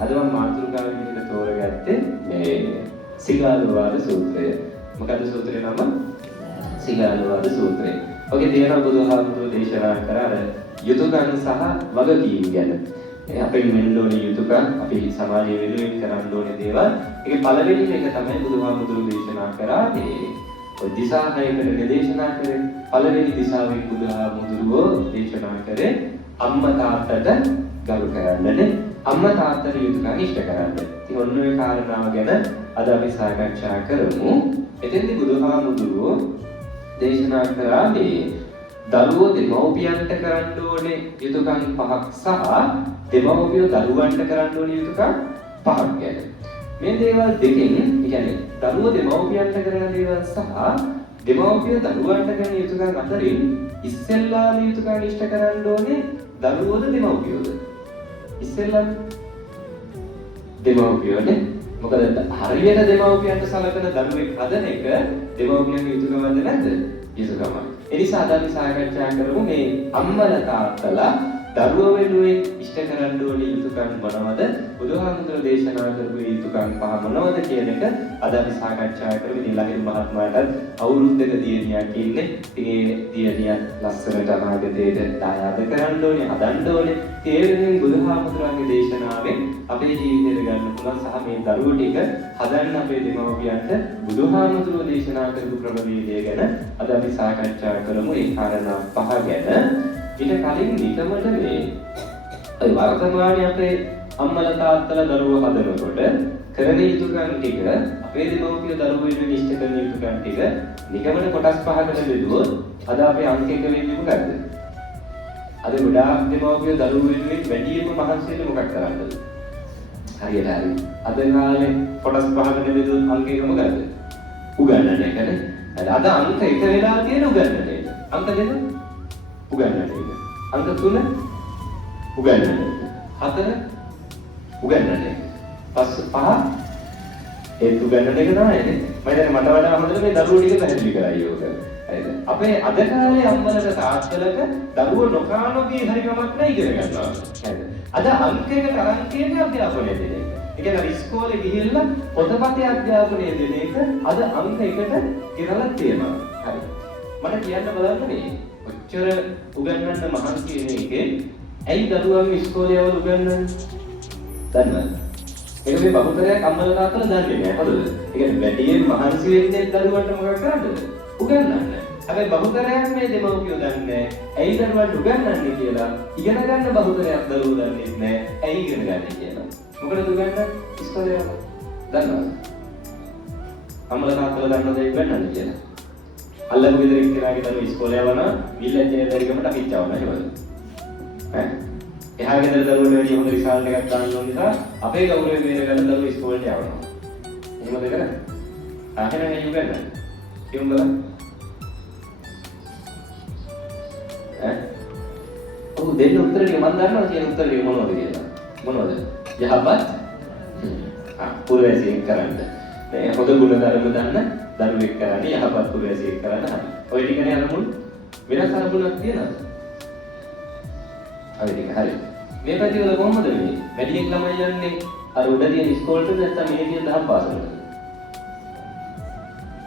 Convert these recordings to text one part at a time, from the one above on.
අද මම මාතෘකාවෙන් විදිහට තෝරගත්තේ මේ සිගාලුවාද සූත්‍රය. මොකද සූත්‍රේ නම? සිගාලුවාද සූත්‍රය. ඔකේ තියෙන බුදුහාමුදුරුවෝ දේශනා කරාර යුතුයකම් සහ වගකීම් ගැන. අපේ මෙන්න ඕනේ යුතුයකම් අපි සමාජයේ වෙනුවෙන් කරන්න ඕනේ දේවල්. ඒකේ පළවෙනි එක තමයි බුදුහාමුදුරුවෝ දේශනා කරානේ. ඔය දිසා හයකට දේශනා කරේ පළවෙනි දිසාවේ බුදුහාමුදුරුවෝ දේශනා කරේ අම්මා තාත්තට ගරු කරන්නනේ. අම්මා තාත්තට යුතුයකම් ඉෂ්ට කරන්න. ඉතින් ඔන්න ඔය කාරණාව ගැන අද අපි සාකච්ඡා කරමු. එතෙන්දී බුදුහාමුදුරුවෝ දේශනා කරානේ දරුවෝ දෙමව්පියන්ට කරන්න ඕනේ යුතුයකම් 5ක් සහ දෙමව්පියෝ දරුවන්ට කරන්න ඕනේ යුතුයකම් 5ක් ගැන. මේ දේවල් දෙකෙන් කියන්නේ දරුවෝ දෙමව්පියන්ට කරන දේවල් සහ දෙමව්පියෝ දරුවන්ට කරන යුතුයකම් අතරින් ඉස්සෙල්ලාම යුතුයකම් ඉෂ්ට කරන්න ඕනේ දරුවෝද දෙමව්පියෝද? ඉස්සෙල්ලාම දෙමව්පියෝනේ. මොකද හරියට දෙමව්පියන්ට සලකන දරුවෙක් හදන එක දෙමව්පියන්ගේ යුතුයකමද නැද්ද? යුතුයකමයි. ඒ නිසා අද අපි සාකච්ඡා කරමු මේ අම්මලා තාත්තලා දරුවෝ වෙනුවෙන් ඉෂ්ට කරන්න ඕනේ යුතුයකම් මොනවද? බුදුහාමුදුරුවෝ දේශනා කරපු යුතුයකම් 5 මොනවද කියන එක අද අපි සාකච්ඡා කරමු. ඉතින් ලහිරු මහත්මයාට අවුරුද්දක දියණියක් ඉන්නේ. ඉතින් ඒ දියණිය ලස්සනට අනාගතයට දායාද කරන්න ඕනේ, හදන්න ඕනේ. ඒ වෙනුවෙන් බුදුහාමුදුරුවන්ගේ දේශනාවෙන් අපේ ජීවිතයට ගන්න පුළුවන් සහ මේ දරුවෝ ටික හදන්න අපේ දෙමව්පියන්ට බුදුහාමුදුරුවෝ දේශනා කරපු ක්‍රමවේදය ගැන අද අපි සාකච්ඡා කරමු. ඒ කාරණා 5 ගැන. ඊට කලින් නිකමට මේ ඒ වර්තමානයේ අපේ අම්මලා තාත්තලා දරුවෝ හදනකොට කරන යුතුයකම් ටික අපේ දෙමව්පියෝ දරුවෝ වෙනුවෙන් ඉෂ්ට කරන යුතුයකම් ටික නිකමට කොටස් 5කට බෙදුවොත් අද අපේ අංක 1 වෙන්නේ මොකක්ද? අද ගොඩාක් දෙමව්පියෝ දරුවෝ වෙනුවෙන් වැඩිම මහන්සි වෙන්නේ මොකක් කරන්නද? හරියට හරි. අද කාලේ කොටස් 5කට බෙදුවොත් අංක 1 මොකක්ද? උගන්නන එකනේ. අද අංක 1 වෙලා තියෙන උගන්නන එක. අංක 2 උගන්නන එක. අංක 3 උගන්නන එක. 4 උගන්නන එක. 5 ඒ උගන්නන එක තමයි. මම දැන් මට වඩා හොඳට මේ දරුවෝ ටික පැහැදිලි කරා යෝග. හරිද? අපේ අද කාලේ අම්මලට තාත්තලට දරුවෝ නොකානෝගේ හරි කමක් නැහැ ඉගෙන ගන්නවා. හරිද? අද අංකයකට අරන් තියෙන අධ්‍යාපනය දෙන එක. ඒ කියන්නේ ඉස්කෝලේ ගිහිල්ලා පොතපතේ අධ්‍යාපනය දෙන එක අද අංක 1ට ගෙනලා තියෙනවා. හරි. මට කියන්න බලන්න මේ ඔච්චර උගන්වන්න මහන්සි වෙන එකේ ඇයි දරුවන්ගේ ඉස්කෝලේ යවල උගන්වන්නේ? දන්නවද? ඒක මේ බහුතරයක් අම්මලා තාත්තලා දන්නේ නැහැ. හරිද? ඒ කියන්නේ වැඩියෙන් මහන්සි වෙන්නේ දරුවන්ට මොකක් කරන්නද? උගන්වන්න. හැබැයි බහුතරයක් මේ දෙමව්පියෝ දන්නේ නැහැ. ඇයි දරුවන්ට උගන්වන්නේ කියලා. ඉගෙන ගන්න බහුතරයක් දරුවෝ දන්නේ නැහැ. ඇයි ඉගෙන ගන්නේ කියලා. මොකද උගන්වන්නේ? ඉස්කෝලේ යවල. දන්නවද? අම්මලා තාත්තලා දන්නවද උගන්වන්නේ කියලා? අල්ලපු ගෙදර එක්කෙනාගේ දරුවෝ ඉස්කෝලේ යවනවා විල්ලෙන් දෙරිකමට අපිත් යවනවා නේද? ඈ එහා ගෙදර දරුවෝ වැඩි හොඳ රිසල්ට් එකක් ගන්න ඕන නිසා අපේ ගෞරවය වේර ගන්න දරුවෝ ඉස්කෝලේට යවනවා. එහෙමද කරන්නේ? ආහෙන ඇයි උගන්වන්නේ? කියමු බලන්න. ඈ ඔව් දෙන්න උත්තර ටික මම දන්නවා කියන උත්තර ටික මොනවද කියලා. මොනවද? යහපත් පුරවැසියෙක් කරන්න. මේ හොඳ ගුණ ධර්ම දන්න දරුවෙක් කරන්නේ යහපත් පුරවැසියෙක් කරන්න හරි. ඔය ටිකනේ අරමුණු වෙනස් අරමුණක් තියෙනවද? හරි ටික හරි. මේ පැතිවල කොහොමද මේ? වැඩියෙන් ළමයි යන්නේ අර උඩ තියෙන ඉස්කෝලේට නැත්නම් මේ තියෙන දහම් පාසලට?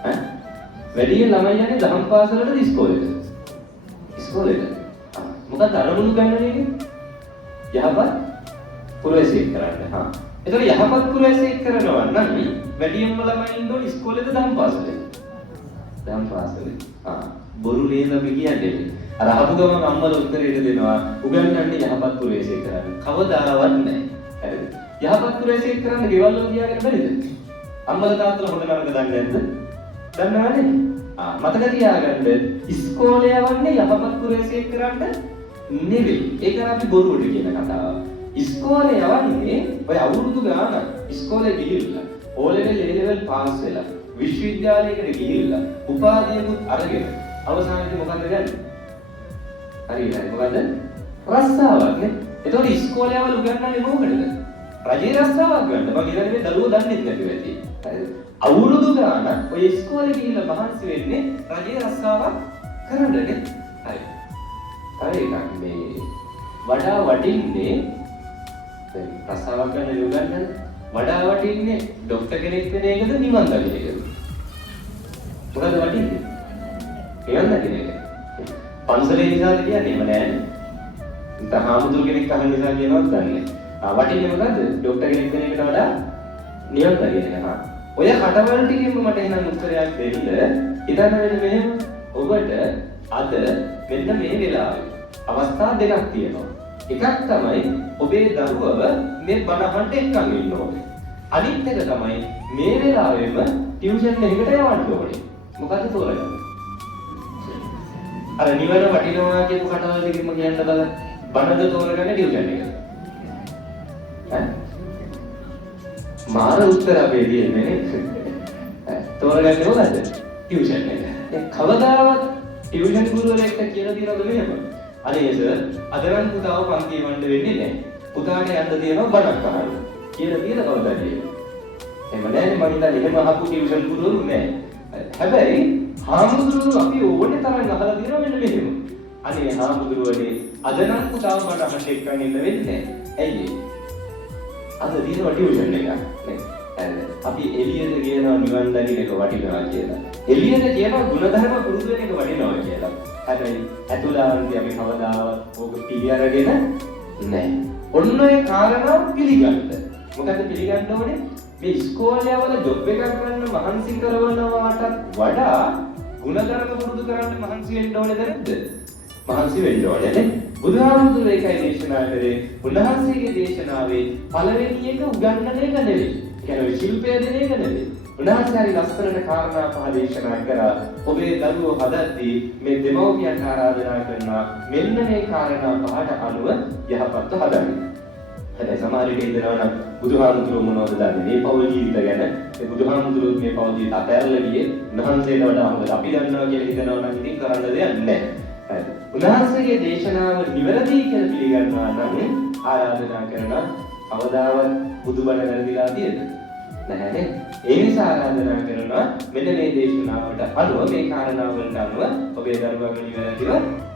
ඈ? වැඩියෙන් ළමයි යන්නේ දහම් පාසලටද ඉස්කෝලේට? ඉස්කෝලේට. මොකද අරමුණු ගන්න නේද? යහපත් පුරවැසියෙක් කරන්න. හා. ඒතකොට යහපත් පුරවැසියෙක් කරනවා නම් වැඩියෙන්ම ළමයි ඉන්න ඕනේ ඉස්කෝලේද දහම් පාසලේ? දහම් පාසලේ. බොරු නේද අපි කියන්නේ. අර අහපු ගමන් අම්මලා උත්තරේට දෙනවා උගන්වන්නේ යහපත් පුරවැසියෙක් කරන්න. කවදාවත් නැහැ. හරිද? යහපත් පුරවැසියෙක් කරන්න ගෙවල් වල තියාගෙන බැරිද? අම්මලා තාත්තලා හොඳ නරක දන්නේ නැද්ද? දන්නවනේ. මතක තියාගන්න ඉස්කෝලේ යවන්නේ යහපත් පුරවැසියෙක් කරන්න නෙවෙයි. ඒක අපි බොරුවට කියන කතාව. ඉස්කෝලේ යවන්නේ ඔය අවුරුදු ගානක් ඉස්කෝලේ ගිහිල්ලා O level A level pass වෙලා විශ්වවිද්‍යාලයකට ගිහිල්ලා උපාධියකුත් අරගෙන අවසානයේදී මොකද ගන්නේ? හරියට මොකද? රස්සාවක් නේ. ඒතකොට ඉස්කෝලේ යවල උගන්වන්නේ මොකටද? රජයේ රස්සාවක් ගන්න. මම ඉතින් මේ දරුවෝ දන්නේ නැති වෙති. හරිද? අවුරුදු ගානක් ඔය ඉස්කෝලේ ගිහිල්ලා මහන්සි වෙන්නේ රජයේ රස්සාවක් කරන්නනේ. හරි. තව එකක් මේ වඩා වටින්නේ දැන් රසාවක් ගන්න යොගන්න වඩා වටින්නේ ડોක්ටර් කෙනෙක් වෙන එකද නිවන් දකින එකද? මොකද වටින්නේ? නිවන් දකින එක. පන්සලේ නිසාද කියන්නේ එහෙම නෑනේ. තහාමුදුර කෙනෙක් අහන නිසා කියනවත් දන්නේ. වටින්නේ මොකද්ද? ડોක්ටර් කෙනෙක් වෙන එකට වඩා නිවන් දකින එක. ඔය කටවල ටිකෙන්ම මට එහෙනම් උත්තරයක් දෙන්න. ඉතින් මෙන්න මෙහෙම ඔබට අද මෙන්න මේ වෙලාවේ අවස්ථා දෙකක් තියෙනවා. එකක් තමයි ඔබේ දරුවව මේ බණ අහන්න එක්කන් ඉන්න ඕනේ. අනිත් එක තමයි මේ වෙලාවෙම ටියුෂන් එකකට යවන්න ඕනේ. මොකද්ද තෝරගන්නේ? අර නිවන වටිනවා කියපු කතාව දෙකම කියන්න බලන්න. බණද තෝරගන්නේ ටියුෂන් එකද? මාර උත්තර අපේ දෙන්නේ නේ. තෝරගන්නේ මොකද්ද? ටියුෂන් එක. දැන් කවදාවත් ටියුෂන් ගුරුවරයෙක්ට කියලා දිනවද මෙහෙම? අනේ සර් අද නම් පුතාව පන්තිය වන්න වෙන්නේ නැහැ. පුතාට යන්න තියෙනවා බණක් අහන්න. කියලා කවදාද කියන්නේ? එහෙම නෑනේ මම හිතන්නේ එහෙම අහපු ටියුෂන් ගුරුවරු නෑ. හැබැයි හාමුදුරුවෝ අපි ඕනේ තරම් අහලා දිනව මෙන්න මෙහෙම. අනේ හාමුදුරුවනේ අද නම් පුතාව බණ අහන්න එක්කන් ඉන්න වෙන්නේ නැහැ. ඇයි ඒ? අද දිනව ටියුෂන් එක. අපි එළියට කියනවා නිවන් දකින්න එක වටිනවා කියලා. එළියට කියනවා ගුණධර්ම පුරුදු වෙන එක වටිනවා කියලා. හැබැයි ඇතුළාන්තේ අපි කවදාවත් ඕක පිළිඅරගෙන නැහැ. ඔන්න ඔය කාරණා පිළිගන්න. මොකද පිළිගන්න ඕනේ? මේ ඉස්කෝලේ වල ජොබ් එකක් ගන්න මහන්සි කරනවාට වඩා ගුණධර්ම පුරුදු කරන්න මහන්සි වෙන්න ඕනේද නැද්ද? මහන්සි වෙන්න ඕනේ නේ. බුදුහාමුදුරුවෝ ඒකයි දේශනා කරේ. උන්වහන්සේගේ දේශනාවේ පළවෙනි එක උගන්වන එක නෙවෙයි. කියන්නේ ශිල්පය දෙන එක නෙවෙයි. උන්වහන්සේ හරි ලස්සනට කාරණා පහ දේශනා කරා. ඔබේ දරුවෝ හදද්දී මේ දෙමව්පියන් ආරාධනා කරනවා මෙන්න මේ කාරණා පහට අනුව යහපත්ව හදන්න. හැබැයි සමහර විට ඉඳනවා නම් බුදුහාමුදුරුවෝ මොනවද දන්නේ? මේ පෞල් ජීවිත ගැන. ඒ බුදුහාමුදුරුවෝ මේ පෞල් ජීවිත අතහැරලා ගියේ උන්වහන්සේට වඩා හොඳට අපි දන්නවා කියලා හිතනවා නම් ඉතින් කරන්න දෙයක් නැහැ. උන්වහන්සේගේ දේශනාව නිවැරදි කියලා පිළිගන්නවා නම් ආරාධනා කරනවා කවදාවත් බුදුබණ වැරදිලා තියෙද? නැහැ. ඒ නිසා ආරාධනා කරනවා මෙන්න මේ දේශනාවට අනුව මේ කාරණා වලට අනුව ඔබේ දරුවව නිවැරදිව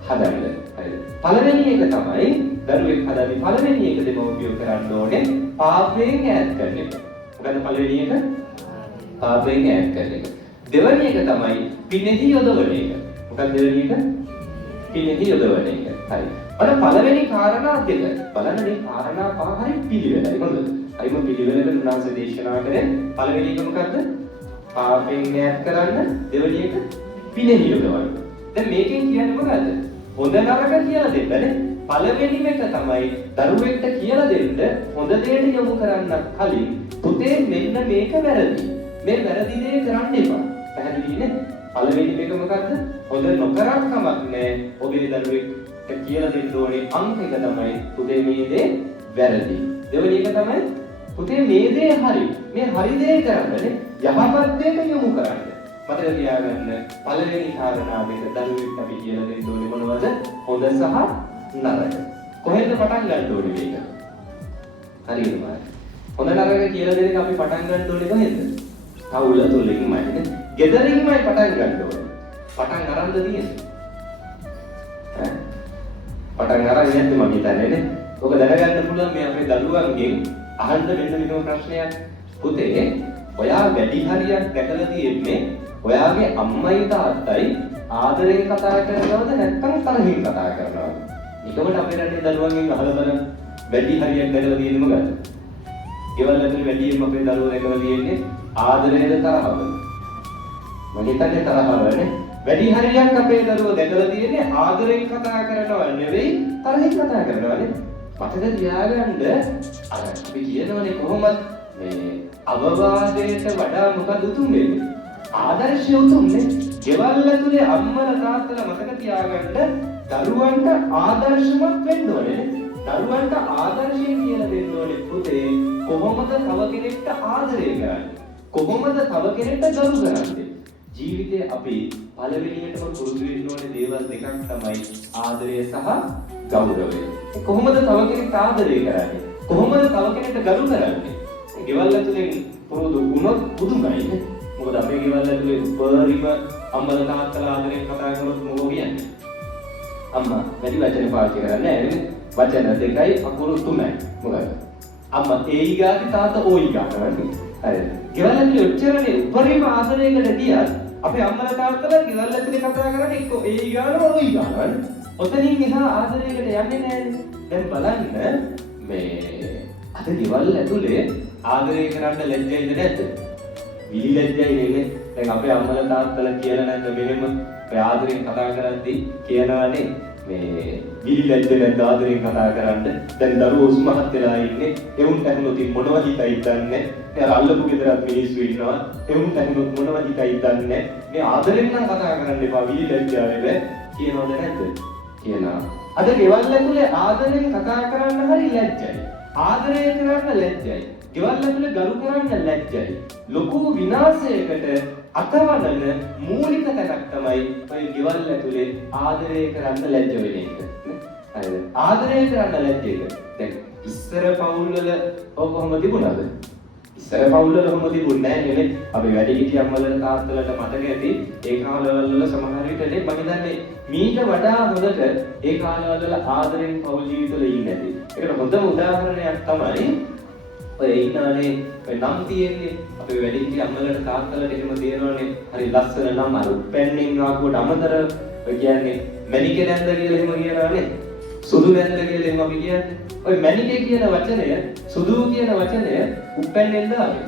හදන්න. හරිද? පළවෙනි එක තමයි දරුවෙක් හදන්නේ පළවෙනි එක දෙමව්පියෝ කරන්න ඕනේ පාපයෙන් ඈත් කරන එක. මොකද පළවෙනි එක? පාපයෙන් ඈත් කරන එක. දෙවෙනි එක තමයි පිනෙහි යොදවන එක. මොකද දෙවෙනි එක? පිනෙහි යොදවන එක. හරි. අර පළවෙනි කාරණා දෙක. බලන්න මේ කාරණා පහ හරි පිළිවෙලයි. හොඳද? අයිම පිළිවෙලකට උන්වහන්සේ දේශනා කරේ පළවෙනි එක මොකද්ද? පාපයෙන් ඈත් කරන්න. දෙවෙනි එක පිනෙහි යොදවන්න. දැන් මේකෙන් කියන්නේ මොකද්ද? හොඳ නරක කියලා දෙන්නනේ. පළවෙනිම එක තමයි දරුවෙක්ට කියලා දෙන්න හොඳ දෙයට යොමු කරන්න කලින් පුතේ මෙන්න මේක වැරදි. මේ වැරදි දේ කරන්න එපා. පැහැදිලි නේ? පළවෙනි එක මොකද්ද? හොඳ නොකරක් කමක් නැහැ. ඔබේ දරුවෙක්ට කියලා දෙන්න ඕනේ අංක එක තමයි පුතේ මේ දේ වැරදි. දෙවෙනි එක තමයි පුතේ මේ දේ හරි. මේ හරි දේ කරන්නනේ. යහපත් දෙයට යොමු කරන්න. මතක තියාගන්න පළවෙනි කාරණා දෙක දරුවෙක්ට අපි කියලා දෙන්න ඕනේ මොනවද? හොඳ සහ නරක. කොහෙන්ද පටන් ගන්න ඕනේ මේක? හරියට බලන්න. හොඳ නරක කියලා දෙන එක අපි පටන් ගන්න ඕනේ කොහෙන්ද? කවුල තුලින්මයි නේ. ගෙදරින්මයි පටන් ගන්න ඕනේ. පටන් අරන්ද තියෙන්නේ? පටන් අරන් නැද්ද මම හිතන්නේ නේ. ඔක දැනගන්න පුළුවන් මේ අපේ දරුවන්ගෙන් අහන්න මෙන්න මෙන්න ප්‍රශ්නයක්. පුතේ ඔයා වැඩි හරියක් දැකලා තියෙන්නේ ඔයාගේ අම්මයි තාත්තයි ආදරෙන් කතා කරනවද නැත්නම් තරහින් කතා කරනවද? ඒකවට අපේ රටේ දරුවන්ගෙන් අහලා බලන්න වැඩි හරියක් දැකලා තියෙන්නේ මොකද්ද? ගෙවල් ඇතුලේ වැඩිම අපේ දරුවෝ දැකලා තියෙන්නේ ආදරේද තරහවද? මම හිතන්නේ තරහවනේ. වැඩි හරියක් අපේ දරුවෝ දැකලා තියෙන්නේ ආදරෙන් කතා කරනවා නෙවෙයි තරහින් කතා කරනවානේ. මතක තියාගන්න අර අපි කියනවනේ කොහොමද මේ අවවාදයට වඩා මොකද උතුම් වෙන්නේ? ආදර්ශය උතුම්නේ. ගෙවල් ඇතුලේ අම්මලා තාත්තලා මතක තියාගන්න දරුවන්ට ආදර්ශමත් වෙන්න ඕනේ. දරුවන්ට ආදර්ශයෙන් කියලා දෙන්න ඕනේ පුතේ කොහොමද තව කෙනෙක්ට ආදරය කරන්නේ? කොහොමද තව කෙනෙක්ට ගරු කරන්නේ? ජීවිතේ අපි පළවෙනියටම පුරුදු වෙන්න ඕනේ දේවල් දෙකක් තමයි ආදරය සහ ගෞරවය. කොහොමද තව කෙනෙක්ට ආදරය කරන්නේ? කොහොමද තව කෙනෙක්ට ගරු කරන්නේ? ගෙවල් ඇතුලේ පුරුදු වුණොත් පුදුමයිනේ. මොකද අපේ ගෙවල් ඇතුලේ උපරිම අම්මලා තාත්තලා ආදරෙන් කතා කරනකොට මොකෝ කියන්නේ? අම්මා වැඩි වචන පාවිච්චි කරන්නේ නැහැ නේද? වචන දෙකයි අකුරු තුනයි. මොකද? අම්මා ඒයි ගානේ තාත්තා ඕයි ගන්නවා. හරිද? ගෙවල් ඇතුලේ ඔච්චරනේ උපරිම ආදරයකට ගියත් අපේ අම්මලා තාත්තලා ගෙවල් ඇතුලේ කතා කරන්නේ එක්ක ඒයි ගන්නවා ඕයි ගන්නවා. ඔතනින් එහා ආදරයකට යන්නේ නැහැනේ. දැන් බලන්න මේ අද ගෙවල් ඇතුලේ ආදරය කරන්න ලැජ්ජයිද නැද්ද? විලි ලැජ්ජයි නෙමෙයි. දැන් අපේ අම්මලා තාත්තලා කියලා නැද්ද මෙහෙම ඔය ආදරෙන් කතා කරද්දී කියනවානේ මේ විලි ලැජ්ජ නැද්ද ආදරෙන් කතා කරන්න. දැන් දරුවෝ උස්මහත් වෙලා ඉන්නේ. එවුන්ට ඇහුනොත් මොනවා හිතයිද දන්නේ. ඒ අල්ලපු ගෙදරත් මිනිස්සු ඉන්නවා. එවුන්ට ඇහුනොත් මොනවා හිතයිද දන්නේ. මේ ආදරෙන් නම් කතා කරන්න එපා විලි ලැජ්ජාවේ කියනවද නැද්ද? කියනවා. අද ගෙවල් ඇතුලේ ආදරෙන් කතා කරන්න හරි ලැජ්ජයි. ආදරය කරන්න ලැජ්ජයි. ගෙවල් ඇතුලේ ගරු කරන්න ලැජ්ජයි. ලොකු විනාශයකට අතවලන මූලික තැනක් තමයි ඔය ගෙවල් ඇතුලේ ආදරය කරන්න ලැජ්ජ වෙන එක. හරිද? ආදරය කරන්න ලැජ්ජ එක. දැන් ඉස්සර පවුල්වල ඔය කොහොම තිබුණාද? ඉස්සර පවුල්වල කොහොම තිබුණේ නැහැ නේ. අපි වැඩිහිටි අම්මලට තාත්තලට මතක ඇති ඒ කාලවල සමහර විටනේ මම හිතන්නේ මීට වඩා හොඳට ඒ කාලවල ආදරෙන් පවුල් ජීවිතවල ඉන්නේ නැති. ඒකට හොඳම උදාහරණයක් තමයි ඔය ඉන්නානේ ඔය නම් තියෙන්නේ අපේ වැඩිහිටි අම්මලට තාත්තලට එහෙම තියෙනවනේ හරි ලස්සන නම් අර උපැන්නෙන් ආපුවට අමතර ඔය කියන්නේ මැනිකේ නැන්ද කියලා එහෙම කියනවානේ සුදු නැන්ද කියලා එහෙම අපි කියන්නේ ඔය මැනිකේ කියන වචනය සුදු කියන වචනය උපැන්නෙන්ද ආවේ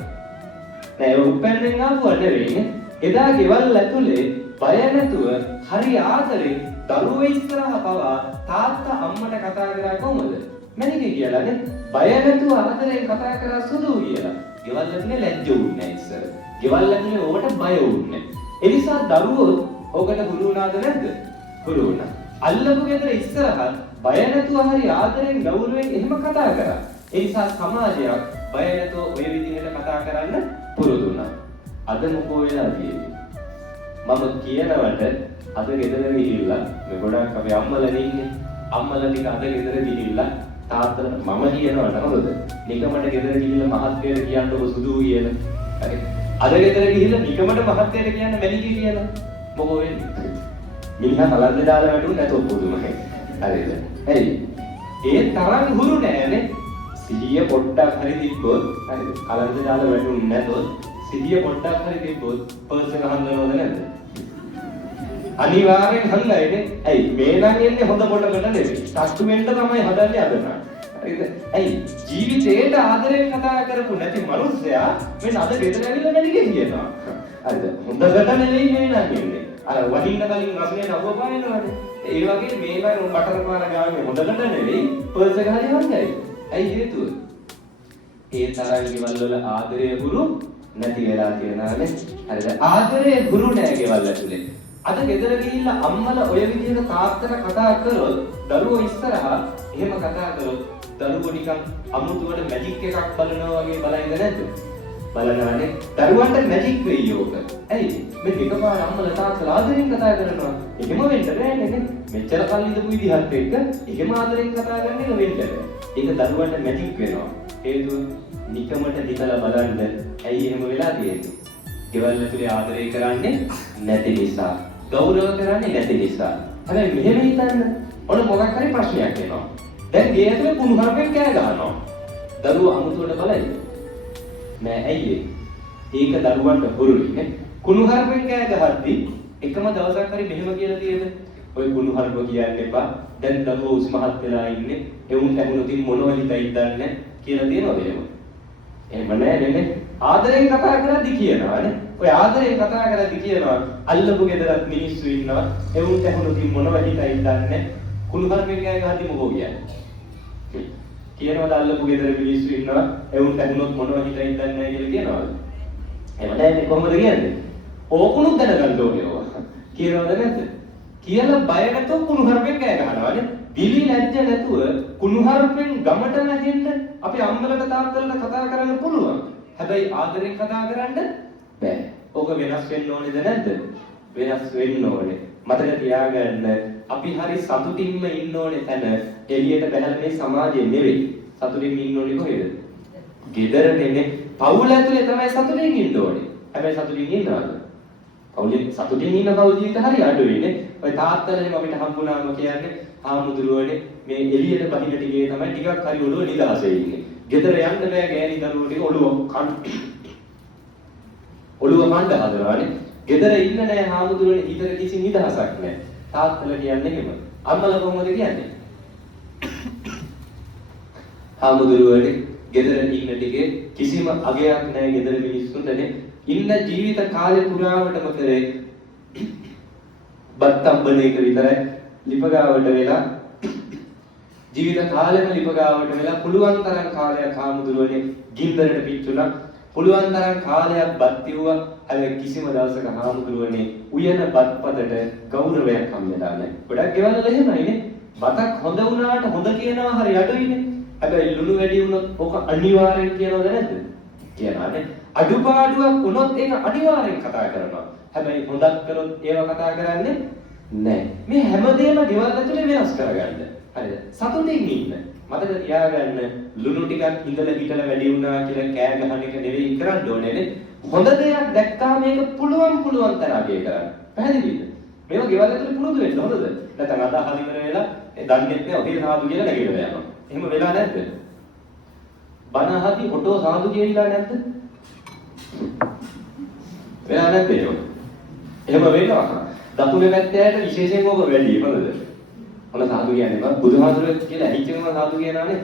නෑ ඔය උපැන්නෙන් ආපුවා නෙවෙයිනේ එදා ගෙවල් ඇතුලේ බය නැතුව හරි ආදරෙන් දරුවෝ ඉස්සරහා පවා තාත්තා අම්මට කතා කරා කොහොමද මැනිකේ කියලානේ බය නැතුව ආදරෙන් කතා කරා සුදු කියලා. ගෙවල් ඇතුලේ ලැජ්ජ වුන්නේ නැහැ ඉස්සර. ගෙවල් ඇතුලේ ඕකට බය වුන්නේ. ඒ නිසා දරුවෝ ඕකට හුරු වුණාද නැද්ද? හුරු වුණා. අල්ලපු ගෙදර ඉස්සරහත් බය නැතුව හරි ආදරෙන් ගෞරවයෙන් එහෙම කතා කරා. ඒ නිසා සමාජයක් බය නැතුව ඔය විදිහට කතා කරන්න පුරුදු වුණා. අද මොකෝ වෙලා තියෙන්නේ? මම කියනවට අද ගෙදර ගිහිල්ලා මේ ගොඩක් අපේ අම්මලා ඉන්නේ. අම්මලා ටික අද ගෙදර ගිහිල්ලා තාත්තට මම කියනවට හොඳද? නිකමට ගෙදර ගිහිල්ලා මහත්යට කියන්නකො සුදු කියලා. හරි. අද ගෙදර ගිහිල්ලා නිකමට මහත්යට කියන්න මැනිකේ කියලා. මොකෝ වෙන්නේ? මිනිහා කලන්ද දාලා වැටුනේ නැතොත් පුදුමයි. හරිද? ඇයි? ඒ තරම් හුරු නෑනේ. සිහිය පොඩ්ඩක් හරි තිබ්බොත් හරිද? කලන්ද දාලා වැටුනේ නැතොත් සිහිය පොඩ්ඩක් හරි තිබ්බොත් පර්ස් එක හංගනවද නැද්ද? අනිවාර්යෙන් හංගයිනේ. ඇයි මේ නම් එන්නේ හොඳ කොටකට නෙවෙයි. ටස්ටු වෙන්න තමයි හදන්නේ අද නම්. හරිද? ඇයි ජීවිතේට ආදරයෙන් කතා කරපු නැති මිනිස්සයා මේ අද ගෙදර ඇවිල්ලා මැනිකේ කියනවා. හරිද? හොඳකට නෙවෙයි මේ නම් එන්නේ. අර වහින්න කලින් රස්නේ නවව පායනවානේ. ඒ වගේ මේවා බටර් පාන ගානේ හොඳකට නෙවෙයි පර්ස් එක හරි හංගයි. ඇයි හේතුව? ඒ තරම් ගෙවල් වල ආදරය හුරු නැති වෙලා තියෙනවානේ. හරිද? ආදරය හුරු නැහැ ගෙවල් ඇතුලේ. අද ගෙදර ගිහිල්ලා අම්මලා ඔය විදිහට තාත්තට කතා කරොත් දරුවෝ ඉස්සරහා එහෙම කතා කරොත් දරුවෝ නිකන් අමුතුවට මැජික් එකක් බලනවා වගේ බලයිද නැද්ද? බලනවානේ. දරුවන්ට මැජික් වෙයි ඕක. ඇයි? මේ එකපාර අම්මලා තාත්තලා ආදරෙන් කතා කරනවා. එහෙම වෙන්න බෑනේ නේ. මෙච්චර කල් ඉඳපු විදිහත් එක්ක එහෙම ආදරෙන් කතා කරන්න එක වෙන්න බෑ. ඒක දරුවන්ට මැජික් වෙනවා. හේතුව නිකමට හිතලා බලන්න ඇයි එහෙම වෙලා තියෙන්නේ? ගෙවල් ඇතුලේ ආදරය කරන්නේ නැති නිසා. ගෞරව කරන්නේ නැති නිසා. හැබැයි මෙහෙම හිතන්න ඔන්න මොකක් හරි ප්‍රශ්නයක් එනවා. දැන් ගේ ඇතුලේ කුණුහරුපෙන් කෑ ගහනවා. දරුවෝ අමුතුවට බලයි. නෑ ඇයි ඒක දරුවන්ට හුරුයි නේ. කුණුහරුපෙන් කෑ ගහද්දි එකම දවසක් හරි මෙහෙම කියලා තියෙද? ඔය කුණුහරුප කියන්න එපා. දැන් දරුවෝ උස්මහත් වෙලා ඉන්නේ. එවුන් ඇහුනොත් මොනවද හිතයිද දන්නේ කියලා තියෙනවද එහෙම? එහෙම නෑ නේ. ආදරෙන් කතා කරද්දි කියනවානේ. ඔය ආදරෙන් කතා කරද්දි කියනවා අල්ලපු ගෙදරත් මිනිස්සු ඉන්නවා. එවුන්ට ඇහුනොත් මොනවද හිතයිද දන්නේ. කුණුහරුපෙන් කෑ ගහද්දි මොකෝ කියන්නේ? කියනවාද අල්ලපු ගෙදර මිනිස්සු ඉන්නවා. එවුන්ට ඇහුනොත් මොනවද හිතයිද දන්නේ කියලා කියනවාද? එහෙම නෑනේ කොහොමද කියන්නේ? ඕකුණුත් දැනගන්න ඕනේ ඔවා. කියනවද නැද්ද? කියලා බය නැතුව කුණුහරුපෙන් කෑ ගහනවානේ. දිලි ලැජ්ජ නැතුව කුණුහරුපෙන් ගමටම ඇහෙන්න අපි අම්මලට තාත්තලට කතා කරන්න පුළුවන්. හැබැයි ආදරෙන් කතා කරන්න බෑ. ඕක වෙනස් වෙන්න ඕනේද නැද්ද? වෙනස් වෙන්න ඕනේ. මතක තියාගන්න අපි හරි සතුටින්ම ඉන්න ඕනේ තැන එළියට බැහැලා මේ සමාජයේ නෙවෙයි. සතුටින් ඉන්න ඕනේ කොහෙද? ගෙදරනේ. පවුල ඇතුලේ තමයි සතුටින් ඉන්න ඕනේ. හැබැයි සතුටින් ඉන්නවද? පවුලේ සතුටින් ඉන්න පවුල් ජීවිත හරි අඩුයිනේ. ඔය තාත්තලා අපිට හම්බුනාම කියන්නේ ආමුදුරුවනේ මේ එළියට බහින ටිකේ තමයි ටිකක් හරි ඔළුව නිදහසේ ඉන්නේ. ගෙදර යන්න බෑ ගෑණි දරුවෝ ටික ඔළුව කණ්ඩ හදනවානේ. ගෙදර ඉන්න නෑ හාමුදුරනේ හිතේ කිසි නිදහසක් නෑ. තාත්තලා කියන්නේ එහෙම. අම්මලා කොහොමද කියන්නේ? හාමුදුරුවනේ ගෙදර ඉන්න ටිකේ කිසිම අගයක් නෑ ගෙදර මිනිස්සුන්ටනේ. ඉන්න ජීවිත කාලේ පුරාවටම කරේ බත්තම්බන එක විතරයි. ලිපගාවට වෙලා ජීවිත කාලෙම ලිපගාවට වෙලා පුළුවන් තරම් කාලයක් හාමුදුරුවනේ ගින්දරට පිච්චුණා. පුළුවන් තරම් කාලයක් බත් තිව්වා. හැබැයි කිසිම දවසක හාමුදුරුවනේ උයන බත්පතට ගෞරවයක් හම්බෙලා නැහැ. ගොඩක් ගෙවල් වල එහෙමයිනේ. බතක් හොඳ වුණාට හොඳ කියනවා හරි අඩුයිනේ. හැබැයි ලුණු වැඩි වුණොත් ඕක අනිවාර්යෙන් කියනවද නැද්ද? කියනවානේ. අඩුපාඩුවක් වුණොත් ඒක අනිවාර්යෙන් කතා කරනවා. හැබැයි හොඳක් කරොත් ඒව කතා කරන්නේ නැහැ. මේ හැමදේම ගෙවල් ඇතුලේ වෙනස් කරගන්න. හරිද? සතුටින් ඉන්න. මතක තියාගන්න ලුණු ටිකක් ඉඳලා හිටලා වැඩි වුණා කියලා කෑ ගහන එක නෙවෙයි කරන්න ඕනේ නේ. හොඳ දෙයක් දැක්කා මේක පුළුවන් තරම් අගය කරන්න. පැහැදිලිද? මේවා ගෙවල් ඇතුලේ පුරුදු වෙන්න හොඳද? නැත්නම් අද හරි කර වෙලා දන්නේ නැහැ ඔහේ සාදු කියලා නැගිටලා යනවා. එහෙම වෙලා නැද්ද? බණ අහති ඔටෝ සාදු කියලා නැද්ද? වෙලා නැද්ද ඒක? එහෙම වෙනවා. දකුණේ පැත්තට විශේෂයෙන්ම ඔබ වැඩි හොඳද? මොන සාදු කියන්නේ මම බුදුහාමුදුරුවෝ කියලා ඇහිච්චම සාදු කියනවානේ.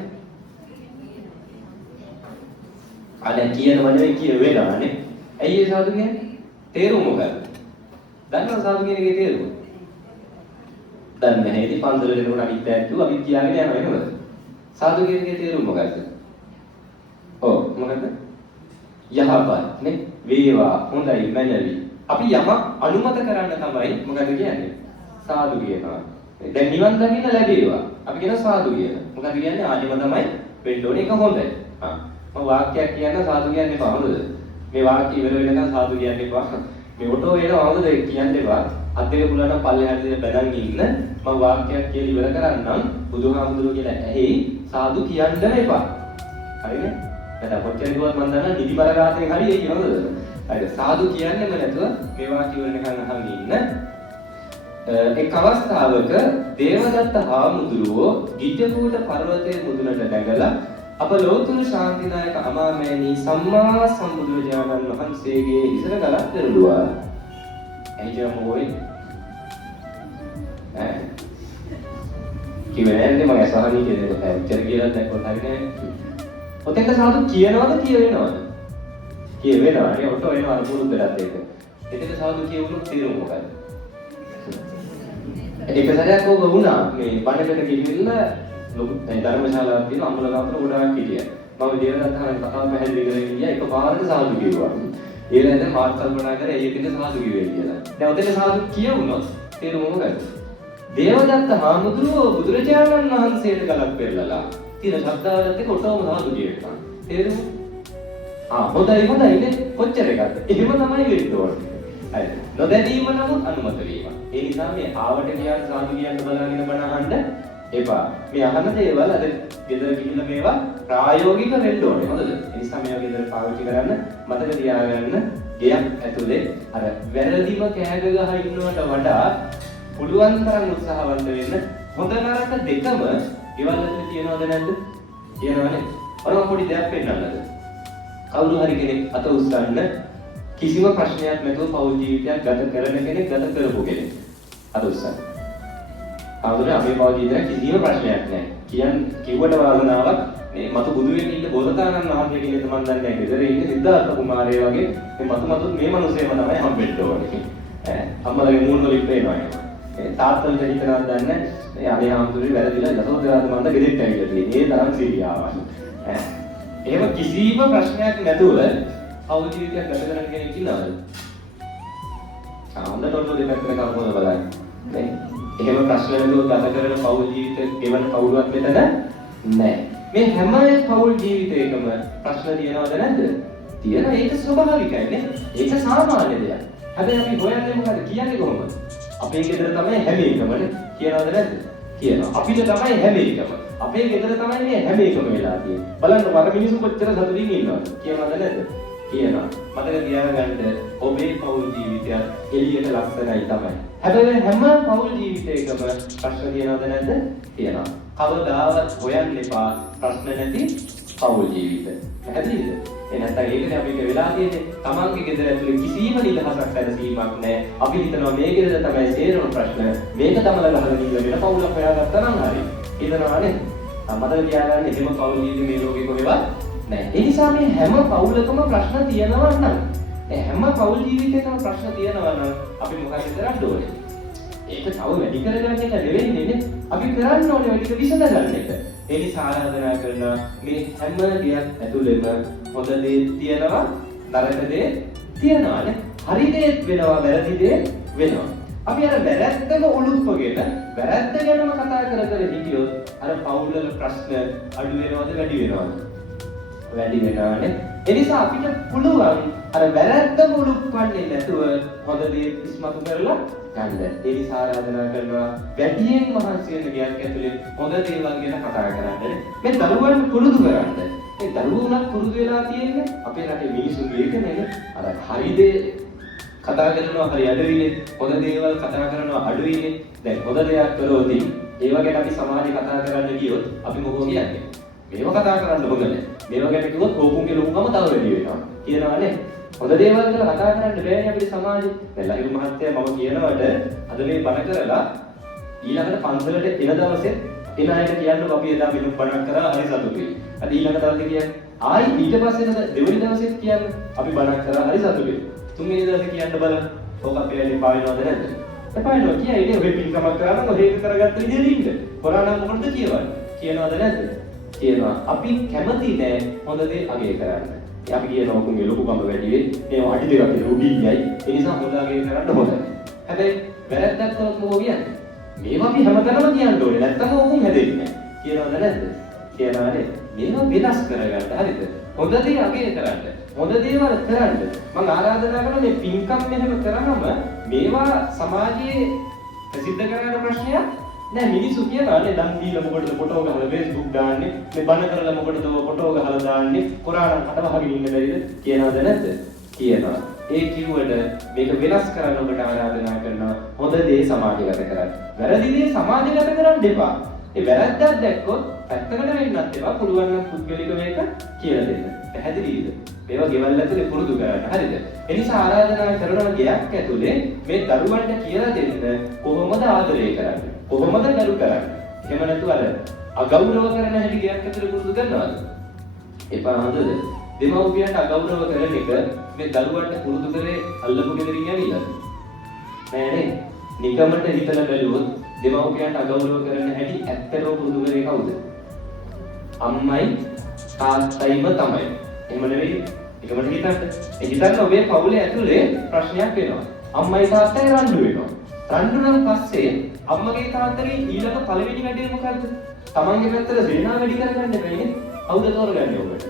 අනේ කියන වනේ කිය වෙනවානේ. ඇයි ඒ සාදු කියන්නේ? තේරුම මොකක්ද? දන්නවද සාදු කියන එකේ තේරුම? දන්නේ නැහැ. ඉතින් පන්සල දෙනකොට අනිත් ඇත්තෝ අපි කියාගෙන යනවා එහෙමද? සාදු කියන එකේ තේරුම මොකක්ද? ඔව් මොකක්ද? යහපත් නේ වේවා හොඳයි මැනවි. අපි යමක් අනුමත කරන්න තමයි මොකද කියන්නේ? සාදු කියනවා. දැන් නිවන් දකින්න ලැබේවා. අපි කියන සාදු කියන. මොකද කියන්නේ ආදිම තමයි වෙන්න ඕනේ ඒක හොඳයි. මම වාක්‍යයක් කියන්න සාදු කියන්න එපා හොඳද? මේ වාක්‍ය ඉවර වෙනකන් සාදු කියන්න එපා. මේ ඔටෝ එනවා හොඳද කියන්න එපා. අත් දෙක පුළුවන් නම් පල්ලෙහාට දෙක බැලන් ඉන්න. මම වාක්‍යයක් කියලා ඉවර කරන්නම්. බුදුහාමුදුරුවෝ කියලා ඇහි සාදු කියන්න එපා. හරිනේ? නැත්නම් කොච්චර කිව්වත් මම දන්නා නිදිබර ගාතෙන් හරි ඒක හොඳද? හරිද? සාදු කියන්නෙම නැතුව මේ වාක්‍ය ඉවර වෙනකන් අහන් ඉන්න. එක් අවස්ථාවක දේවදත්ත හාමුදුරුවෝ ගිජ්ජකූට පර්වතයේ මුදුනට නැගලා අප ලෝතුරු ශාන්තිනායක අමාමෑණී සම්මා සම්බුදුරජාණන් වහන්සේගේ ඉසර ගලක් පෙරළුවා. එනිජම මොයි කිව්වේ නැන්නේ මම අසහනී කියන එක පැච්චර කියලා දැක්කොත් හරිනේ. ඔතෙන්ට සාදු කියනවද කියවෙනවද? කියවෙනවා. ඒ ඔටෝ එනවා පුරුද්දට ඒක. එතන සාදු කියවුණොත් තීරුම මොකද? එක සැරයක් ඕක වුණා මේ බණකට ගිහිල්ලා ලොකු ධර්මශාලාවක් තියෙන අම්මල ගාමට ගොඩාක් හිටියා. මම දේවදත්තහන් කතාව පැහැදිලි කරගෙන ගියා එකපාරට සාදු කිව්වා. ඊළඟට මාත් කල්පනා කරේ ඒකෙන් සාදු කිව්වේ කියලා. දැන් ඔතන සාදු කියවුණොත් තේරුම මොකද? දේවදත්ත හාමුදුරුවෝ බුදුරජාණන් වහන්සේට ගලක් පෙරලලා තියෙන ශබ්දාවලත් එක්ක ඔටෝම සාදු කියනවා. තේරුම? හොඳයි කොච්චර එකක්ද? එහෙම තමයි වෙන්න ඕනේ. හරි. නොදැනීම නමුත් අනුමත වීම. ඒ නිසා මේ ආවට ගියාට සාදු කියන්න බලාගෙන බණ අහන්න එපා. මේ අහන දේවල් අද ගෙදර ගිහිල්ලා මේවා ප්‍රායෝගික වෙන්න ඕනේ. හොඳද? ඒ නිසා මේවා ගෙදර පාවිච්චි කරන්න මතක තියාගන්න. ගෙයක් ඇතුලේ අර වැරදිම කෑග ගහ ඉන්නවට වඩා පුළුවන් තරම් උත්සාහවන්ත වෙන්න. හොඳ නරක දෙකම ගෙවල් ඇතුලේ තියනවද නැද්ද? තියනවනේ. අර පොඩි දෙයක් පෙන්නන්නද? කවුරු හරි කෙනෙක් අත උස්සන්න කිසිම ප්‍රශ්නයක් නැතුව පෞල් ජීවිතයක් ගත කරන කෙනෙක් ගත කරපු කෙනෙක් අත උස්සන්න. ආවද අපේ පෞල් ජීවිතයක් කිසිම ප්‍රශ්නයක් නැහැ. කිව්වට වාසනාවක් මේ මතු බුදු වෙන්න ඉන්න බෝසතාණන් වහන්සේ කෙනෙක් මන් දන්නේ නැහැ. ගෙදර ඉන්නේ සිද්ධාර්ථ කුමාරය වගේ මේ මතු මේ මිනිස්සෙම තමයි හම්බෙන්න ඕනේ. අම්මලගේ මූණ වලින් පේනවා ඒක. තාත්තලට හිතනවත් දන්නේ නැහැ. අනේ හාමුදුරුවෝ වැරදිලා යසෝදරාට මන්ද ගෙදෙට්ට ඇවිල්ලා තියෙන්නේ. ඒ තරම් සීරියාවක්. එහෙම කිසිම ප්‍රශ්නයක් නැතුව පෞල් ජීවිතයක් ගත කරන කෙනෙක් ඉන්නවද? හොඳට ඔන්න දෙපැත්තට කවුරුද බලන්න. නේ? එහෙම ප්‍රශ්න නැතුව ගත කරන පෞල් ජීවිත ගෙවන කවුරුවත් මෙතන නැහැ. මේ හැම පෞල් ජීවිතයකම ප්‍රශ්න තියෙනවද නැද්ද? තියෙනවා. ඒක ස්වභාවිකයි නේ. ඒක සාමාන්‍ය දෙයක්. හැබැයි අපි හොයන්නේ මොකද? කියන්නේ කොහොමද? අපේ ගෙදර තමයි හැම එකමනේ. කියනවද නැද්ද? කියනවා. අපිට තමයි හැම එකම. අපේ ගෙදර තමයි මේ හැම එකම වෙලා තියෙන්නේ. බලන්න වර මිනිස්සු කොච්චර සතුටින් ඉන්නවද? කියනවද නැද්ද? කියනවා. මතක තියාගන්න ඔබේ පෞල් ජීවිතය එළියට ලස්සනයි තමයි. හැබැයි හැම පෞල් ජීවිතයකම ප්‍රශ්න තියෙනවද නැද්ද? තියෙනවා. කවදාවත් හොයන්න එපා ප්‍රශ්න නැති පෞල් ජීවිත. පැහැදිලිද? එහෙනම් ඒකනේ අපිට වෙලා තියෙන්නේ. තමන්ගේ ගෙදර ඇතුලේ කිසිම නිදහසක් දැනසීමක් නැහැ. අපි හිතනවා මේ ගෙදර තමයි සේරම ප්‍රශ්න. මේක තමල ගහලා ගිහලා වෙන පෞලක් හොයාගත්තා නම් හරි. හිතනවා නේද? මතක තියාගන්න එහෙම පෞල් ජීවිත මේ ලෝකේ කොහෙවත් නැහැ. ඒ නිසා මේ හැම පෞලකම ප්‍රශ්න තියෙනවා නම් හැම පෞල් ජීවිතයකම ප්‍රශ්න තියෙනවා නම් අපි මොකද කරන්න ඕනේ? ඒක තව වැඩි කරගන්න එක නෙවෙයි නේ. අපි කරන්න ඕනේ වැඩි විසඳගන්න එක. ඒ නිසා ආරාධනා කරනවා මේ හැම දෙයක් ඇතුළෙම හොඳ දේ තියෙනවා, නරක දේ තියෙනවානේ. හරි දේ වෙනවා, වැරදි දේ වෙනවා. අපි අර වැරද්දම උලුප්පගෙන වැරද්ද ගැනම කතා කර හිටියොත් අර පෞල් වල ප්‍රශ්න අඩු වෙනවද වැඩි වෙනවද? වැඩි වෙනවානේ. ඒ නිසා අපිට පුළුවන් අර වැරද්දම උලුප්පන්නේ නැතුව හොඳ දේ ඉස්මතු කරලා ගන්න. ඒ නිසා ආරාධනා කරනවා වැඩියෙන් මහන්සි වෙන ගියක් ඇතුලේ හොඳ දේවල් ගැන කතා කරන්න. මේ දරුවන් පුරුදු කරන්න. මේ දරුවෝනක් පුරුදු වෙලා තියෙන්නේ අපේ රටේ මිනිස්සුන් ඒකනේ. අර හරි දේ කතා කරනවා හරි අඩුයිනේ. හොඳ දේවල් කතා කරනවා අඩුයිනේ. දැන් හොඳ දෙයක් කරොත් ඒව ගැන අපි සමාජේ කතා කරන්න ගියොත් අපි මොකෝ කියන්නේ? මේව කතා කරන්න හොඳ නැහැ. මේව ගැන කිව්වොත් ඕකුන්ගේ ලොකුකම තව වැඩි වෙනවා. කියනවානේ. හොඳ දේවල් කියලා කතා කරන්න බෑනේ අපේ සමාජේ. දැන් ලහිරු මහත්තයා මම කියනවට අද මේ බණ කරලා ඊළඟට පන්සලට එන දවසේ එන අයට කියන්න අපි එදා මෙහෙම බණක් කරා හරි සතුටුයි. අද ඊළඟ දවසේ කියන්නේ ආයි ඊට පස්සේ දෙවෙනි දවසෙත් කියන්න අපි බණක් කරා හරි සතුටුයි. තුන්වෙනි දවසේ කියන්න බලන්න. ඕක අපේ ඇලේ පාවෙනවද නැද්ද? එපායනවා කියයිනේ ඔය පින්කමක් කරා නම් ඔය ඒක කරගත්ත විදිහට ඉන්න. හොරා නම් මොකටද කියවන්නේ? කියනවද නැද්ද? කියනවා. අපි කැමති නෑ හොඳ දේ අගය කරන්න. අපි කියනවා ඔකුන්ගේ ලොකුකම වැඩි වෙයි. මේවා අඩි දෙකක් විතර උඩින්යයි. ඒ නිසා හොඳ අගය කරන්න හොඳයි. හැබැයි වැරද්දක් කරොත් මොකෝ කියන්නේ? මේවා අපි හැමතැනම කියන්න ඕනේ. නැත්තම් ඔකුන් හැදෙන්නේ නෑ. කියනවද නැද්ද? කියනවානේ. මේවා වෙනස් කරගන්න. හරිද? හොඳ දේ අගය කරන්න. හොඳ දේවල් කරන්න. මම ආරාධනා කරනවා මේ පින්කම් මෙහෙම කරාම මේවා සමාජයේ ප්‍රසිද්ධ කරගන්න ප්‍රශ්නයක් නෑ. මිනිස්සු කියනවානේ දන් දීලා මොකටද ෆොටෝ ගහලා Facebook දාන්නේ? මේ බණ කරලා මොකටද ෆොටෝ ගහලා දාන්නේ? කුරාණ අටවහගෙන ඉන්න බැරිද? කියනවද නැද්ද? කියනවා. ඒ කිව්වට මේක වෙනස් කරන්න ඔබට ආරාධනා කරනවා. හොඳ දේ සමාජගත කරන්න. වැරදි දේ සමාජගත කරන්න එපා. ඒ වැරද්දක් දැක්කොත් පැත්තකට වෙන්නත් එපා. පුළුවන් නම් පුද්ගලිකව මේක කියලා දෙන්න. පැහැදිලිද? මේවා ගෙවල් ඇතුලේ පුරුදු කරන්න. හරිද? ඒ නිසා ආරාධනා කරනවා ගයක් ඇතුලේ මේ දරුවන්ට කියලා දෙන්න කොහොමද ආදරය කරන්නේ? කොහොමද දරු කරන්නේ? එහෙම නැතුව අර අගෞරව කරන හැටි ගයක් ඇතුලේ පුරුදු කරනවද? එපා හොඳද? දෙමව්පියන්ට අගෞරව කරන එක මේ දරුවන්ට පුරුදු කරේ අල්ලපු ගෙදරින් ඇවිල්ලා. නෑ නේ. නිකමට හිතලා බැලුවොත් දෙමව්පියන්ට අගෞරව කරන හැටි ඇත්තටම පුරුදු කරේ කවුද? අම්මයි තාත්තයිම තමයි. එහෙම නෙවෙයි. නිකමට හිතන්න. ඒ හිතන්න ඔබේ පවුලේ ඇතුලේ ප්‍රශ්නයක් වෙනවා. අම්මයි තාත්තයි රණ්ඩු වෙනවා. රණ්ඩු නම් පස්සේ අම්මගේ තාත්තගේ ඊළඟ පළවෙනි වැඩේ මොකද්ද? තමන්ගේ පැත්තට සේනාව වැඩි කරගන්න බෑනේ. කවුද තෝරගන්නේ ඔබට?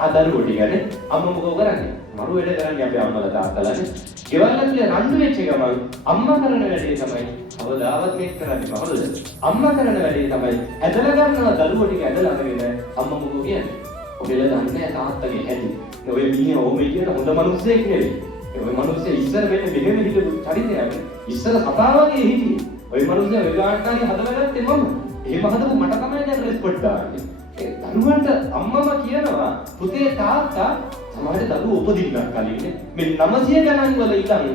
ආ දරුවෝ ටිකනේ. අම්මා මොකෝ කරන්නේ? මරු වැඩ කරන්නේ අපේ අම්මලා තාත්තලානේ. ගෙවල් ඇතුලේ රණ්ඩු වෙච්ච ගමන් අම්මා කරන වැඩේ තමයි අවදාවත් මේක කරන්නේ කොහොමද? අම්මා කරන වැඩේ තමයි ඇදලා ගන්නවා දරුවෝ ටික ඇදලා අරගෙන අම්මා මොකෝ කියන්නේ? ඔබලා දන්නේ තාත්තගේ හැටි. ඔය මිනිහා ඕමේ කියන හොඳ මිනිස්සෙක් නෙවෙයි. ඔය මිනිස්සේ ඉස්සර මෙන්න මෙහෙම හිටපු චරිතයක්. ඉස්සර කතා වගේ හිටියේ. ඔය මිනිස්සේ වෙලාවටදී හදලා ගත්තේ මම. එහෙම හදපු මට තමයි දැන් රෙස්පෙක්ට් දාන්නේ. ඒ දරුවන්ට අම්මම කියනවා පුතේ තාත්තා සමහර දරුවෝ උපදින්නක් කලින් මේ 900 ගණන් වල ඉඳන්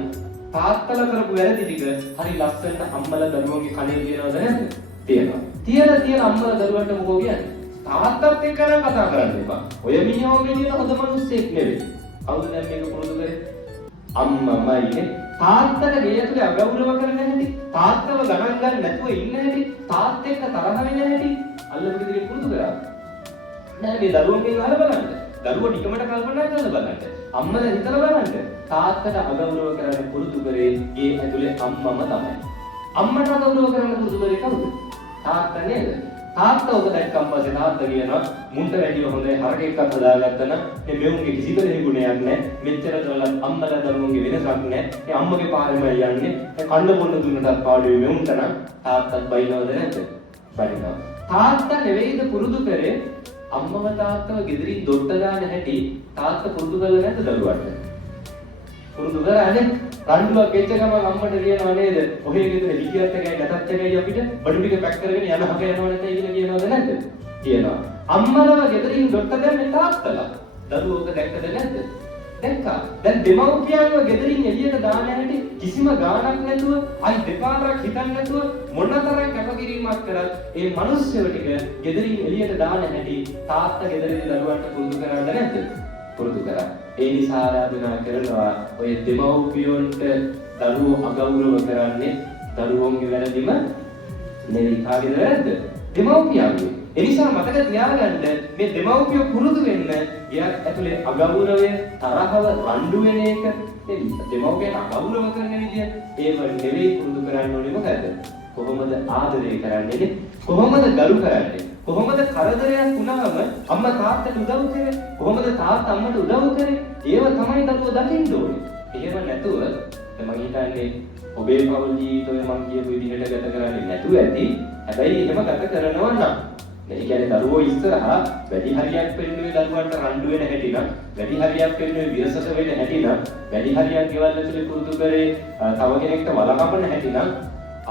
තාත්තලා කරපු වැරදි ටික හරි ලස්සනට අම්මලා දරුවන්ගේ කනේ තියනවද නැද්ද? තියෙනවා. තියෙන අම්මලා දරුවන්ට මොකෝ කියන්නේ? තාත්තත් එක්ක නම් කතා කරන්න එපා. ඔය මිනිහා මේ කියන හොඳ මිනිස්සෙක් නෙවෙයි. කවුද දැන් මේක පුරුදු කරේ? අම්මමයිනේ. තාත්තට ගේ ඇතුලේ අගෞරව කරන හැටි, තාත්තව ගණන් ගන්න නැතුව ඉන්න හැටි, තාත්ත එක්ක තරහ වෙන හැටි අල්ලපු විදිහට පුරුදු කරා. නෑ මේ දරුවන්ගෙන් අහලා බලන්න. දරුවෝ නිකමට කල්පනා කරලා බලන්න. අම්මලා හිතලා බලන්න. තාත්තට අගෞරව කරන්න පුරුදු කරේ ගේ ඇතුලේ අම්මම තමයි. අම්මට අගෞරව කරන්න පුරුදු කරේ කවුද? තාත්තා නේද? තාත්තා ඔබ දැක්කම පස්සේ තාත්තා කියනවා මුන්ට වැඩිව හොඳයි හරකෙක්වත් හදාගත්තා නම් මේ මෙවුන්ගේ කිසි දෙයක් ගුණයක් නැහැ. මෙච්චර කරලා අම්මලා දරුවන්ගේ වෙනසක් නැහැ. මේ අම්මගේ පාරෙම යන්නේ. මේ කන්න බොන්න දුන්නටත් පාඩුවේ මෙවුන්ට නම් තාත්තත් බයිනවද නැද්ද? බයිනවා. තාත්තා නෙවෙයිද පුරුදු කරේ අම්මව තාත්තව ගෙදරින් දොට්ට දාන හැටි තාත්තා පුරුදු කරලා නැද්ද දරුවන්ට? පුරුදු කරානේ. රණ්ඩුවක් වෙච්ච ගමන් අම්මට කියනවා නේද? ඔහේ ගෙදර හිටියත් එකයි නැතත් එකයි අපිට බඩු ටික පැක් කරගෙන යන හක යනවා නැතයි කියලා කියනවද නැද්ද? කියනවා. අම්මලව ගෙදරින් ඩොට්ට දැම්මේ තාත්තලා. දරුවෝ ඔක දැක්කද නැද්ද? දැක්කා. දැන් දෙමව්පියන්ව ගෙදරින් එළියට දාන හැටි කිසිම ගාණක් නැතුව, අයි දෙපාරක් හිතන්නේ නැතුව මොනතරම් කැපකිරීමක් කරත් ඒ මිනිස්සුව ටික ගෙදරින් එළියට දාන හැටි තාත්තා ගෙදරින් දරුවන්ට පුරුදු කරාද නැද්ද? පුරුදු කරා. ඒ නිසා ආරාධනා කරනවා ඔය දෙමව්පියන්ට දරුවෝ අගෞරව කරන්නේ දරුවෝන්ගේ වැරදිම නෙවෙයි. කාගේද වැරද්ද? දෙමව්පියන්ගේ. ඒ නිසා මතක තියාගන්න මේ දෙමව්පිය පුරුදු වෙන්න යා ඇතුලේ අගෞරවය, තරහව, රණ්ඩු වෙන එක දෙමව්පියන් අගෞරව කරන විදිය ඒව නෙවෙයි පුරුදු කරන්න ඕනේ. මොකද කොහොමද ආදරය කරන්නේ? කොහොමද ගරු කරන්නේ? කොහොමද කරදරයක් වුණාම අම්මා තාත්තට උදව් කරේ? කොහොමද තාත්තා අම්මට උදව් කරේ? ඒව තමයි දරුවෝ දකින්න ඕනේ. එහෙම නැතුව මම හිතන්නේ ඔබේ පවුල් ජීවිතය මම කියපු විදිහට ගත කරන්නේ නැතුව ඇති. හැබැයි එහෙම ගත කරනවා නම් ඒ කියන්නේ දරුවෝ ඉස්සරහා වැඩි හරියක් වෙන්නේ දරුවන්ට රණ්ඩු වෙන හැටි නම්, වැඩි හරියක් වෙන්නේ විරසස වෙන හැටි නම්, වැඩි හරියක් ගෙවල් ඇතුලේ පුරුදු කරේ තව කෙනෙක්ට වළකපන හැටි නම්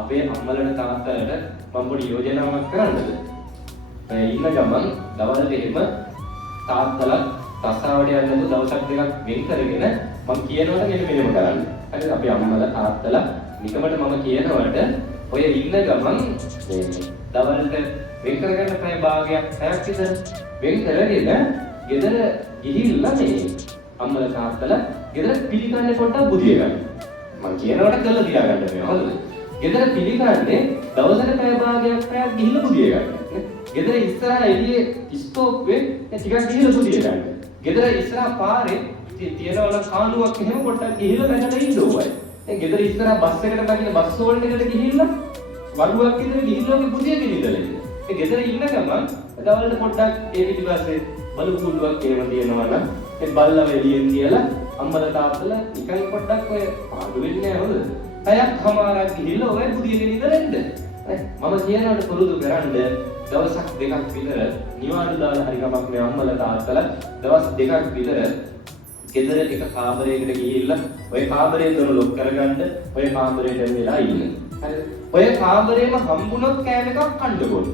අපේ අම්මලට තාත්තලට මම පොඩි යෝජනාවක් කරන්නද? ඉන්න ගමන් දවල්ට එහෙම තාත්තලා රස්සාවට යන්න නැතුව දවසක් දෙකක් වෙන් කරගෙන මම කියනවට මෙන්න කරන්න. හරිද? අපේ අම්මලා තාත්තලා නිකමට මම කියනවට ඔය ඉන්න ගමන් දවල්ට වෙන් කරගන්න පැය භාගයක් පැයක් විතර වෙන් කරගෙන ගෙදර ගිහිල්ලා මේ අම්මලා තාත්තලා ගෙදර පිළිකන්නේ පොඩ්ඩක් බුදිය ගන්න. මම කියනවට කළා තියාගන්න මේ හොඳද? ගෙදර පිළිකන්නේ දවසට පැය භාගයක් පැයක් ගිහිල්ලා බුදිය ගන්න. ගෙදර ඉස්සරහා එළියේ ස්ටෝප්වේ ටිකක් ගිහිල්ලා බුදිය ගන්න. ගෙදර ඉස්සරහා පාරේ තියෙනවා කානුවක් එහෙම පොඩ්ඩක් ගිහිල්ලා බැලලා ඉන්න ඕවයි. දැන් ගෙදර ඉස්සරහා බස් එකට බගින බස් හෝල්ඩ් එකට ගිහිල්ලා වරුවක් විතර ගිහිල්ලා ඔගේ බුදියගෙන ඉඳලා ඉන්න. ඒ ගෙදර ඉන්න ගමන් දවල්ට පොඩ්ඩක් ඒ පිටිපස්සේ බලු කුල්ලුවක් එහෙම තියෙනවා නම් ඒ බල්ලව එළියෙන් තියලා අම්මලා තාත්තලා නිකන් පොඩ්ඩක් ඔය පාඩු වෙන්නේ නැහැ හොඳද? පැයක් හමාරක් ගිහිල්ලා ඔය බුදියගෙන ඉඳලා ඉන්න. මම කියනවට පුරුදු කරන්න දවසක් දෙකක් විතර නිවාඩු දාලා හරි ගමක් නෑ අම්මලා තාත්තලා දවස් දෙකක් විතර ගෙදර එක කාමරයකට ගිහිල්ලා ඔය කාමරේ දොර ලොක් කරගන්න ඔය කාමරේට වෙලා ඉන්න. හරිද? ඔය කාමරේම හම්බුනොත් කෑම එකක් කන්න ඕන.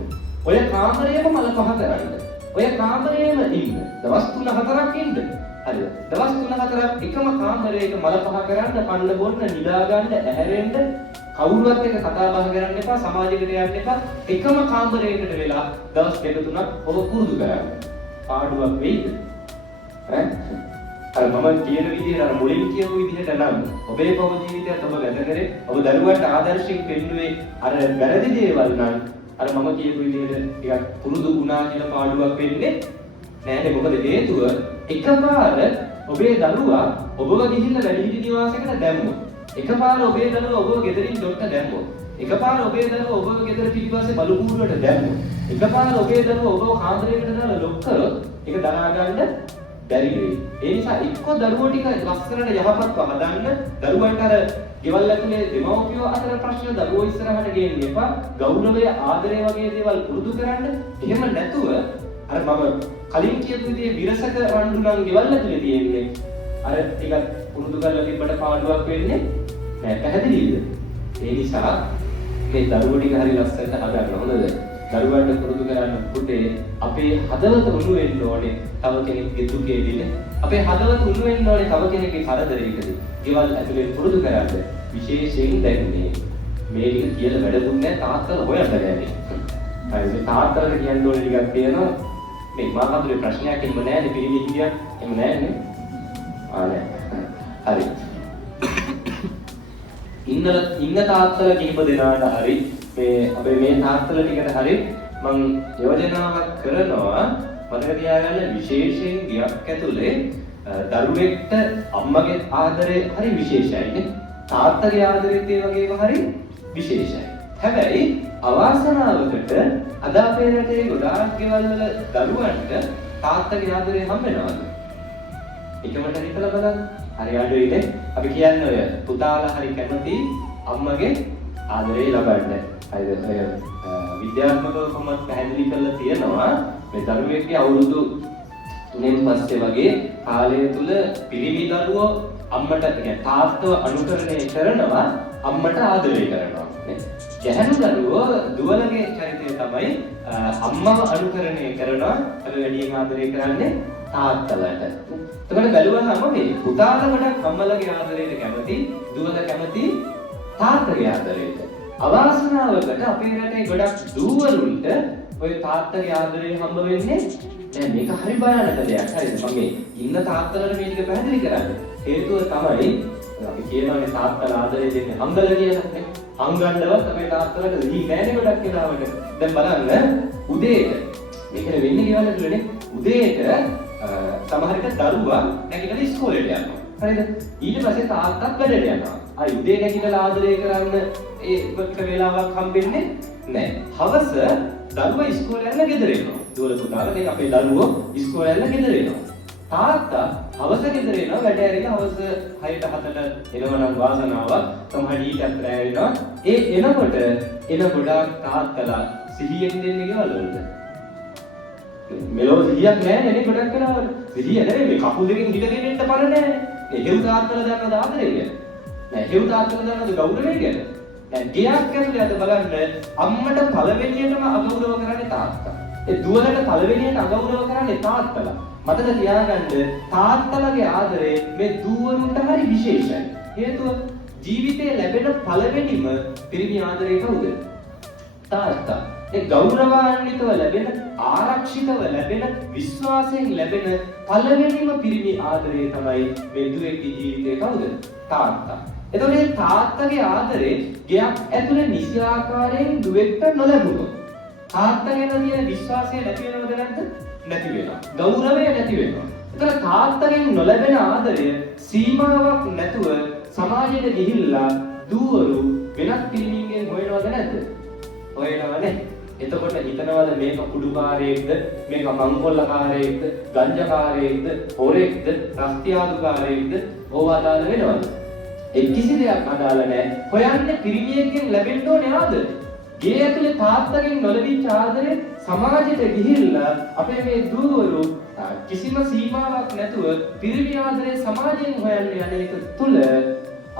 ඔය කාමරේම මල පහ කරන්න. ඔය කාමරේම ඉන්න. දවස් 3-4ක් ඉන්න. හරිද? දවස් 3-4ක් එකම කාමරයක මල පහ කරන්න, කන්න බොන්න, නිදා ගන්න, ඇහැරෙන්න, කවුරුවත් එක්ක කතා බහ කරන්න එපා, සමාජයකට යන්න එපා. එකම කාමරයකට වෙලා දවස් 2-3ක් ඔබ පුරුදු කරන්න. පාඩුවක් වෙයිද? ඈ? අර මම කියන විදිහට අර මුලින් කියපු විදිහට නම් ඔබේ පෞද්ගලික ජීවිතයත් ඔබ ගත කරේ ඔබ දරුවන්ට ආදර්ශයෙන් පෙන්නුවේ අර වැරදි දේවල් නම් අර මම කියපු විදිහට ටිකක් පුරුදු වුණා කියලා පාඩුවක් වෙන්නේ නෑනේ. මොකද හේතුව එකපාර ඔබේ දරුවා ඔබව ගිහිල්ලා වැඩිහිටි නිවාසයකට දැම්මොත්, එකපාර ඔබේ දරුවා ඔබව ගෙදරින් ඩොට්ට දැම්මොත්, එකපාර ඔබේ දරුවා ඔබව ගෙදර පිටිපස්සේ බලු කූඩුවට දැම්මොත්, එකපාර ඔබේ දරුවා ඔබව කාමරයකට දාලා ලොක් කරොත් ඒක දරා ගන්න බැරි වෙයි. ඒ නිසා එක්ක දරුවෝ ටික ලස්සනට යහපත්ව හදන්න, දරුවන්ට අර ගෙවල් ඇතුලේ දෙමව්පියෝ අතර ප්‍රශ්න දරුවෝ ඉස්සරහට ගේන්න එපා. ගෞරවය, ආදරය වගේ දේවල් පුරුදු කරන්න. එහෙම නැතුව අර මම කලින් කියපු විදිහේ විරසක රණ්ඩු නම් ගෙවල් ඇතුලේ තියෙන්නේ. අර ටිකක් පුරුදු කරලා තිබ්බට පාඩුවක් වෙන්නේ නැහැ. පැහැදිලිද? ඒ නිසා මේ දරුවෝ ටික හරි ලස්සනට හදන්න හොඳද? දරුවන්ට පුරුදු කරන්න පුතේ අපේ හදවත උණු වෙන්න ඕනේ තව කෙනෙක්ගේ දුකේදීද? අපේ හදවත උණු වෙන්න ඕනේ තව කෙනෙක්ගේ කරදරයකදී. ගෙවල් ඇතුලේ පුරුදු කරන්න. විශේෂයෙන් දැන් මේක කියලා වැඩ දුන්නේ තාත්තලා හොයන්න බැහැ. හරිද? තාත්තලා කියන්න ඕනේ ටිකක් තියෙනවා. මේ මාහතුලේ ප්‍රශ්නයක් එහෙම නැහැ නේ පිළිවි හිටියක්. එහෙම නැහැ නේ. නෑ. හරි. ඉන්න තාත්තලා කිහිප දෙනාට හරි මේ අපේ මේ තාත්තලා ටිකට හරි මම යෝජනාවක් කරනවා. මතක තියාගන්න විශේෂයෙන් ගියක් ඇතුලේ දරුවෙක්ට අම්මගේ ආදරය හරි විශේෂයිනේ. තාත්තගේ ආදරයත් ඒ වගේම හරි විශේෂයි. හැබැයි අවාසනාවකට අද අපේ රටේ ගොඩාක් ගෙවල් වල දරුවන්ට තාත්තගේ ආදරය හම්බ වෙනවද? එකමට හිතලා බලන්න. හරි අඩුයිනේ. අපි කියන්නේ ඔය පුතාලා හරි කැමති අම්මගේ ආදරේ ලබන්න. හරිද? විද්‍යාත්මකව කොහොමද පැහැදිලි කරලා තියෙනවා මේ දරුවෙක්ගේ අවුරුදු 3න් පස්සේ වගේ කාලය තුල පිරිමි දරුවෝ අම්මට කියන්නේ තාත්තව අනුකරණය කරනවා, අම්මට ආදරය කරනවා නේ. ගැහැණු දරුවෝ දුවලගේ චරිතය වගේ තමයි අම්මව අනුකරණය කරනවා අපි වැඩියෙන් ආදරය කරන්නේ තාත්තලාට. එතකොට බැලුවහම මේ පුතාලා ගොඩක් අම්මලගේ ආදරයට කැමති, දුවලා කැමති තාත්තගේ ආදරයට. අවාසනාවකට අපේ රටේ ගොඩක් දුවලුන්ට ඔය තාත්තගේ ආදරය හම්බ වෙන්නේ නැහැ. මේක හරි භයානක දෙයක්. හරිද? මම මේ ඉන්න තාත්තලාට මේක පැහැදිලි කරන්නේ. හේතුව තමයි අපි කියනවානේ තාත්තලා ආදරය දෙන්නේ හංගල කියලා නේ. හංගන්නවත් අපේ තාත්තලාට දී නෑනේ ගොඩක් වෙලාවට. දැන් බලන්න උදේට මේක වෙන්නේ කියවලුනේ. උදේට සමහර විට දරුවා නැගිටලා ඉස්කෝලේට යනවා. හරිද? ඊට පස්සේ තාත්තත් වැඩට යනවා. ආයි උදේ නැගිටලා ආදරය කරන්න ඒ වෙලාවක් හම්බෙන්නේ නැහැ. හවස දරුවා ඉස්කෝලේ යන ගෙදර එනවා. දුවල පුතාලා දැන් අපේ දරුවෝ ඉස්කෝලේ යන ගෙදර එනවා. තාත්තා හවස ගෙදර එනවා වැඩ ඇරිලා හවස 6ට 7ට එනවනම් වාසනාවක් සමහර ඊටත් රැ වෙනවා. ඒ එනකොට එන ගොඩාක් තාත්තලා සිහියෙන් දෙන්නේ ගෙවල් වලට. මෙලොව සිහියක් නැහැ නේ ගොඩක් වෙලාවට. සිහිය නෙවෙයි මේ කකුල් දෙකෙන් හිටගෙන ඉන්න පර නැහැ. ඒ හෙව් තාත්තලා දන්නවද ආදරය ගැන? නෑ හෙව් තාත්තලා දන්නවද ගෞරවය ගැන? නෑ ගියක් ඇතුලේ අද බලන්න අම්මට පළවෙනියටම අගෞරව කරන්නේ තාත්තා. ඒ දුවලට පළවෙනියට අගෞරව කරන්නේ තාත්තලා. මතක තියාගන්න තාත්තලාගේ ආදරේ මේ දුවරුන්ට හරි විශේෂයි. හේතුව ජීවිතේ ලැබෙන පළවෙනිම පිරිමි ආදරේ කවුද? තාත්තා. ඒ ගෞරවාන්විතව ලැබෙන ආරක්ෂිතව ලැබෙන විශ්වාසයෙන් ලැබෙන පළවෙනිම පිරිමි ආදරේ තමයි මේ දුවේගේ ජීවිතේ කවුද? තාත්තා. එතකොට මේ තාත්තගේ ආදරේ ගයක් ඇතුලේ නිසි ආකාරයෙන් දුවෙක්ට නොලැබුණොත් තාත්තා ගැන තියෙන විශ්වාසය නැති වෙනවද නැද්ද? නැති වෙනවා. ගෞරවය නැති වෙනවා. එතකොට තාත්තගෙන් නොලැබෙන ආදරය සීමාවක් නැතුව සමාජයට ගිහිල්ලා දුවරු වෙනත් පිරිමින්ගෙන් හොයනවද නැද්ද? හොයනවනේ. එතකොට හිතනවාද මේක කුඩුකාරයෙක්ද, මේක මංකොල්ලකාරයෙක්ද, ගංජාකාරයෙක්ද, හොරෙක්ද, රස්තියාදුකාරයෙක්ද? ඕවා අදාළ වෙනවද? ඒ කිසි දෙයක් අදාළ නැහැ. හොයන්නේ පිරිමියෙක්ගෙන් ලැබෙන්න ඕනේ ආදරය. ගේ ඇතුලේ තාත්තගෙන් නොලැබිච්ච ආදරේ සමාජයට ගිහිල්ලා අපේ මේ දුවරු කිසිම සීමාවක් නැතුව පිරිමි ආදරේ සමාජයෙන් හොයන්න යන එක තුල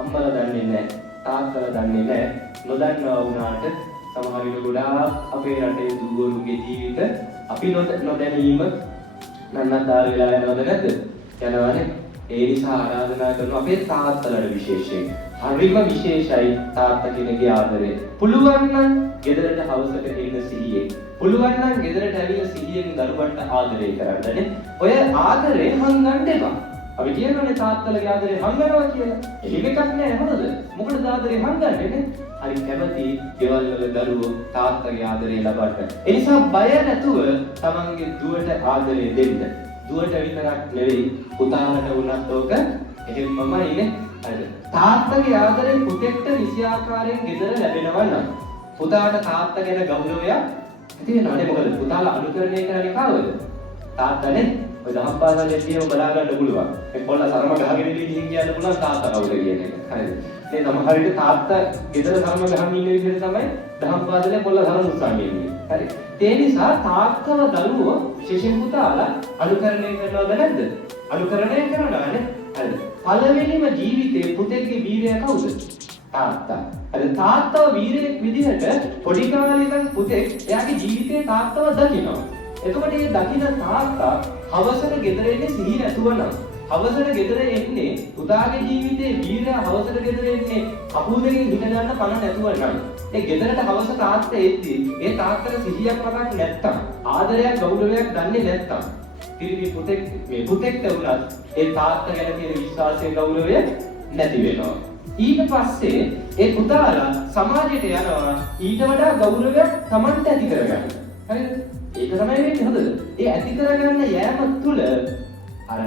අම්මලා දන්නේ නැහැ, තාත්තලා දන්නේ නැහැ. නොදන්නවා වුණාට සමහර විට ගොඩාක් අපේ රටේ දුවරුගේ ජීවිත අපි නොදැනීම නන්නතර වෙලා යනවද නැද්ද? යනවනේ. ඒ නිසා ආරාධනා කරනවා අපේ තාත්තලාට විශේෂයෙන්. හරිම විශේෂයි තාත්තා කෙනෙක්ගේ ආදරය. පුළුවන් නම් ගෙදරට හවසට එන්න සිහියෙන්. පුළුවන් නම් ගෙදරට ඇවිල්ලා සිහියෙන් දරුවන්ට ආදරය කරන්නනේ. ඔය ආදරේ හංගන්න එපා. අපි කියනවානේ තාත්තලාගේ ආදරේ හංගනවා කියලා. එහෙම එකක් නෑ හොඳද? මොකටද ආදරේ හංගන්නේ නේ? හරි කැමති ගෙවල් වල දරුවෝ තාත්තගේ ආදරේ ලබන්න. ඒ නිසා බය නැතුව තමන්ගේ දුවට ආදරය දෙන්න. දුවට විතරක් නෙවෙයි පුතාලට වුණත් ඕක එහෙමමයිනේ. හරිද? තාත්තගේ ආදරේ පුතෙක්ට නිසි ආකාරයෙන් ගෙදර ලැබෙනවා නම් පුතාට තාත්තා ගැන ගෞරවයක් ඇති වෙනවනේ. මොකද පුතාලා අනුකරණය කරන්නේ කාවද? තාත්තනේ. ඔය දහම් පාසලේ තියෙනව බලා ගන්න පුළුවන්. මේ පොල්ල සරම ගහගෙන ඉඳින් කියන්න පුළුවන් තාත්තා කවුද කියන එක. හරිද? මේ සමහර විට තාත්තා ගෙදර සරම ගහන් ඉන්න විදිහට තමයි දහම් පාසලේ පොල්ල සරම උස්සන්නේ ඉන්නේ. හරි. ඒ නිසා තාත්තව දරුවෝ විශේෂයෙන් පුතාලා අනුකරණය කරනවද නැද්ද? අනුකරණය කරනවානේ. හරිද? පළවෙනිම ජීවිතේ පුතෙක්ගේ වීරයා කවුද? තාත්තා. හරි. තාත්තව වීරයෙක් විදිහට පොඩි කාලේ ඉඳන් පුතෙක් එයාගේ ජීවිතේ තාත්තව දකිනවා. එතකොට මේ දකින තාත්තා හවසට ගෙදර එන්නේ සිහි නැතුව නම් හවසට ගෙදර එන්නේ පුතාගේ ජීවිතේ වීරයා හවසට ගෙදර එන්නේ කපුල් දෙකෙන් හිට ගන්න පණ නැතුව නම් ඒ ගෙදරට හවස තාත්තා එද්දී ඒ තාත්තට සිහියක් පමණක් නැත්තම් ආදරයක් ගෞරවයක් දන්නේ නැත්තම් පිරිමි පුතෙක් මේ පුතෙක්ට වුණත් ඒ තාත්තා ගැන තියෙන විශ්වාසය ගෞරවය නැති වෙනවා. ඊට පස්සේ ඒ පුතාලා සමාජයට යනවා ඊට වඩා ගෞරවයක් Tamanට ඇති කරගන්න. හරිද? ඒක තමයි වෙන්නේ හොඳද? ඒ ඇති කරගන්න යෑම තුළ අර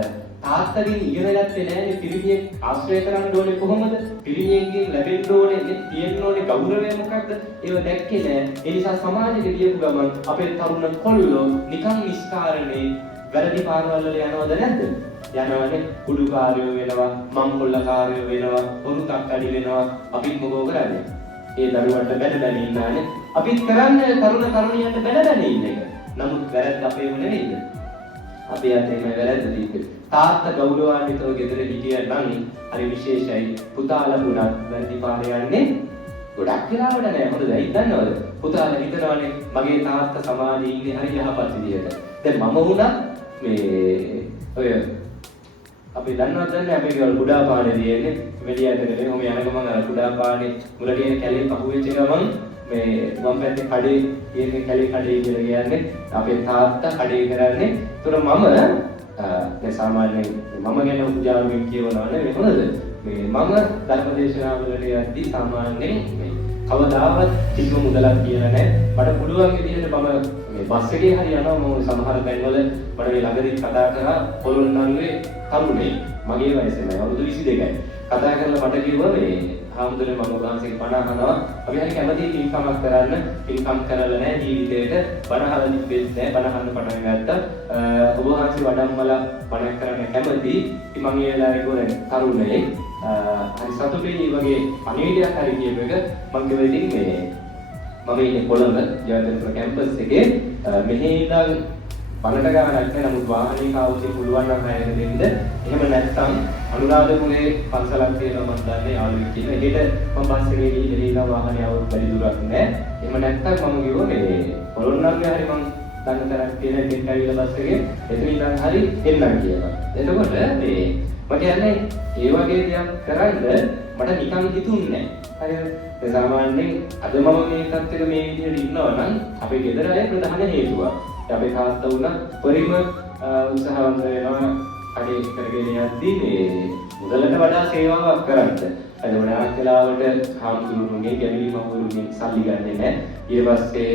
තාත්තගෙන් ඉගෙන ගත්තේ නෑනේ පිරිමියෙක් ආශ්‍රය කරන්න ඕනේ කොහොමද? පිරිමියෙක්ගෙන් ලැබෙන්න ඕනේ තියෙන්න ඕනේ ගෞරවය මොකක්ද? ඒව දැක්කේ නෑ. ඒ නිසා සමාජෙට ගියපු ගමන් අපේ තරුණ කොල්ලෝ නිකන් නිස්කාරණේ වැරදි පාරවල් වල යනවද නැද්ද? යනවනේ. කුඩුකාරයෝ වෙනවා, මංකොල්ලකාරයෝ වෙනවා, හොරු තක්කඩි වෙනවා. අපිත් මොකෝ කරන්නේ? ඒ දරුවන්ට බැන බැන ඉන්නානේ. අපිත් කරන්නේ තරුණ තරුණියන්ට බැන බැන ඉන්න එක. නමුත් වැරද්ද අපේම නෙවෙයිද? අපේ අතේම වැරද්ද තියෙන්නේ. තාත්තා ගෞරවාන්විතව ගෙදර හිටියා නම් හරි විශේෂයි. පුතාලා වුණත් වැරදි පාරේ යන්නේ ගොඩක් වෙලාවට නෑ. හොඳ දැන් දන්නවද? පුතාලා හිතනවානේ මගේ තාත්තා සමාජයේ ඉන්නේ හරි යහපත් විදියට. දැන් මම වුණත් මේ ඔය අපි දන්නවද දන්නේ අපේ ගෙවල් කුඩා පානේ තියෙන්නේ. මෙලිය ඇතුලේ කොහොම යන ගමන් අර කුඩා පානේ මුල තියෙන කැලේ පහුවෙච්ච ගමන් මේ වම් පැත්තේ කඩේ තියෙන කැලේ කියලා කියන්නේ අපේ තාත්තා කඩේ කරන්නේ. ඒතර මම දැන් සාමාන්‍යයෙන් මම ගැන උදාහරණයක් කියවනවා නේ හොඳද? මේ මම ධර්මදේශනාවලට යද්දී සාමාන්‍යයෙන් මේ කවදාවත් කිසිම මුදලක් කියලා නැහැ. මට පුළුවන් විදිහට මම මේ බස් එකේ හරි යනවා මම සමහර තැන්වල මම මේ ළඟදී කතා කරා පොළොන්නරුවේ තරුණේ මගේ වයසේමයි අවුරුදු 22යි. කතා කරලා මට කිව්වා මේ හාමුදුරනේ මම උදාහරණයක් 50 අහනවා. අපි හරි කැමතියි ඉන්කම්ක් කරන්න. ඉන්කම් කරලා නැහැ ජීවිතේට. බණ අහලා තිබෙත් නැහැ. බණ අහන්න පටන් ගත්තා. ඔබ වහන්සේ වඩම්මලා බණ කරන්න කැමතියි. ඉතින් මම ඒ වෙලාවේ ගොඩක් තරුණයෙක්. හරි සතුටුයි වගේ අනේඩයක් හරි කියප එක මම කිව්වා ඉතින් මේ මම ඉන්නේ කොළඹ ජයවර්ධනපුර කැම්පස් එකේ මෙහි ඉඳන් බණට ගානක් නැහැ. නමුත් වාහනයක ආවොත් පුළුවන් නම් හැරෙන්න දෙන්න. එහෙම නැත්නම් අනුරාධපුරේ පන්සලක් තියෙනවා මම දන්නේ යාළුවෙක් කියන. ඒකට මම බස් එකේ ගිහින් වාහනේ આવුත් බැරි දුරක් නැහැ. එහෙම නැත්නම් මම කිව්වා මේ පොළොන්නරුවේ හරි මම දන්න තරක් තියෙන එකෙන් ඇවිල්ලා බස් එකේ එතන ඉඳන් හරි එන්නම් කියලා. එතකොට මේ මම කියන්නේ ඒ වගේ දෙයක් කරන්න මට නිකන් හිතුන්නේ නැහැ. හරිද? ඒ සාමාන්‍යයෙන් අද මම මේ තත්ත්වෙක මේ විදිහට ඉන්නවා නම් අපේ ගෙදර අය ප්‍රධාන හේතුවක්. අපේ තාත්තා වුණා පරිම උත්සාහවන්ත වෙනවා කඩේ කරගෙන යද්දී මේ මුදලට වඩා සේවාවක් කරන්න. අද වඩාක් වෙලාවට හාමුදුරුවෝගේ ගැඹිරි මහවරුන්ගෙන් සල්ලි ගන්නෙ නැහැ. ඊට පස්සේ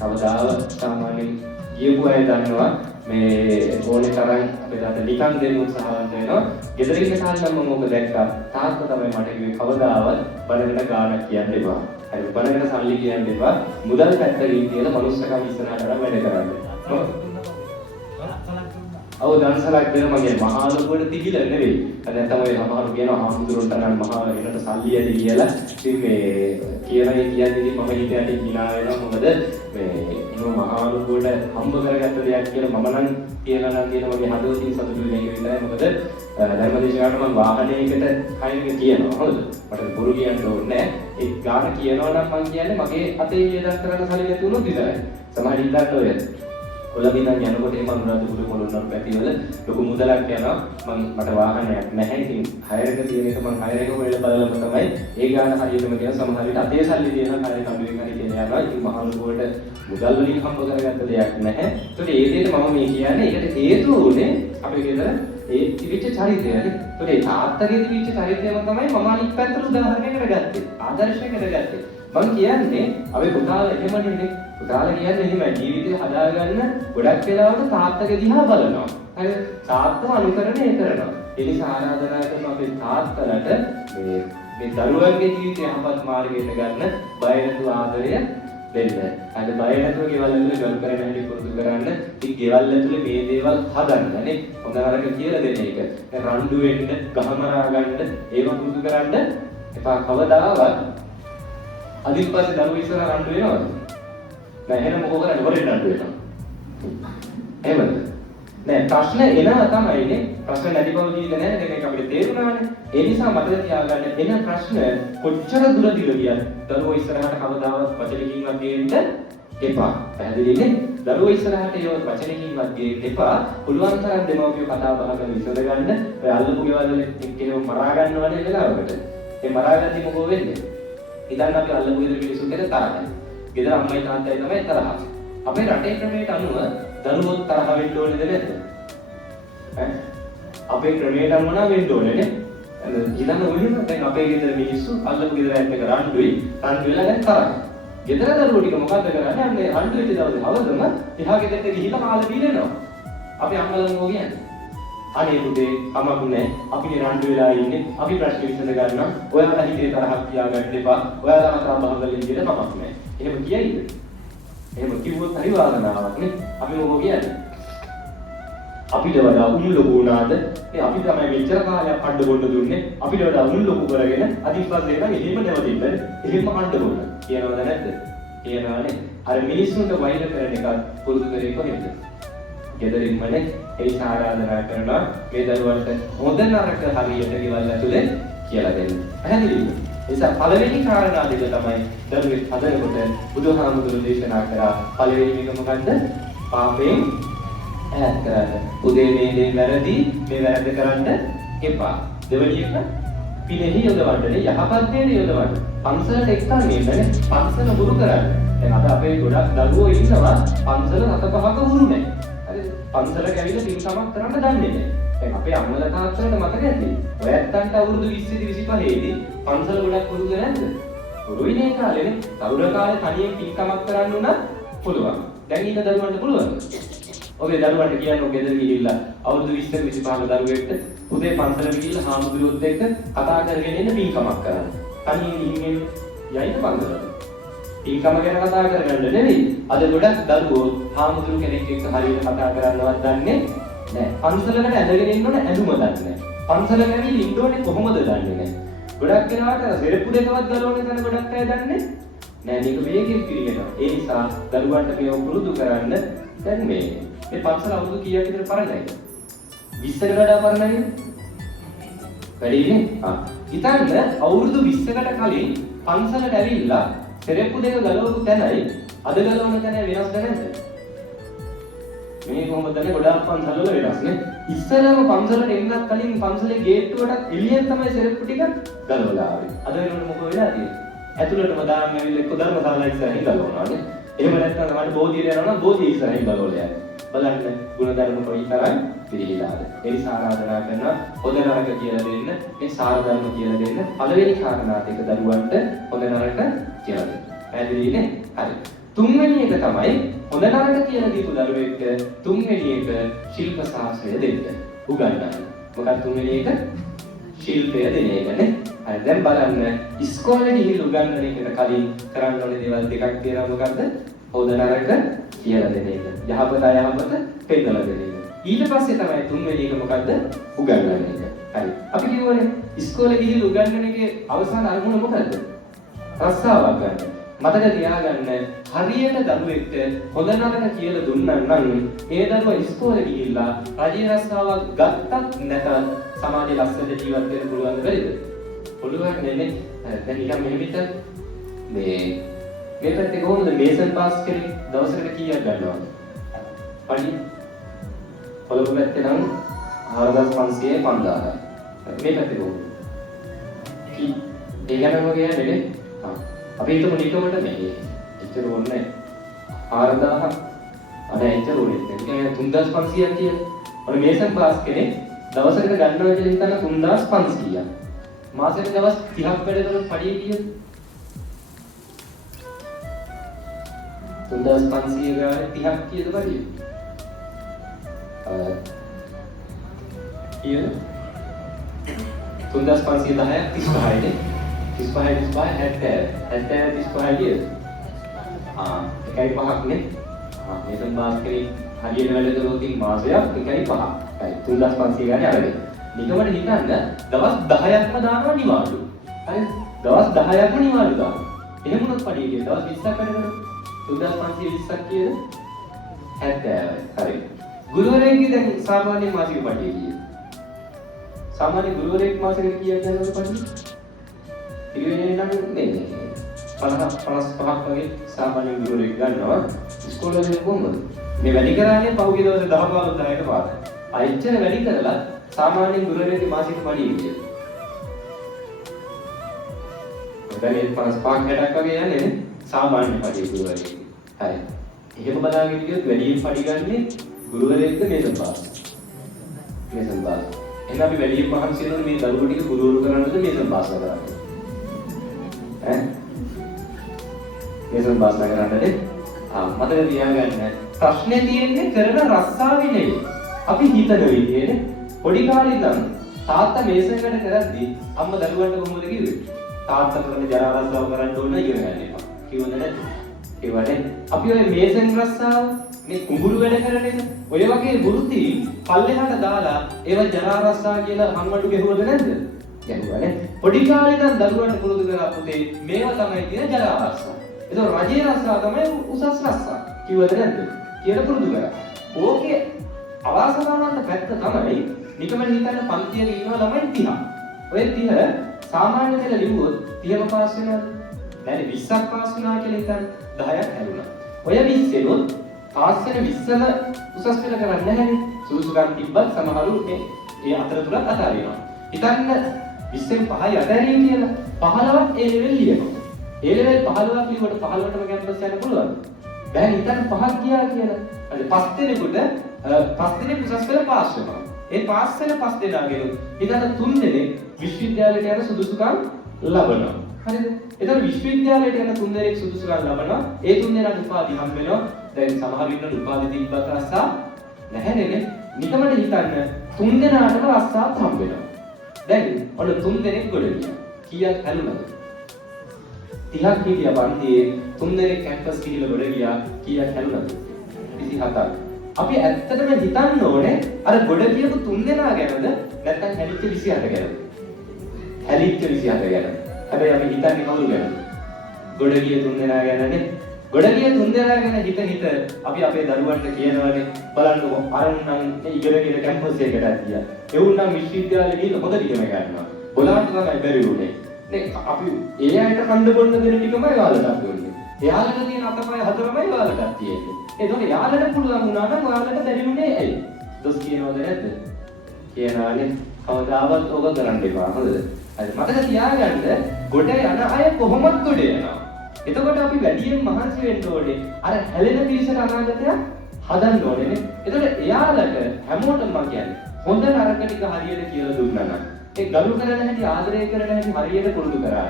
කවදාවත් සාමාන්‍යයෙන් ගියපු අය දන්නවා මේ ඕනේ තරම් අපේ තාත්තා නිකන් දෙන්න උත්සාහවන්ත වෙනවා. ගෙදර ඉන්න කාලේ මම මොකද දැක්කා තාත්තා තමයි මට කිව්වේ කවදාවත් බණකට ගානක් කියන්න එපා. හරි බණකට සල්ලි කියන්න එපා. මුදල් පැත්තකින් කියලා මනුස්සකම් ඉස්සරහට වැඩ කරන්න. ඔව් දන්සලක් දෙන මගේ මහා ලොකුවට තිබිල නෙවෙයි. නැත්නම් ඔය සමහරු කියනවා හාමුදුරුවන්ට නම් මහා වෙනට සල්ලි ඇති කියලා. ඉතින් මේ කියනයි කියන්නේ මම හිතන්නේ කිනා වෙනවා. මොකද මේ මහා ලොකුවට හම්බ කරගත්ත දෙයක් කියලා මම නම් කියලා නම් කියන මගේ හදවතින් සතුටු වෙන එක විතරයි. මොකද ධර්මදේශනාවට මම වාහනයකට කයින් කියනවා. හොඳද? මට බොරු කියන්න ඕනේ නැහැ. ඒ ගාන කියනවා නම් මම කියන්නේ මගේ අතේ වියදම් කරන්න සල්ලි නැති වුණොත් විතරයි. සමහර ඉන්නත් ඔය කොළඹින් යනකොට මේ අනුරාධපුර පොළොන්නරු පැතිවල ලොකු මුදලක් යනවා. මට වාහනයක් නැහැ. ඉතින් හයරක තියෙන එක මම හයරක හොයලා බලලම තමයි ඒ ගාන හරියටම කියන සමහර විට අතේ සල්ලි තියෙන හයර කඩුවෙන් හරි කියන යනවා. ඉතින් මහා ලොකුවට මුදල් වලින් හම්බ කරගත්ත දෙයක් නැහැ. ඒකට ඒ දෙයට මම මේ කියන්නේ ඒකට හේතුව උනේ අපේ ගෙදර ඒ තිබිච්ච චරිතයනේ. ඒකට ඒ තාත්තගේ තිබිච්ච චරිතයම තමයි මම අනිත් පැත්තට උදාහරණයක් කරගත්තේ. ආදර්ශයක් කරගත්තේ. මම කියන්නේ අපි පුතාලා එහෙමනේ පුතාලා කියන්නේ එහෙමයි ජීවිතය හදාගන්න ගොඩක් වෙලාවට තාත්තගේ දිහා බලනවා. හරිද? තාත්තා අනුකරණය කරනවා. ඒ නිසා ආරාධනා කරන අපේ තාත්තලට මේ දරුවන්ගේ ජීවිතය යහපත් මාර්ගයට ගන්න බය නැතුව ආදරය දෙන්න. අද බය නැතුව ගෙවල් ඇතුලේ ගල් කරගෙන හැටි පුරුදු කරන්න. ඉතින් ගෙවල් ඇතුලේ මේ දේවල් හදන්න නේ. හොඳ නරක කියලා දෙන එක. දැන් රණ්ඩු වෙන්න, ගහමරා ගන්න, ඒව පුරුදු කරන්න එපා කවදාවත්. අදින් පස්සේ දරුවෝ ඉස්සරහ රණ්ඩු වෙනවද? නෑ එහෙනම් මොකෝ කරන්නේ? වරෙන් රණ්ඩු වෙනවා. එහෙමද? නෑ ප්‍රශ්න එනවා තමයිනේ. ප්‍රශ්න නැති බව ජීවිත නෑ. ඒක අපිට තේරුණානේ. ඒ නිසා මතක තියාගන්න එන ප්‍රශ්න කොච්චර දුර දිග ගියත් දරුවෝ ඉස්සරහට කවදාවත් වචනකින්වත් ගේන්න එපා. පැහැදිලිනේ? දරුවෝ ඉස්සරහට ඒ වචනකින්වත් ගේන්න එපා. පුළුවන් තරම් දෙමව්පියෝ කතා බහ කරලා විසඳ ගන්න. ඔය අල්ලපු ගෙවල් වල එක්කේම මරා ගන්නවනේ වෙලාවකට. ඒ මරාගත්තේ මොකෝ වෙන්නේ? ඉතින් අපි අල්ලපු ගෙදර මිනිස්සුන්ට තරහයි. ගෙදර අම්මයි තාත්තයි තමයි තරහ. අපේ රටේ ක්‍රමයට අනුව දරුවෝ තරහ වෙන්න ඕනේද නැද්ද? අපේ ක්‍රමයට අනුව නම් වෙන්න ඕනේ නේ. ඉතින් ඔයම දැන් අපේ ගෙදර මිනිස්සු අල්ලපු ගෙදර ඇත්ත එක රණ්ඩුයි. රණ්ඩු වෙලා දැන් තරහයි. ගෙදර දරුවෝ ටික මොකද්ද කරන්නේ? අන්නේ රණ්ඩු වෙච්ච දවසේ හවසම එහා ගෙදරට ගිහිල්ලා කාලා බීලෙනවා. අපි අම්මලා මොකෝ කියන්නේ? අනේ පුතේ කමක් නැහැ. අපි රණ්ඩු වෙලා ඉන්නේ. අපි ප්‍රශ්න විසඳ ගන්නවා. ඔයාලා හිතේ තරහක් තියාගන්න එපා. ඔයාලා කතා බහ කරලා ඉන්න කමක් නැහැ. එහෙම කියයිද? එහෙම කිව්වොත් හරි වාදනාවක් නේ. අපි මොකෝ කියන්නේ? අපිට වඩා උණු ලොකු වුණාද? ඒ අපි තමයි මෙච්චර කාලයක් කණ්ඩ බොන්න දුන්නේ. අපිට වඩා උණු ලොකු කරගෙන අදිපස්සේ නම් එහෙම නැවතින්න. එහෙම කණ්ඩ බොන්න. කියනවද නැද්ද? කියනවානේ. අර මිනිස්සුන්ට වෛර කරන එක පුරුදු කරේ කොහෙද? ගෙදරින්මනේ. ඒ ආරාධනා කරනවා මේ දරුවන්ට හොඳ නරක හරියට ගෙවල් ඇතුලේ කියලා දෙන්න. පැහැදිලිද? නිසා පළවෙනි කාරණා දෙක තමයි දරුවෙක් හදනකොට බුදුහාමුදුරුවෝ දේශනා කරා පළවෙනි එක මොකද්ද? පාපයෙන් ඈත් කරන්න. උදේ මේ දේ වැරදි මේ වැරද්ද කරන්න එපා. දෙවෙනි එක පිනෙහි යොදවන්න යහපත් දේ යොදවන්න. පන්සලට එක්කන් ඉන්නනේ පන්සල හුරු කරන්න. දැන් අද අපේ ගොඩක් දරුවෝ ඉන්නවා පන්සල රට පහක හුරු නැහැ. හරිද? පන්සල කැවිලා පින්කමක් කරන්න දන්නේ නැහැ. දැන් අපේ අම්මලා තාත්තලාට මතක ඇති. ඔයත්තන්ට අවුරුදු 20 25 දී පන්සල ගොඩක් හුරුද නැද්ද? හුරුයි නේ කාලේනේ. දරුවා කාලේ තනියෙන් පින්කමක් කරන්න උනත් පුළුවන්. දැන් ඊට දරුවන්ට පුළුවන්ද? ඔබේ දරුවන්ට කියන්න ඔය ගෙදර ගිහිල්ලා අවුරුදු 20 25 දරුවෙක්ට උදේ පන්සලට ගිහිල්ලා හාමුදුරුවොත් එක්ක කතා කරගෙන ඉන්න පින්කමක් කරන්න. තනියෙන් ගිහින් යයිද පන්සලට? පින්කම ගැන කතා කරගන්න නෙවෙයි. අද ගොඩක් දරුවෝ හාමුදුරු කෙනෙක් එක්ක හරියට කතා කරන්නවත් දන්නේ නැහැ. පන්සලකට ඇදගෙන ඉන්න ඕන ඇඳුම දන්නේ නැහැ. පන්සල ගැන ඉන්න ඕනේ කොහොමද දන්නේ නැහැ. ගොඩක් වෙලාවට සෙරප්පු දෙකවත් ගලවන්න තන ගොඩක් අය දන්නේ නැහැ. මේක මේකෙන් පිළිගන්නවා. ඒ නිසා දරුවන්ට මේව පුරුදු කරන්න දැන් මේ පන්සල අවුරුදු කීයක් විතර පරණයිද? 20කට වඩා පරණයිද? වැඩිනේ. හිතන්න අවුරුදු 20කට කලින් පන්සලට ඇවිල්ලා සෙරප්පු දෙක ගලවපු තැනයි අද ගලවන තැන වෙනස්ද නැද්ද? මේ කොහොමද දැන් ගොඩාක් පන්සල් වල වෙනස් නේ. ඉස්සරම පන්සලට එන්නත් කලින් පන්සලේ ගේට්ටුවට එළියෙන් තමයි සෙරප්පු ටික ගලවලා ආවේ. අද වෙනකොට මොකද වෙලා තියෙන්නේ? ඇතුළටම දාන්න ඇවිල්ලා එක්ක ධර්මශාලා ඉස්සරහින් ගලවනවා නේ. එහෙම නැත්නම් මට බෝධියට යනවා නම් බෝධිය ඉස්සරහින් ගලවලා යනවා. බලන්න ගුණධර්ම කොයි තරම් පිළිහිලාද. ඒ නිසා ආරාධනා කරනවා හොඳ නරක කියලා දෙන්න, මේ සාර ධර්ම කියලා දෙන්න. පළවෙනි කාරණා දෙක දරුවන්ට හොඳ නරක කියලා දෙන්න. පැහැදිලිනේ? හරි. තුන්වෙනි එක තමයි හොඳ නරක කියලා දීපු දරුවෙක්ට තුන්වෙනි එක ශිල්ප ශාස්ත්‍රය දෙන්න. උගන්වන්න. මොකක්ද තුන්වෙනි එක? ශිල්පය දෙන එකනේ. හරි දැන් බලන්න ඉස්කෝලේ ගිහින් උගන්වන එකට කලින් කරන්න ඕනේ දේවල් දෙකක් තියෙනවා. මොකක්ද? හොඳ නරක කියලා දෙන එක. යහපත අයහපත පෙන්නලා දෙන එක. ඊට පස්සේ තමයි තුන්වෙනි එක මොකද්ද? උගන්වන එක. හරි. අපි කියවනේ ඉස්කෝලේ ගිහින් උගන්වන එකේ අවසාන අරමුණ මොකද්ද? රස්සාවක් ගන්න. මතක තියාගන්න හරියට දරුවෙක්ට හොඳ නරක කියලා දුන්නා නම් ඒ දරුවා ඉස්කෝලේ ගිහිල්ලා රජයේ රස්සාවක් ගත්තත් නැතත් සමාජයේ ලස්සන ජීවත් වෙන්න පුළුවන් වෙයිද? පුළුවන් නෙමෙයි. දැන් නිකන් මෙහෙමිට මේ පැත්තේ කොහොමද මේසන් පාස් කෙනෙක් දවසකට කීයක් ගන්නවද? පඩි පොළොව පැත්තේ නම් 4500 5000යි. මේ පැත්තේ කොහොමද? ඒ ගණන් වගේ යන්නේ නේ. අපි හිතමු නිකමට මේ එච්චර ඕනේ 4000ක් අර එච්චර ඕනේ නැහැ. 3500ක් කියලා. ඔය මේසන් පාස් කෙනෙක් දවසකට ගන්නවා කියලා හිතන 3500ක්. මාසෙට දවස් 30ක් වැඩ කරන පඩිය කීයද? 3500 ගානේ 30ක් කීයද පඩිය? කීයද? 3510ක් 35යි නේ. 35 70 35 කීයද? එකයි පහක් නේ. මේසන් පාස් කෙනෙක් හරියට වැඩ කරොත් මාසයක් එකයි පහක්. හරි 3500 ගානේ අරගෙන. නිකමට හිතන්න දවස් 10ක්ම දානවා නිවාඩු. හරි? දවස් 10ක්ම නිවාඩු දානවා. එහෙම උනොත් පඩිය කියන දවස් 20ක් වැඩ කරනවා. 3520ක් කියන 70යි. හරි. ගුරුවරයෙක්ගේ දැන් සාමාන්‍ය මාසික පඩිය කීයද? සාමාන්‍ය ගුරුවරයෙක් මාසෙකට කීයක් ගන්නවද පඩිය? ඉතින් නම් නේ 55ක් වගේ සාමාන්‍ය ගුරුවරයෙක් ගන්නවා. ඉස්කෝලේ දෙන කොහොමද? මේ වැඩි කරන්නේ පහුගිය දවසේ 10 15 10කට පාඩම්. අයිච්චර වැඩි කරලා සාමාන්‍ය ගුරුවරයෙක්ගේ මාසික පඩිය කීයද? දැන් 55ක් 60ක් වගේ යන්නේ නේ සාමාන්‍ය පඩිය ගුරුවරයෙක්. හරි. එහෙම බලාගෙන ගියොත් වැඩියෙන් පඩි ගන්නේ ගුරුවරයෙක්ද මේසන් පාස්? Mason pass. එහෙනම් අපි වැඩියෙන් මහන්සි වෙනවද මේ දරුවෝ ටික ගුරුවරු කරන්නද මේසන් පාස් කරන්නද? මේසන් පාස් කරන්නද? මතක තියාගන්න ප්‍රශ්නේ තියෙන්නේ කරන රස්සාවේ නෙවෙයි. අපි හිතන විදිහේ පොඩි කාලේ ඉඳන් තාත්තා මේසයකට කරද්දී අම්මා දරුවන්ට කොහොමද කිව්වේ? තාත්තා කරන ජරා රස්සාව කරන්න ඕන ඉගෙන ගන්න එපා. කිව්වද නැද්ද? ඒ වගේ අපි ඔය මේසන් රස්සාව මේ කුඹුරු වැඩ කරන එක ඔය වගේ වෘත්ති පල්ලෙහාට දාලා ඒව ජරා රස්සාව කියලා හම්බඩු ගෙහුවද නැද්ද? ගැහුවානේ. පොඩි කාලේ ඉඳන් දරුවන්ට පුරුදු කරා පුතේ මේවා තමයි කියන ජරා රස්සාව. ඒක රජයේ රස්සාව තමයි උසස් රස්සාව. කිව්වද නැද්ද? කියලා පුරුදු කරා. ඕකේ අවාසනාවන්ත පැත්ත තමයි නිකමෙන් හිතන්න පන්තියේ ඉන්න ළමයි 30. ඔය 30 සාමාන්‍ය දෙල ලිව්වොත් 30ම පාස් වෙනවද? නෑ 20ක් පාස් වුණා කියලා හිතන්න 10ක් හැරුණා. ඔය 20 එනොත් පාස් වෙන 20ම උසස් පෙළ කරන්නේ නැහැනේ. සුදුසුකම් තිබ්බත් සමහරු ඒ අතරතුරත් අතාරිනවා. හිතන්න 20න් 5යි අතාරින් කියලා 15ක් ඒ ලෙවල් ලියනවා. ඒ ලෙවල් 15ක් ලියුවට 15ටම කැම්පස් යන්න පුළුවන්ද? බෑ හිතන්න 5ක් ගියා කියලා. හරි 5 දෙනෙකුට 5 දෙනෙක් උසස් පෙළ පාස් වෙනවා. ඒ පාස් වෙන 5 දෙනාගෙන් හිතන්න 3 දෙනෙක් විශ්වවිද්‍යාලයට යන සුදුසුකම් ලබනවා. හරිද? එතකොට විශ්වවිද්‍යාලයට යන 3 දෙනෙක් සුදුසුකම් ලබනවා. ඒ 3 දෙනාට උපාධි හම්බ වෙනවා. දැන් සමහර ඉන්නු උපාධි තිබ්බත් රස්සා නැහැ නේ. නිකමට හිතන්න 3 දෙනාටම රස්සාත් හම්බ වෙනවා. දැන් ඔන්න 3 දෙනෙක් ගොඩ ගියා. කීයක් හැලුණාද? 30ක් හිටියා පන්තියේ 3 දෙනෙක් කැම්පස් ගිහිල්ලා ගොඩ ගියා. කීයක් හැලුණාද? 27ක්. අපි ඇත්තටම හිතන්න ඕනේ අර ගොඩ කියපු 3 දෙනා ගැනද නැත්නම් හැලිච්ච 28 ගැනද? හැලිච්ච 28 ගැන. හැබැයි අපි හිතන්නේ කවුරු ගැනද? ගොඩ ගිය 3 දෙනා ගැනනේ. ගොඩ ගිය 3 දෙනා ගැන හිත අපි අපේ දරුවන්ට කියනවානේ බලන්නකො අරන්නම් ඉගෙනගෙන කැම්පස් එකකට ගියා. ඒ වුණා විශ්වවිද්‍යාලෙ ගිහින් හොඳ ඩිග්‍රී එකක් ගන්නවා. බොලාට තමයි බැරි වුණේ. නේ අපි ඒ අයට කන්න බොන්න දෙන ටිකමයි ඔයාලට දුන්නේ. එයාලට තියෙන අතපය හතරමයි ඔයාලට තියෙන්නේ. ඒතකොට යාලට පුළුවන් වුණා නම් ඔයාලට බැරි වුණේ ඇයි? දොස් කියනවද නැද්ද? කියනවානේ. කවදාවත් ඕක කරන්න එපා. හොඳද? හරි මතක තියාගන්න ගොඩ යන අය කොහොමද ගොඩ යනවා? එතකොට අපි වැඩියෙන් මහන්සි වෙන්න ඕනේ. අර හැලෙන පිරිසට අනාගතයක් හදන්න ඕනේ නේ. එතකොට එයාලට හැමෝටම මම කියන්නේ හොඳ නරක ටික හරියට කියලා දුන්නා නම් ඒ ගරු කරන හැටි ආදරය කරන හැටි හරියට පුරුදු කරා.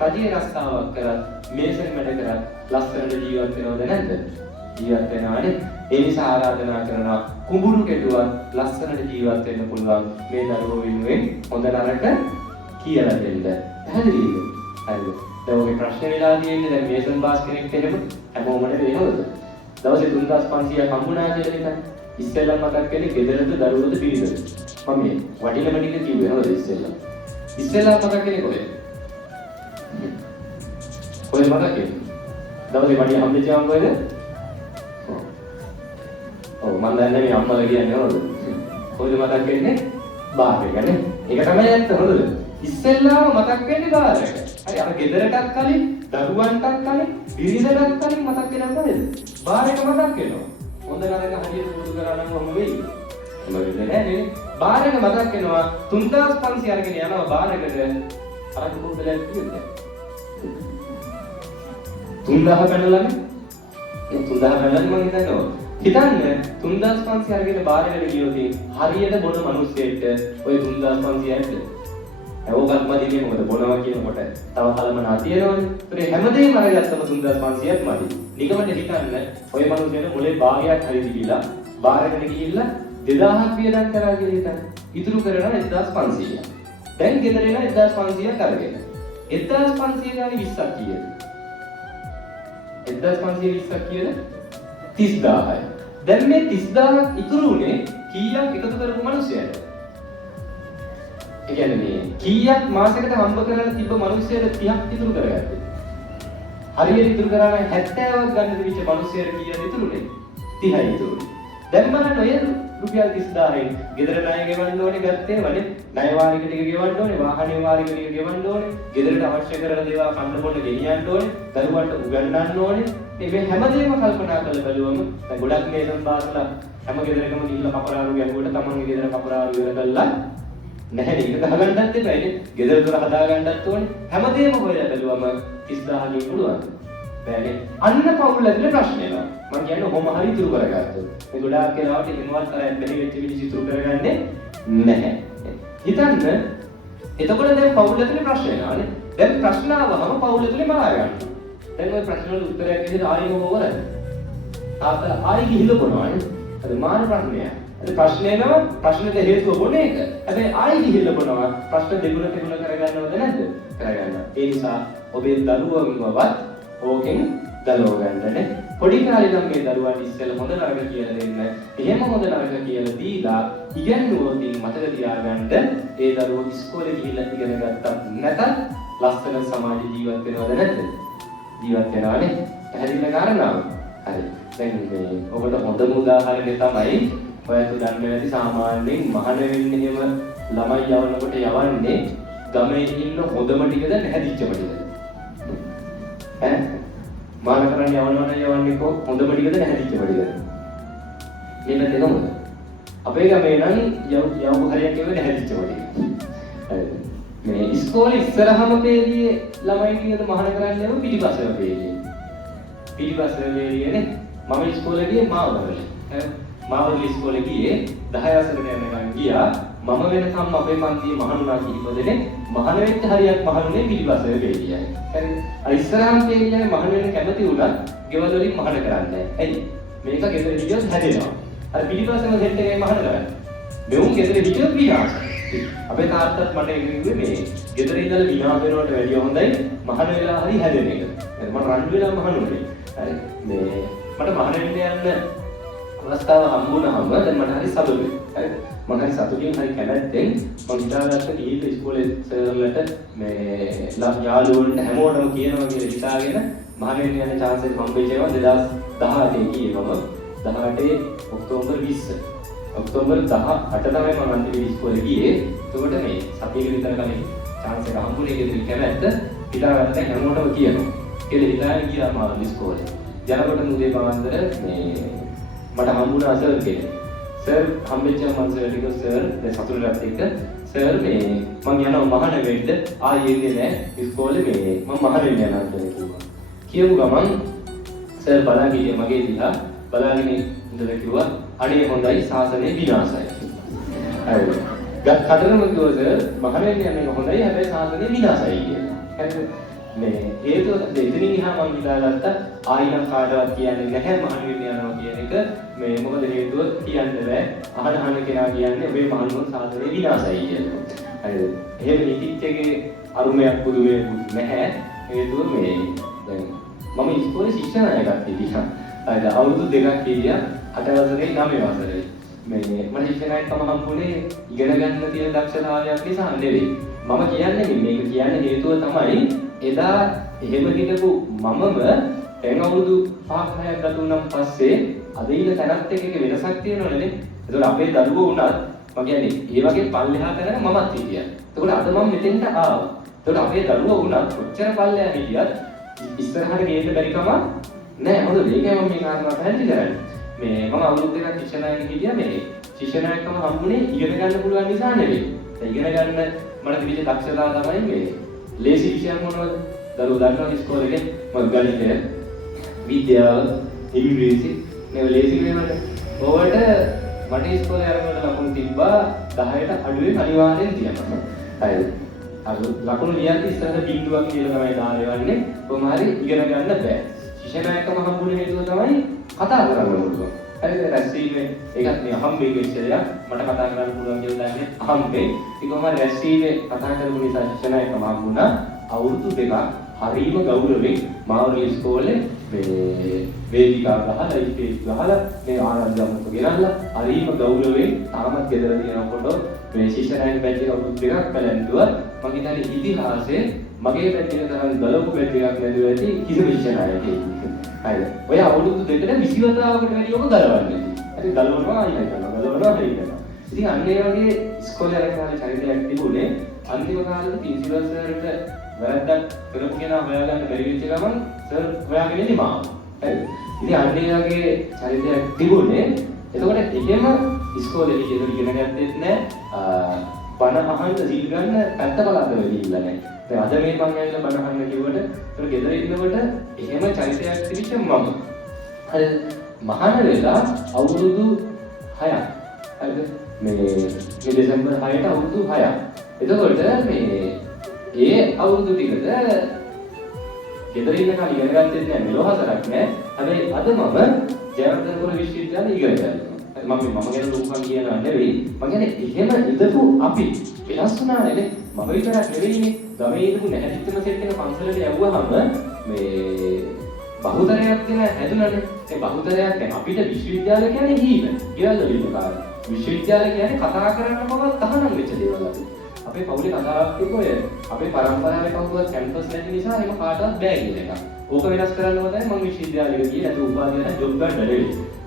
රජයේ රස්සාවක් කරත් මේසෙන් වැඩ කරත් ලස්සනට ජීවත් වෙනවද නැද්ද? ජීවත් වෙනවානේ. ඒ නිසා ආරාධනා කරනවා කුඹුරු කෙටුවත් ලස්සනට ජීවත් වෙන්න පුළුවන් මේ දරුවෝ වෙනුවෙන් හොඳ නරක කියලා දෙන්න. පැහැදිලිද? හරිද? දැන් ඔය ප්‍රශ්න වෙලා තියෙන්නේ දැන් මේසන් බාස් කෙනෙක්ට එහෙම හැමෝම වෙනවද? දවසේ 3500ක් හම්බුණා කියලා හිතන්න. ඉස්සෙල්ලා මතක් වෙන්නේ ගෙදරද දරුවෝද පිළිදෙද? මම මේ වටිනම ටික කිව්වේ නේද ඉස්සෙල්ලා? ඉස්සෙල්ලා මතක් වෙන්නේ කොහෙද? කොහෙද මතක් වෙන්නේ? දවසේ වටින හම්බෙච්චාම කොහෙද? ඔව් මම දන්නේ මේ අම්මලා කියන්නේ නේද? කොහෙද මතක් වෙන්නේ? බාර් එකනේ. ඒක තමයි ඇත්ත හොඳද? ඉස්සෙල්ලාම මතක් වෙන්නේ බාර් එක. හරි අර ගෙදරටත් කලින්, දරුවන්ටත් කලින්, බිරිඳටත් කලින් මතක් වෙනව කොහෙද? බාර් එක මතක් වෙනවා. හොඳ නරක හරියට පුරුදු කරා නම් මොහොම වෙයි. එහෙම වෙන්නේ නැහැ නේ. බාර් එක මතක් වෙනවා 3500 අරගෙන යනවා බාර් එකට. අර දුකදලක් කියන්නේ. 3000 පැනලානේ. ඒ 3000 පැනලා මම හිතනවා. හිතන්න 3500 අරගෙන බාර් එකට ගියොත් හරියට බොන මිනිස්සෙක්ට ওই 3500ට ඕකත් මදිනේ මොකද බොනවා කියනකොට තව කලමනා තියෙනවනේ. ඒ හැමදේම අරගත්තම 3500ක් මදි. නිකමට හිතන්න ඔය මිනිස්සුන්ට මොලේ භාගයක් හරි දීලා බාර් එකට ගිහිල්ලා 2000ක් වියදම් කරා කියලා හිතන්න. ඉතුරු කරනවා 1500ක්. දැන් ගෙදර එන 1500ක් අරගෙන. 1500 ගානේ 20ක් කීයද? 1520ක් කීයද? 30000යි. දැන් මේ 30000ක් ඉතුරු උනේ කීයක් එකතු කරපු මිනිස්සුන්ට? ඒ කියන්නේ මේ කීයක් මාසෙකට හම්බ කරලා තිබ්බ මිනිස්සුන්ට 30ක් ඉතුරු කරගත්තේ. හරියට ඉතුරු කරා නම් 70ක් ගන්න දෙවිච්ච මිනිස්සුන්ට කීයද ඉතුරුනේ? 30යි ඉතුරුනේ. දැන් බලන්න ඔය රුපියල් 30000යි ගෙදර ණය ගෙවන්න ඕනේ ගත්තේ වනේ ණය වාරික ටික ගෙවන්න ඕනේ වාහනේ වාරික ටික ගෙවන්න ඕනේ ගෙදරට අවශ්‍ය කරන දේවල් කන්න බොන්න ගෙනියන්න ඕනේ දරුවන්ට උගන්වන්න ඕනේ මේ හැමදේම කල්පනා කරලා බැලුවම දැන් ගොඩක් මේසන් බාසලා හැම ගෙදරකම ගිහිල්ලා කපරාරු ගැහුවට තමන්ගේ ගෙදර කපරාරු ඉවර කළා නැහැ නේ ඒක ගහගන්නත් එපානේ ගෙදර දොර හදාගන්නත් ඕනේ හැමදේම හොයලා බැලුවම 30000කින් පුළුවන් බෑනේ අන්න පවුල් ඇතුලේ ප්‍රශ්න එනවා මම කියන්නේ කොහොම හරි ඉතුරු කරගත්තොත් මේ ගොඩාක් වෙලාවට හිමවත් කරලා බැරි වෙච්ච විදිහ ඉතුරු කරගන්නේ නැහැ හිතන්න එතකොට දැන් පවුල් ඇතුලේ ප්‍රශ්න එනවානේ දැන් ප්‍රශ්න ආවම පවුල් ඇතුලේ මරා ගන්නවා දැන් ওই ප්‍රශ්න වල උත්තරයක් විදිහට ආයෙම හොවරද තාත්තා ආයෙ ගිහිල්ලා බොනවානේ අද මාන ප්‍රශ්නය අද ප්‍රශ්න එනවා ප්‍රශ්නෙට හේතුව බොන එක හැබැයි ආයෙ ගිහිල්ලා බොනවා ප්‍රශ්න දෙගුණ තෙගුණ කරගන්නවද නැද්ද කරගන්නවා ඒ නිසා ඔබේ දරුවන්වවත් ඕකෙන් දලව ගන්නනේ පොඩි කාලේ නම් මේ දරුවාට ඉස්සෙල්ලා හොඳ නරක කියලා දෙන්න. එහෙම හොඳ නරක කියලා දීලා ඉගෙනුවොත් මතක තියාගන්න ඒ දරුවෝ ඉස්කෝලේ ගිහිල්ලා ඉගෙන ගත්තත් නැතත් ලස්සන සමාජ ජීවත් වෙනවද නැද්ද? ජීවත් වෙනවානේ. පැහැදිලි කාරණාව. හරි. දැන් මේ ඔබට හොඳම උදාහරණය තමයි ඔයත් දන්නේ නැති සාමාන්‍යයෙන් මහාන වෙන්නේ එහෙම ළමයි යවනකොට යවන්නේ ගමේ ඉන්න හොඳම ටිකද නැහැදිච්චම ටිකද? ඈ මාන කරන්න යවන්නේ හොඳම ටිකද නැහැදිච්චම ටිකද? මෙන්න දෙකම. අපේ ගමේ නම් යවපු හරියක් කියව නැහැදිච්චම ටික. හරිද? මේ ඉස්කෝලේ ඉස්සරහම පෙළියේ ළමයි ටිකද මහාන කරන්නේම පිටිපස්සම පෙළියේ. පිටිපස්සම පෙළියේනේ. මම ඉස්කෝලේ ගියේ මාවරලේ. මාවරලේ ඉස්කෝලේ ගියේ 10 වසරට යනකම් ගියා. මම වෙනකම් අපේ පන්තියේ මහණුනා කිහිප දෙනෙක් මහාන වෙච්ච හරියක් මහණුනේ පිටිපස්සම පෙළියයි. හරිද? අර ඉස්සරහම පෙළියේ මහාන වෙන්න කැමති වුණත් ගෙවල් වලින් මහාන කරන්නේ නැහැ. ඇයි? මේක ගෙදර හිටියොත් හැදෙනවා. අර පිටිපස්සම සෙට් එකේ මහාන කරන්නේ. මෙවුන් ගෙදර හිටියොත් විනාශයි. අපේ තාත්තත් මට කිව්වේ මේ ගෙදර ඉඳලා විනාශ වෙනවට වැඩිය හොඳයි මහාන වෙලා හරි හැදෙන එක. මම රණ්ඩු වෙලා මහානුනේ. හරි මේ මට මහාන වෙන්න යන්න අවස්ථාව හම්බුනහම දැන් මට හරි සතුටුයි. හරිද? මම හරි සතුටින් හරි කැමැත්තෙන් මම හිතාගත්ත කීප ඉස්කෝලේ සර්ලට මේ යාළුවන්ට හැමෝටම කියනවා කියලා හිතාගෙන මහාන වෙන්න යන chance එක හම්බෙච්ච ඒවා 2018 ගියේ මම 18 ඔක්තෝබර් 20 ඔක්තෝබර් 18 තමයි මම අන්තිම ඉස්කෝලේ ගියේ. එතකොට මේ සතියක විතර කලින් chance එක හම්බුනේ කියලා කැමැත්ත හිතාගත්ත හැමෝටම කියනවා. කියලා හිතාගෙන ගියා මම ඉස්කෝලේ. යනකොට මුදේ පාන්දර මේ මට හම්බුණා සර් කෙනෙක්. සර් හම්බෙච්ච මම සර් ටික සර් දැන් සතුටුලත් එක්ක සර් මේ මම යනවා මහාන වෙන්න ආයෙ එන්නේ නැහැ ඉස්කෝලේ මේ මම මහාන වෙන්න යනවා කියලා කිව්වා. කියපු ගමන් සර් බලන් ගියේ මගේ දිහා බලාගෙන ඉඳලා කිව්වා අනේ හොඳයි සාසනේ විනාශයි. හරිද? කතරම කිව්වා සර් මහාන වෙන්න යන්නේ හොඳයි හැබැයි සාසනේ විනාශයි කියලා. හරිද? මේ හේතුව දෙතනින් එහා මම හිතාගත්තා ආයිනම් කාටවත් කියන්නේ නැහැ මහාන වෙන්න යනවා කියන එක මේ මොකද හේතුව කියන්න බෑ අහන කෙනා කියන්නේ ඔබේ මහානුන් සාසනේ විනාශයි කියලා. හරිද? එහෙම නිතිච් එකේ අරුමයක් පුදුමයක් නැහැ. හේතුව මේ දැන් මම ඉස්කෝලේ ශික්ෂණයක් ගත්තා. හරිද? අවුරුදු 2ක් හිටියා 8 වසරේ 9 වසරේ. මේ මට ශික්ෂණයක් තම හම්බුනේ ඉගෙන ගන්න තියෙන දක්ෂතාවයක් නිසා නෙවෙයි. මම කියන්නේ මේක කියන්න හේතුව තමයි එදා එහෙම හිටපු මමම දැන් අවුරුදු 5-6ක් ගත වුණාන් පස්සේ අද ඉන්න තැනත් එක්ක වෙනසක් තියෙනවනේ. ඒතකොට අපේ දරුවෝ වුණත් මම කියන්නේ ඒ වගේ පල්ලෙහා තැනක මමත් හිටියා. ඒතකොට අද මම මෙතෙන්ට ආවා. ඒතකොට අපේ දරුවෝ වුණත් කොච්චර පල්ලෙහා හිටියත් ඉස්සරහට ගේන්න බැරි කම නෑ. මොකද මේකයි මම මේ කාරණා පැහැදිලි කරන්නේ. මේ මම අවුරුදු 2ක් ශික්ෂණයෙන් හිටියා මේ ශික්ෂණයක්ම හම්බුනේ ඉගෙන ගන්න පුළුවන් නිසා නෙවෙයි. ඉගෙන ගන්න මට තිබිච්ච දක්ෂතාව තමයි මේ ලේසි විෂයන් මොනවද? දරුවෝ දන්නවා ඉස්කෝලේ එකේ මම ගණිතය, විද්‍යාව, ඉංග්‍රීසි මේ ලේසි වේවල. ඕවට මට ඉස්කෝලේ ආරම්භ ලකුණු තිබ්බා 10ට අඩුවෙන් අනිවාර්යෙන් තියනවා. හරිද? අර ලකුණු ලියන්න ඉස්සරහ බිඳුවක් කියලා තමයි දාලා යවන්නේ. කොහොම හරි ඉගෙන ගන්න බෑ. ශිෂ්‍යනායකම හම්බුනේ හේතුව තමයි කතා කරන්න පුළුවන්. හරිද? රැස්වීමේ ඒකත් මේ අහම්බේ විශ්ලේෂණය මට කතා කරන්න පුළුවන් කියලා දන්නේ අහම්බේ. ඒකම රැස්වීමේ කතා කරපු නිසා ශිෂ්‍යනායකම හම්බුණා. අවුරුදු 2ක් හරිම ගෞරවයෙන් මාවරලි ඉස්කෝලේ මේ වේදිකා ගහලා ඉස්ටේජ් ගහලා මේ ආරම්භයක් ගෙනල්ලා හරිම ගෞරවයෙන් තාමත් ගෙදර දිනනකොට මේ ශිෂ්‍යනායක බැච් එක අවුරුදු 2ක් පැලැන්දුවා. මම හිතන්නේ ඉතිහාසයේ මගේ බැච් එක තරම් ගලවපු බැච් එකක් නැතුව ඇති කිසිම ශිෂ්‍යනායකයෙක්. හරිද? ඔය අවුරුදු 2කට 20 වතාවකට වැඩි ඔබ ගලවන්නේ. හරි ගලවනවා අයින් කරනවා. ගලවනවා හරි කරනවා. ඉතින් අන්න ඒ වගේ ඉස්කෝලේ යන කාලේ චරිතයක් තිබුණේ අන්තිම කාලේ ප්‍රින්සිපල් සර්ට වැරද්දක් කරපු කෙනා හොයාගන්න බැරි වෙච්ච ගමන් සර් හොයාගෙන ඉන්නේ මාව. හරිද? ඉතින් අන්න ඒ වගේ චරිතයක් තිබුණේ. එතකොට එහෙම ඉස්කෝලේ ඉගෙන ගත්තෙත් නෑ. බණ අහන්න සීල් ගන්න පැත්ත බලන්න වෙලිලා නෑ. දැන් අද මේ මම ඇවිල්ලා බණ අහන්න කිව්වට ඒතර ගෙදර ඉන්නකොට එහෙම චරිතයක් තිබිච්ච මම. හරිද? මහාන වෙලා අවුරුදු 6ක්. හරිද? මේ දෙසැම්බර් 6ට අවුරුදු 6ක්. එතකොට මේ ඒ අවුරුදු ටිකට ගෙදර ඉන්න කාලේ ඉගෙන ගත්තෙත් නෑ මෙලොව හතරක් නෑ. හැබැයි අද මම ජයවර්ධනපුර විශ්වවිද්‍යාලේ ඉගෙන ගන්නවා. මම ගැන ලොකුකම් කියනවා නෙවෙයි. මම කියන්නේ එහෙම ඉඳපු අපි වෙනස් වුණා නේද? මම විතරක් නෙවෙයිනේ. ගමේ ඉඳපු නැහැදිච්චම සෙට් එක පන්සලට යවුවාම මේ බහුතරයක් දෙන හැදුනනේ. ඒ බහුතරයක් දැන් අපිට විශ්වවිද්‍යාල කියන්නේ හීන. ගෙවල් වල ඉන්න කාලේ. විශ්වවිද්‍යාල කියන්නේ කතා කරන්න බව තහනම් වෙච්ච දේවල් අපි. අපේ පවුලේ කතාවක් තිබ්බ ඔය අපේ පරම්පරාවේ කවුරුවත් කැම්පස් නැති නිසා එහෙම කාටවත් බෑ කියන එක. ඕක වෙනස් කරන්න ඕනේ මම විශ්වවිද්‍යාලෙට ගියේ නැතු උපාධියට ජොබ් ගන්න බැරි.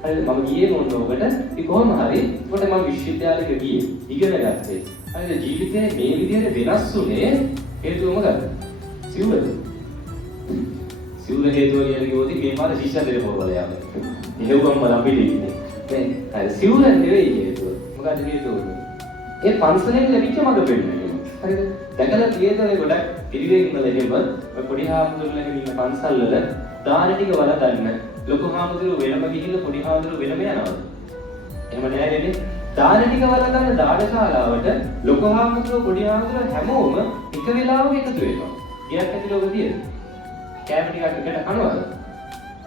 හරිද? මම ගියේ මොන ඕකට. ඉතින් කොහොම හරි ඒකට මම විශ්වවිද්‍යාලෙට ගියේ. ඉගෙන ගත්තේ. අර ජීවිතේ මේ විදිහට වෙනස් වුනේ හේතුව මොකද්ද? සිවුරද? සිවුර හේතුව කියන්නේ කිව්වොත් මේ පාර ශිෂ්‍ය දෙක පොරවල යන්නේ. එහෙව්වම මම අපිට ඉන්නේ. දැන් අර සිවුර නෙවෙයි හේතුව. මොකද්ද හේතුව? ඒ පන්සලෙන් ලැබිච්ච මඟ පෙන්නන. හරිද? දැකලා තියෙන ඔය ගොඩක් පිළිවෙලින් වල එහෙම පොඩි හාමුදුරුවෝ ළඟ ඉන්න පන්සල් වල දාන ටික වලදන්න ලොකු හාමුදුරුවෝ වෙනම ගිහිල්ලා පොඩි හාමුදුරුවෝ වෙනම යනවද? එහෙම නෑ නේද? දාන ටික වලදන්න දානශාලාවට ලොකු හාමුදුරුවෝ පොඩි හාමුදුරුවෝ හැමෝම එක වෙලාවක එකතු වෙනවා. ගියක් ඇතුළේ ඔබ තියෙන. කෑම ටිකක් එකට කනවද?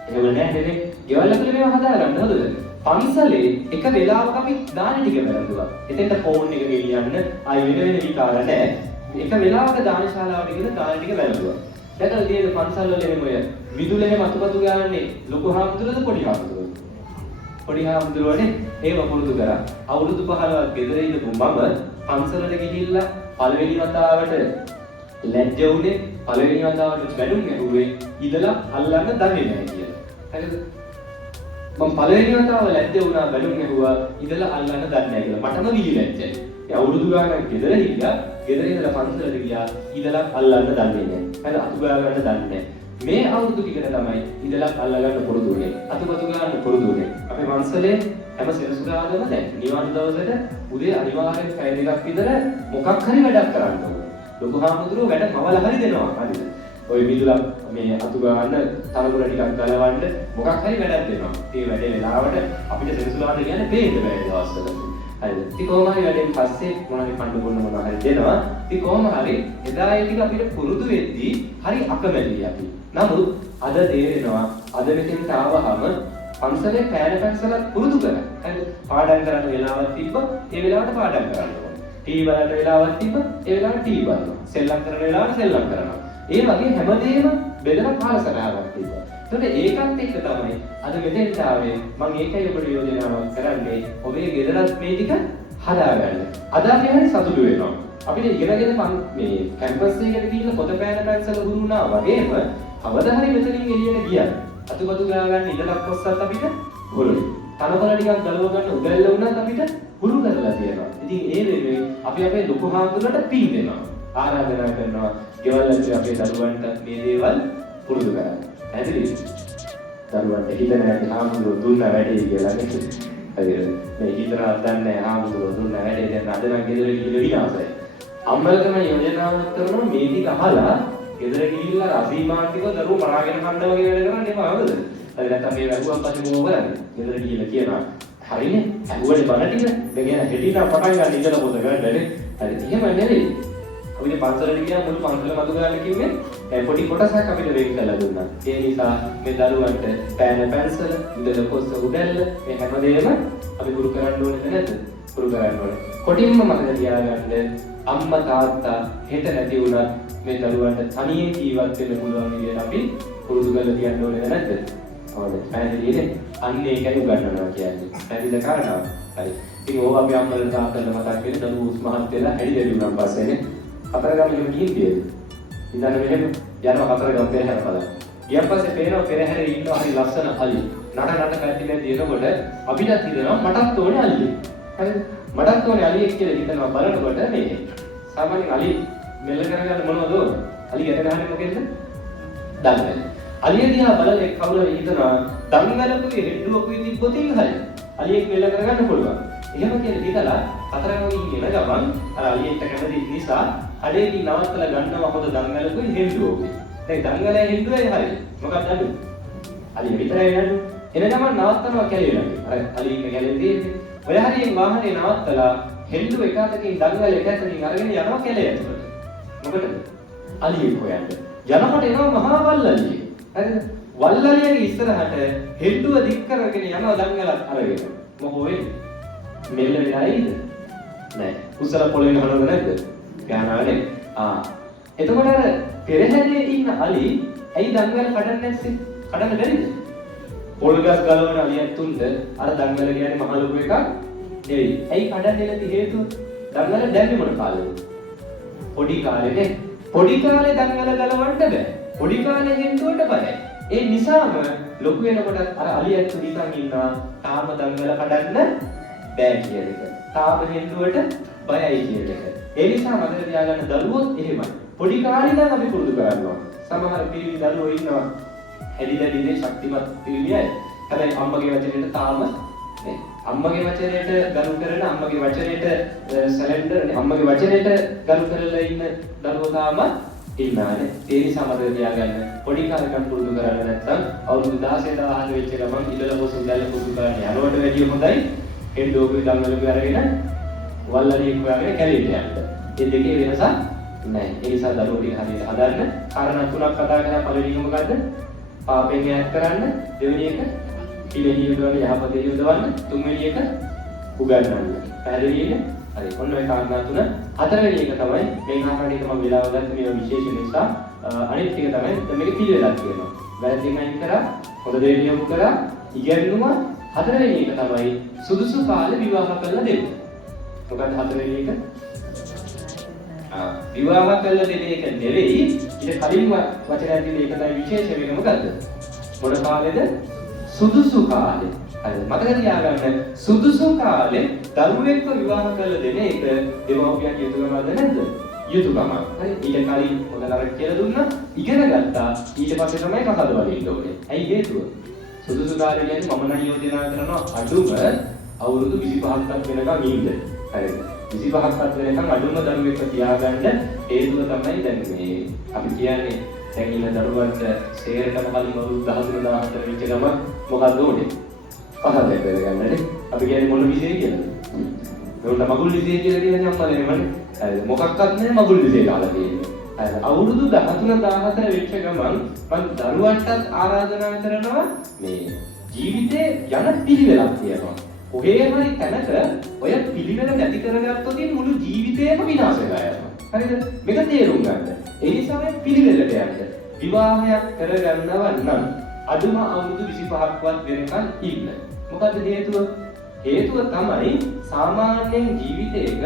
එහෙම නෑ නේද? ගෙවල් ඇතුළේ මේවා හදාගන්න හොඳද? පන්සලේ එක වෙලාවක අපි දාන ටික වැළඳුවා. එතෙන්ට ෆෝන් එක ගෙනියන්න ආයි වෙන විකාර නෑ. එක වෙලාවක දානශාලාවට ගිහින් දාන ටික වැළඳුවා. දැකලා තියෙන පන්සල් වල එහෙම ඔය විදුලේ මතුපතු ගාන්නේ ලොකු හාමුදුරුවෝද පොඩි හාමුදුරුවෝද? පොඩි හාමුදුරුවෝනේ ඒව පුරුදු කරා. අවුරුදු 15ක් ගෙදර ඉඳපු මම පන්සලට ගිහිල්ලා පළවෙනි වතාවට ලැජ්ජ වුණේ පළවෙනි වතාවට බැලුම් ඇහුවේ ඉඳලා අල්ලන්න දන්නේ නැහැ කියලා. හරිද? මම පළවෙනි වතාව ලැජ්ජ වුණා බැලුම් ඇහුවා ඉඳලා අල්ලන්න දන්නේ නැහැ කියලා. මටම විලි ලැජ්ජයි. ඒ අවුරුදු ගානක් ගෙදර හිටියා. ගෙදර ඉඳලා පන්සලට ගියා ඉඳලා අල්ලන්න දන්නේ නැහැ. හරිද? අතු ගා ගන්න දන්නේ නැහැ. මේ අවුරුදු ටිකට තමයි ඉඳලා අල්ලගන්න පුරුදු වෙන්නේ. අතුපතු ගන්න පුරුදු වෙන්නේ. අපේ පන්සලේ හැම සෙනසුරාදාම දැන් නිවන් දවසට උදේ අනිවාර්යෙන් පැය දෙකක් විතර මොකක් හරි වැඩක් කරන්න ඕනේ. ලොකු හාමුදුරුවෝ වැඩ මවලා හරි දෙනවා. හරිද? ඔය විදුලක් මේ අතු ගන්න තනකොළ ටිකක් ගලවන්න මොකක් හරි වැඩක් දෙනවා. ඒ වැඩේ වෙලාවට අපිට සෙනසුරාදා කියන්නේ පේන්න බෑ දවස්වල. හරිද? ඉතින් කොහොම හරි වැඩෙන් පස්සේ මොනවාරි කන්න බොන්න මොනවා හරි දෙනවා. ඉතින් කොහොම හරි එදා ඒ ටික අපිට පුරුදු වෙද්දී හරි අකමැතියි අපි. නමුත් අද තේරෙනවා අද මෙතෙන්ට ආවහම පන්සලේ පෑන පැන්සලක් පුරුදු කරා. හරිද? පාඩම් කරන්න වෙලාවක් තිබ්බ ඒ වෙලාවට පාඩම් කරන්න ඕනේ. ටීවී බලන්න වෙලාවක් තිබ්බ ඒ වෙලාවට ටීවී බලනවා. සෙල්ලම් කරන වෙලාවට සෙල්ලම් කරනවා. ඒ වගේ හැමදේම බෙදලා කාලසටහනක් තිබ්බා. ඒකට ඒකත් එක්ක තමයි අද මෙතෙන්ට ආවේ. මම ඒකයි ඔබට යෝජනාවක් කරන්නේ. ඔබේ ගෙදරත් මේ ටික හදාගන්න. අද අපි හරි සතුටු වෙනවා. අපිට ඉගෙනගෙන මේ කැම්පස් එකකට ගිහිල්ලා පොත පෑන පැන්සල හුරුුණා වගේම කවදා හරි මෙතනින් එළියට ගියා. අතුපතු ගා ගන්න ඉඩක් කොස්සත් අපිට හුරුයි. තනකොළ ටිකක් ගලව ගන්න උදැල්ල වුණත් අපිට හුරු කරලා තියෙනවා. ඉතින් ඒ වෙනුවෙන් අපි අපේ ලොකු හාමුදුරන්ට පින් දෙනවා. ආරාධනා කරනවා. ගෙවල් ඇතුලේ අපේ දරුවන්ට මේ දේවල් පුරුදු කරන්න. ඇයි දරුවන්ට හිතන හැටි හාමුදුරුවෝ දුන්න වැඩේ කියලා නේද? හරිද? මේ හිතනවා දන්නේ හාමුදුරුවෝ දුන්න වැඩේ දැන් අද නම් ගෙදර ගිහින් විනාශයි. අම්මලා තමයි යෝජනාවක් කරනවා මේ ටික අහලා ගෙදර ගිහිල්ලා රසීමාන්තිකව දරුවෝ මරාගෙන කන්න වගේ වැඩ කරන්නේ නේද? හරි නැත්නම් මේ වැහුවන් පස්සේ මොකද කරන්නේ? ගෙදර ගිහිල්ලා කියනවා හරිනේ ඇහුවනේ බණ ටික දැන් එන හෙටිනා පටන් ගන්න ඉඳලා පොත ගන්නනේ. හරි එහෙම නෙවෙයි. අපිට පන්සලට ගියා මුළු පන්සල මතු ගන්න කිව්වේ පොඩි කොටසක් අපිට වෙන් කරලා දුන්නා. ඒ නිසා මේ දරුවන්ට පෑන පැන්සල, ඉඳලා කොස්ස උඩැල්ල මේ හැමදේම අපි ගුරු කරන්න ඕනේ නැද්ද? ගුරු කරන්න ඕනේ. කොටින්ම මතක තියාගන්න අම්මා තාත්තා හෙට නැති වුණත් මේ දරුවන්ට තනියෙන් ජීවත් වෙන්න පුළුවන් විදිහට අපි පුරුදු කරලා තියන්න ඕනේ නැද්ද? හොඳයි. පැහැදිලිනේ? අන්න ඒකයි උගන්වනවා කියන්නේ. පැහැදිලිද කාරණාව? හරි. ඉතින් ඕවා අපි අම්මලා තාත්තලා මතක් වෙන්නේ දරුවෝ උස්මහත් වෙලා හැදි දෙවි වුණාන් පස්සේනේ. කතරගම මෙහෙම ගිහින් තියෙන්නේ. ඉතින් මෙහෙම යනවා කතරගම පෙරහැර බලන්න. ගියන් පස්සේ පේනවා පෙරහැරේ ඉන්නවා හරි ලස්සන අලි. නට පැතිලා දිනනකොට අපිටත් හිතෙනවා මටත් ඕනේ අලියෙක්. හරිද? මටත් ඕනේ අලියෙක් කියලා හිතනවා බලනකොට මේ සාමාන්‍යයෙන් අලි මෙල්ල කරගන්න මොනවද ඕනේ? අලි ගැට ගහන්නේ මොකෙන්ද? දන්නේ. අලිය දිහා බලලා කවුරු හරි හිතනවා දංගලකුයි හෙඩ්ඩුවකුයි තිබ්බොතින් හරි අලියෙක් මෙල්ල කරගන්න පුළුවන්. එහෙම කියලා හිතලා කතරගම ගිහින් ගමන් අර අලියෙක්ට කැමති නිසා අඩේකින් නවත්තලා ගන්නවා හොඳ දංගලකුයි හෙඩ්ඩුවකුයි. දැන් දංගලයි හෙඩ්ඩුවයි හරි. මොකක්ද අඩු? අලිය විතරයි නඩු. එන ගමන් නවත්තනවා කැලේට. අර අලියෙක් කැලේ තියෙන්නේ. ඔය හරියෙන් වාහනේ නවත්තලා හෙල්ලු එක අතකින් දංගල එක අතකින් අරගෙන යනවා කැලේ ඇතුළට. මොකටද? අලියෙක් හොයන්න. යනකොට එනවා මහා වල්ලලිය. හරිද? වල්ලලියගේ ඉස්සරහට හෙල්ලුව දික් කරගෙන යනවා දංගලත් අරගෙන. මොකෝ වෙන්නේ? මෙල්ල වෙලා ඉද? නෑ. කුසල පොළෙන් හලවද නැද්ද? ගානවනේ. එතකොට අර පෙරහැරේ ඉන්න අලි ඇයි දංගල කඩන්නේ නැත්තේ? කඩන්න බැරිද? පොල් ගස් ගලවන අලියක් තුන්ද අර දංගල කියන්නේ මහ ලොකු එකක් නෙවෙයි. ඇයි කඩන්නේ නැති හේතුව? දංගල දැන්නේ මොන කාලේද? පොඩි කාලේනේ. පොඩි කාලේ දංගල ගලවන්න බෑ. පොඩි කාලේ හෙන්දුවට බෑ. ඒ නිසාම ලොකු වෙනකොට අර අලියක් නිකන් ඉන්නවා තාම දංගල කඩන්න බෑ කියන එක. තාම හෙන්දුවට බයයි කියන එක. ඒ නිසා මතක තියාගන්න දරුවොත් එහෙමයි. පොඩි කාලේ ඉඳන් අපි පුරුදු කරනවා. සමහර පිරිමි දරුවෝ ඉන්නවා හැදිලා දිනේ ශක්තිමත් පිරිමියයි. හැබැයි අම්මගේ වචනයට තාම නේ. අම්මගේ වචනයට ගරු කරන අම්මගේ වචනයට සැලෙන්ඩර් අම්මගේ වචනයට ගරු කරලා ඉන්න දරුවෝ තාම ඉන්නානේ. ඒ නිසා මතක තියාගන්න පොඩි කාලේ පුරුදු කරන්නේ නැත්නම් අවුරුදු 16 17 වෙච්ච ගමන් ඉඳලා පොසු දැල්ල පුරුදු කරන්න යනවට වැඩිය හොඳයි. එන්ඩෝගේ දම්වලක අරගෙන වල්ලරියෙක් හොයාගෙන කැලේට යන්න. මේ දෙකේ වෙනසක් නැහැ. ඒ නිසා දරුවෝ ටික හරියට හදන්න. කාරණා තුනක් කතා කරලා පළවෙනි එක මොකද්ද? පාපයෙන් ඈත් කරන්න. දෙවෙනි එක පිළිවෙල යොදවන්න යහපතේ යොදවන්න. තුන්වෙනි එක උගන්වන්න. පැහැදිලිද? හරි. ඔන්න ඔය කාරණා තුන. හතරවෙනි එක තමයි මේ කාරණේට මම වෙලාව ගන්න මේ විශේෂ නිසා අනිත් එක තමයි මේක පිළිවෙලක් කියනවා. වැරදිම අයින් කරා, හොඳ දේ යොමු කරා, ඉගෙනුවා. හතරවෙනි එක තමයි සුදුසු කාලේ විවාහ කරලා දෙන්න. මොකක්ද හතරවෙනි එක? විවාහ කරලා දෙන එක නෙවෙයි. ඊට කලින් වචනයක් තියෙන එක තමයි විශේෂ වෙන මොකද්ද? මොන කාලේද? සුදුසු කාලේ. හරි. මතක තියාගන්න සුදුසු කාලේ දරුවෙක්ව විවාහ කරලා දෙන එක දෙමව්පියන්ගේ යුතුකමක්ද නැද්ද? යුතුකමක්. හරි. ඊට කලින් හොඳ නරක කියලා දුන්නා, ඉගෙන ගත්තා. ඊට පස්සේ තමයි කතාව වලින්න ඕනේ. ඇයි හේතුව? සුදුසු කාලේ කියන්නේ මම නම් යෝජනා කරනවා අඩුම අවුරුදු 25ක් වෙනකම් ඉන්න. හරිද? 25ක් වෙනකම් අඩුම දරුවෙක්ව තියාගන්න හේතුව තමයි දැන් මේ අපි කියන්නේ දැන් ඉන්න දරුවන්ට සේරටම කලින් අවුරුදු 13 14 වෙච්ච ගම මොකක්ද ඕනේ? පහදේ කරගන්නනේ. අපි කියන්නේ මොන විදිහේ කියලාද? ඒකට මගුල් විදිහේ කියලා කියන්නේ අම්මලා නෙමෙයි. හරිද? මොකක්වත් නැහැ මගුල් විදිහේ කාලා තියෙන්නේ. හරිද? අවුරුදු 13 14 වෙච්ච ගමන් මම දරුවන්ටත් ආරාධනා කරනවා මේ ජීවිතේ යන පිළිවෙලක් තියෙනවා. කොහේ හරි තැනක ඔය පිළිවෙල නැති කරගත්තොත් මුළු ජීවිතේම විනාශ වෙලා යනවා. හරිද? මේක තේරුම් ගන්න. ඒ නිසා මේ පිළිවෙලට යන්න. විවාහයක් කරගන්නව නම් අදුම අවුරුදු 25ක්වත් වෙනකන් ඉන්න. මොකද හේතුව? හේතුව තමයි සාමාන්‍යයෙන් ජීවිතයක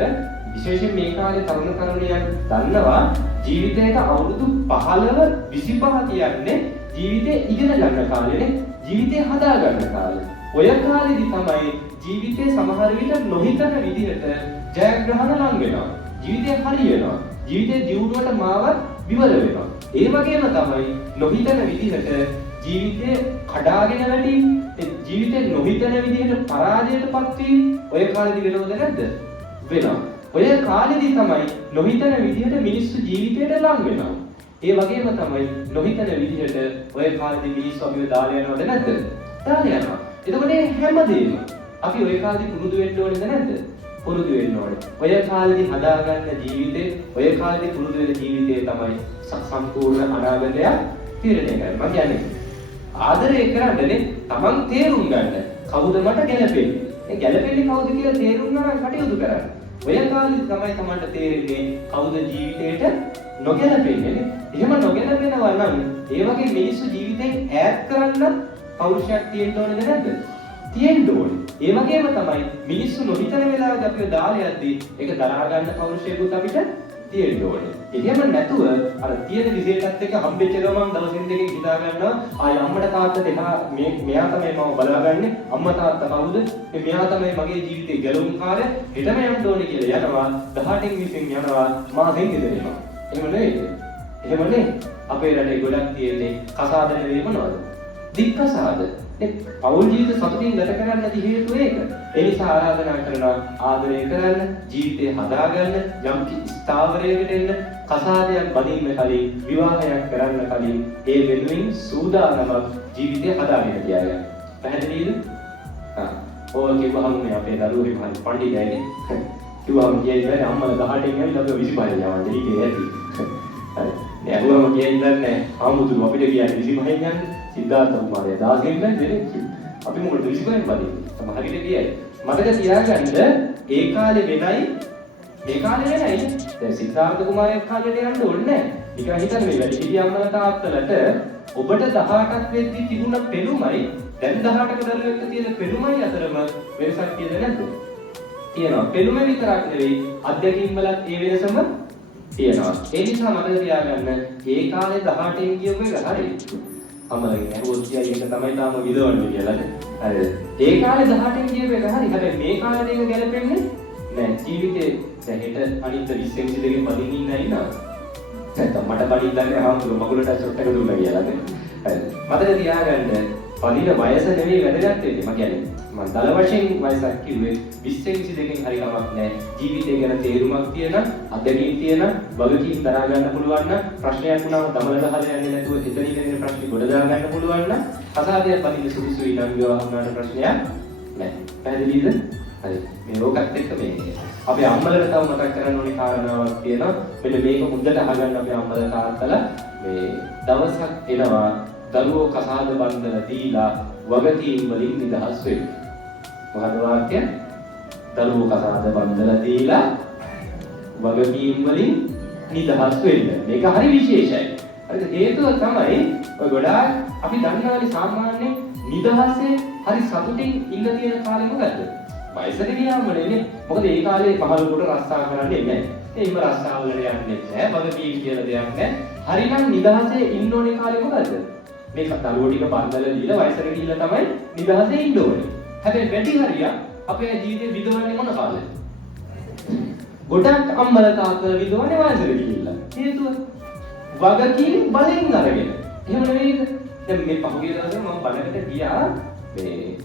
විශේෂයෙන් මේ කාලේ තරුණ තරුණියන් දන්නවා ජීවිතයක අවුරුදු 15 25 කියන්නේ ජීවිතේ ඉගෙන ගන්න කාලෙනේ. ජීවිතේ හදා ගන්න කාලේ. ඔය කාලෙදි තමයි ජීවිතේ සමහර විට නොහිතන විදිහට ජයග්‍රහණ ලං වෙනවා. ජීවිතේ හරියනවා. ජීවිතේ දියුණුවට මාවත් විවර වෙනවා. ඒ වගේම තමයි නොහිතන විදිහට ජීවිතේ කඩාගෙන වැටීම, ජීවිතේ නොහිතන විදිහට පරාජයටපත් වීම ඔය කාලෙදි වෙනවද නැද්ද? වෙනවා. ඔය කාලෙදි තමයි නොහිතන විදිහට මිනිස්සු ජීවිතයට ලං වෙනවා. ඒ වගේම තමයි නොහිතන විදිහට ඔය කාලෙදි මිනිස්සු අපිව දාලා යනවද නැද්ද? දාලා යනවා. එතකොට හැමදේම අපි ඔය කාලෙදි පුරුදු වෙන්න ඕනේද නැද්ද? පුරුදු වෙන්න ඕනේ. ඔය කාලෙදි හදාගන්න ජීවිතේ, ඔය කාලෙදි පුරුදු වෙන ජීවිතේ තමයි සම්පූර්ණ අනාගතය තීරණය කරන්නේ. මම කියන්නේ ආදරය කරන්නනේ තමන් තේරුම් ගන්න. කවුද මට ගැළපෙන්නේ? ඒ ගැළපෙන්නේ කවුද කියලා තේරුම් ගන්න කටයුතු කරන්න. ඔය කාලෙදි තමයි තමන්ට තේරෙන්නේ කවුද ජීවිතේට නොගැළපෙන්නේ නේ. එහෙම නොගැළපෙනවා නම් ඒ වගේ මිනිස්සු ජීවිතෙන් ඈත් කරන්න පෞරුෂයක් තියෙන්න ඕනේද නැද්ද? තියෙන්න ඕනේ. ඒ වගේම තමයි මිනිස්සු නොහිතන වෙලාවදී අපිව දාලා යද්දී ඒක දරා ගන්න පෞරුෂයකුත් අපිට තියෙන්න ඕනේ. එහෙම නැතුව අර තියෙන විශේෂයත් එක්ක හම්බෙච්ච ගමන් දවසින් දෙකකින් හිතා ගන්නවා ආයි අම්මට තාත්තට එහා මෙයා තමයි මම බලාගන්නේ. අම්මා තාත්තා කවුද? මෙයා තමයි මගේ ජීවිතේ ගැලවුම්කාරය. හෙටම යන්න ඕනේ කියලා යනවා. 18 20 යනවා. මාසෙන් ඉඳලා. එහෙම නෙවෙයි. එහෙම නේ. අපේ රටේ ගොඩක් තියෙන්නේ කසාද නෙවෙයි මොනවද? දික්කසාද. පෞල් ජීවිත සතුටින් ගත කරන්න ඇති හේතුව ඒක. ඒ නිසා ආරාධනා කරනවා ආදරය කරන්න, ජීවිතේ හදාගන්න, යම් ස්ථාවරයකට එන්න, කසාදයක් බඳින්න කලින්, විවාහයක් කරන්න කලින් ඒ වෙනුවෙන් සූදානමක් ජීවිතේ හදාගෙන තියාගන්න. පැහැදිලිද? ඕක කිව්වහම මේ අපේ දරුවෝ මහත් පඬිතුයිනේ. කිව්වහම කියන්නේ අම්මලා 18 න් ඇවිල්ලා 25 යනවා. දෙලිකේ ඇති. හරි. දැන් කියන්නේ ආමුතුරු අපිට කියන්නේ 25 යන්නේ. සිද්ධාර්ථ කුමාරයා 16 න් දෙන්නේ. අපි මොකටද 25 බදින්නේ? සමහරවිට කියයි. මතක තියාගන්න ඒ කාලේ වෙනයි මේ කාලේ වෙනයි. දැන් සිද්ධාර්ථ කුමාරයා කාලේට යන්න ඕනේ නැහැ. නිකන් හිතන්න මේ වැඩිහිටි අම්මලා තාත්තලට ඔබට 18ක් වෙද්දි තිබුණ පෙනුමයි දැන් 18ක දරුවෙක්ට තියෙන පෙනුමයි අතරම වෙනසක් තියෙද නැද්ද? තියෙනවා. පෙනුම විතරක් නෙවෙයි අත්දැකීම් වලත් ඒ වෙනසම තියෙනවා. ඒ නිසා මතක තියාගන්න ඒ කාලේ 18න් කියපු එක හරියි. අම්මලගේ ඇහුවොත් කියයි ඒක තමයි තාම විදවන්නේ කියලා නේ. හරිද? ඒ කාලේ 18න් කියපු එක හරි. හැබැයි මේ කාලේ ඒක ගැලපෙන්නේ නැහැ. ජීවිතේ දැන් හෙට අනිත් 20 22 පදින්න ඉන්නවා. නැත්නම් මට පදින්න දැන්නේ ආම්තුරු මගුලට ෂොට් එක දුන්නා කියලා නේ. හරි. මතක තියාගන්න පදින වයස නෙවෙයි වැදගත් වෙන්නේ. මම කියන්නේ මම දල වශයෙන් වයසක් කිව්වේ 20 22කින් හරි කමක් නැහැ. ජීවිතය ගැන තේරුමක් තියෙන, අත්දැකීම් තියෙන, වගකීම් දරා ගන්න පුළුවන් නම් ප්‍රශ්නයක් වුණාම දමල ගහලා යන්නේ නැතුව එතන ඉඳගෙන ප්‍රශ්නේ ගොඩ දා ගන්න පුළුවන් නම් අසාධ්‍යයක් පදින්න සුදුසුයි නම් විවාහ වුණාට ප්‍රශ්නයක් නැහැ. පැහැදිලිද? හරි. මේ ඕකත් එක්ක මේ අපේ අම්මලට තව මතක් කරන්න ඕනේ කාරණාවක් තියෙනවා. මෙන්න මේක හොඳට අහගන්න අපේ අම්මලා තාත්තලා මේ දවසක් එනවා දරුවෝ කසාද බන්ධන දීලා වගකීම් වලින් නිදහස් වෙන්න. මොකද වාක්‍ය? දරුවෝ කසාද බන්ධන දීලා වගකීම් වලින් නිදහස් වෙන්න. මේක හරි විශේෂයි. හරිද? හේතුව තමයි ඔය ගොඩාක් අපි දන්නවානේ සාමාන්‍යයෙන් නිදහසේ හරි සතුටින් ඉන්න තියෙන කාලේ මොකද්ද? වයසට ගියාම නෙන්නේ. මොකද ඒ කාලේ පහළොකට රස්සා කරන්නේ නැහැ. ඒ ඉම රස්සා වලට යන්නේ නැහැ. වගකීම් කියලා දෙයක් නැහැ. හරිනම් නිදහසේ ඉන්න ඕනේ කාලේ මොකද්ද? මේ දරුවෝ ටික බන්ධල දීලා වයසට ගිහිල්ලා තමයි නිදහසේ ඉන්න ඕනේ. හැබැයි වැඩි හරියක් අපේ ජීවිතේ විඳවන්නේ මොන කාලෙද? ගොඩක් අම්මලා තාත්තලා විඳවන්නේ වයසට ගිහිල්ලා. හේතුව වගකීම් බලෙන් අරගෙන. එහෙම නෙවෙයිද? දැන් මේ පහුගිය දවසේ මම බණකට ගියා මේ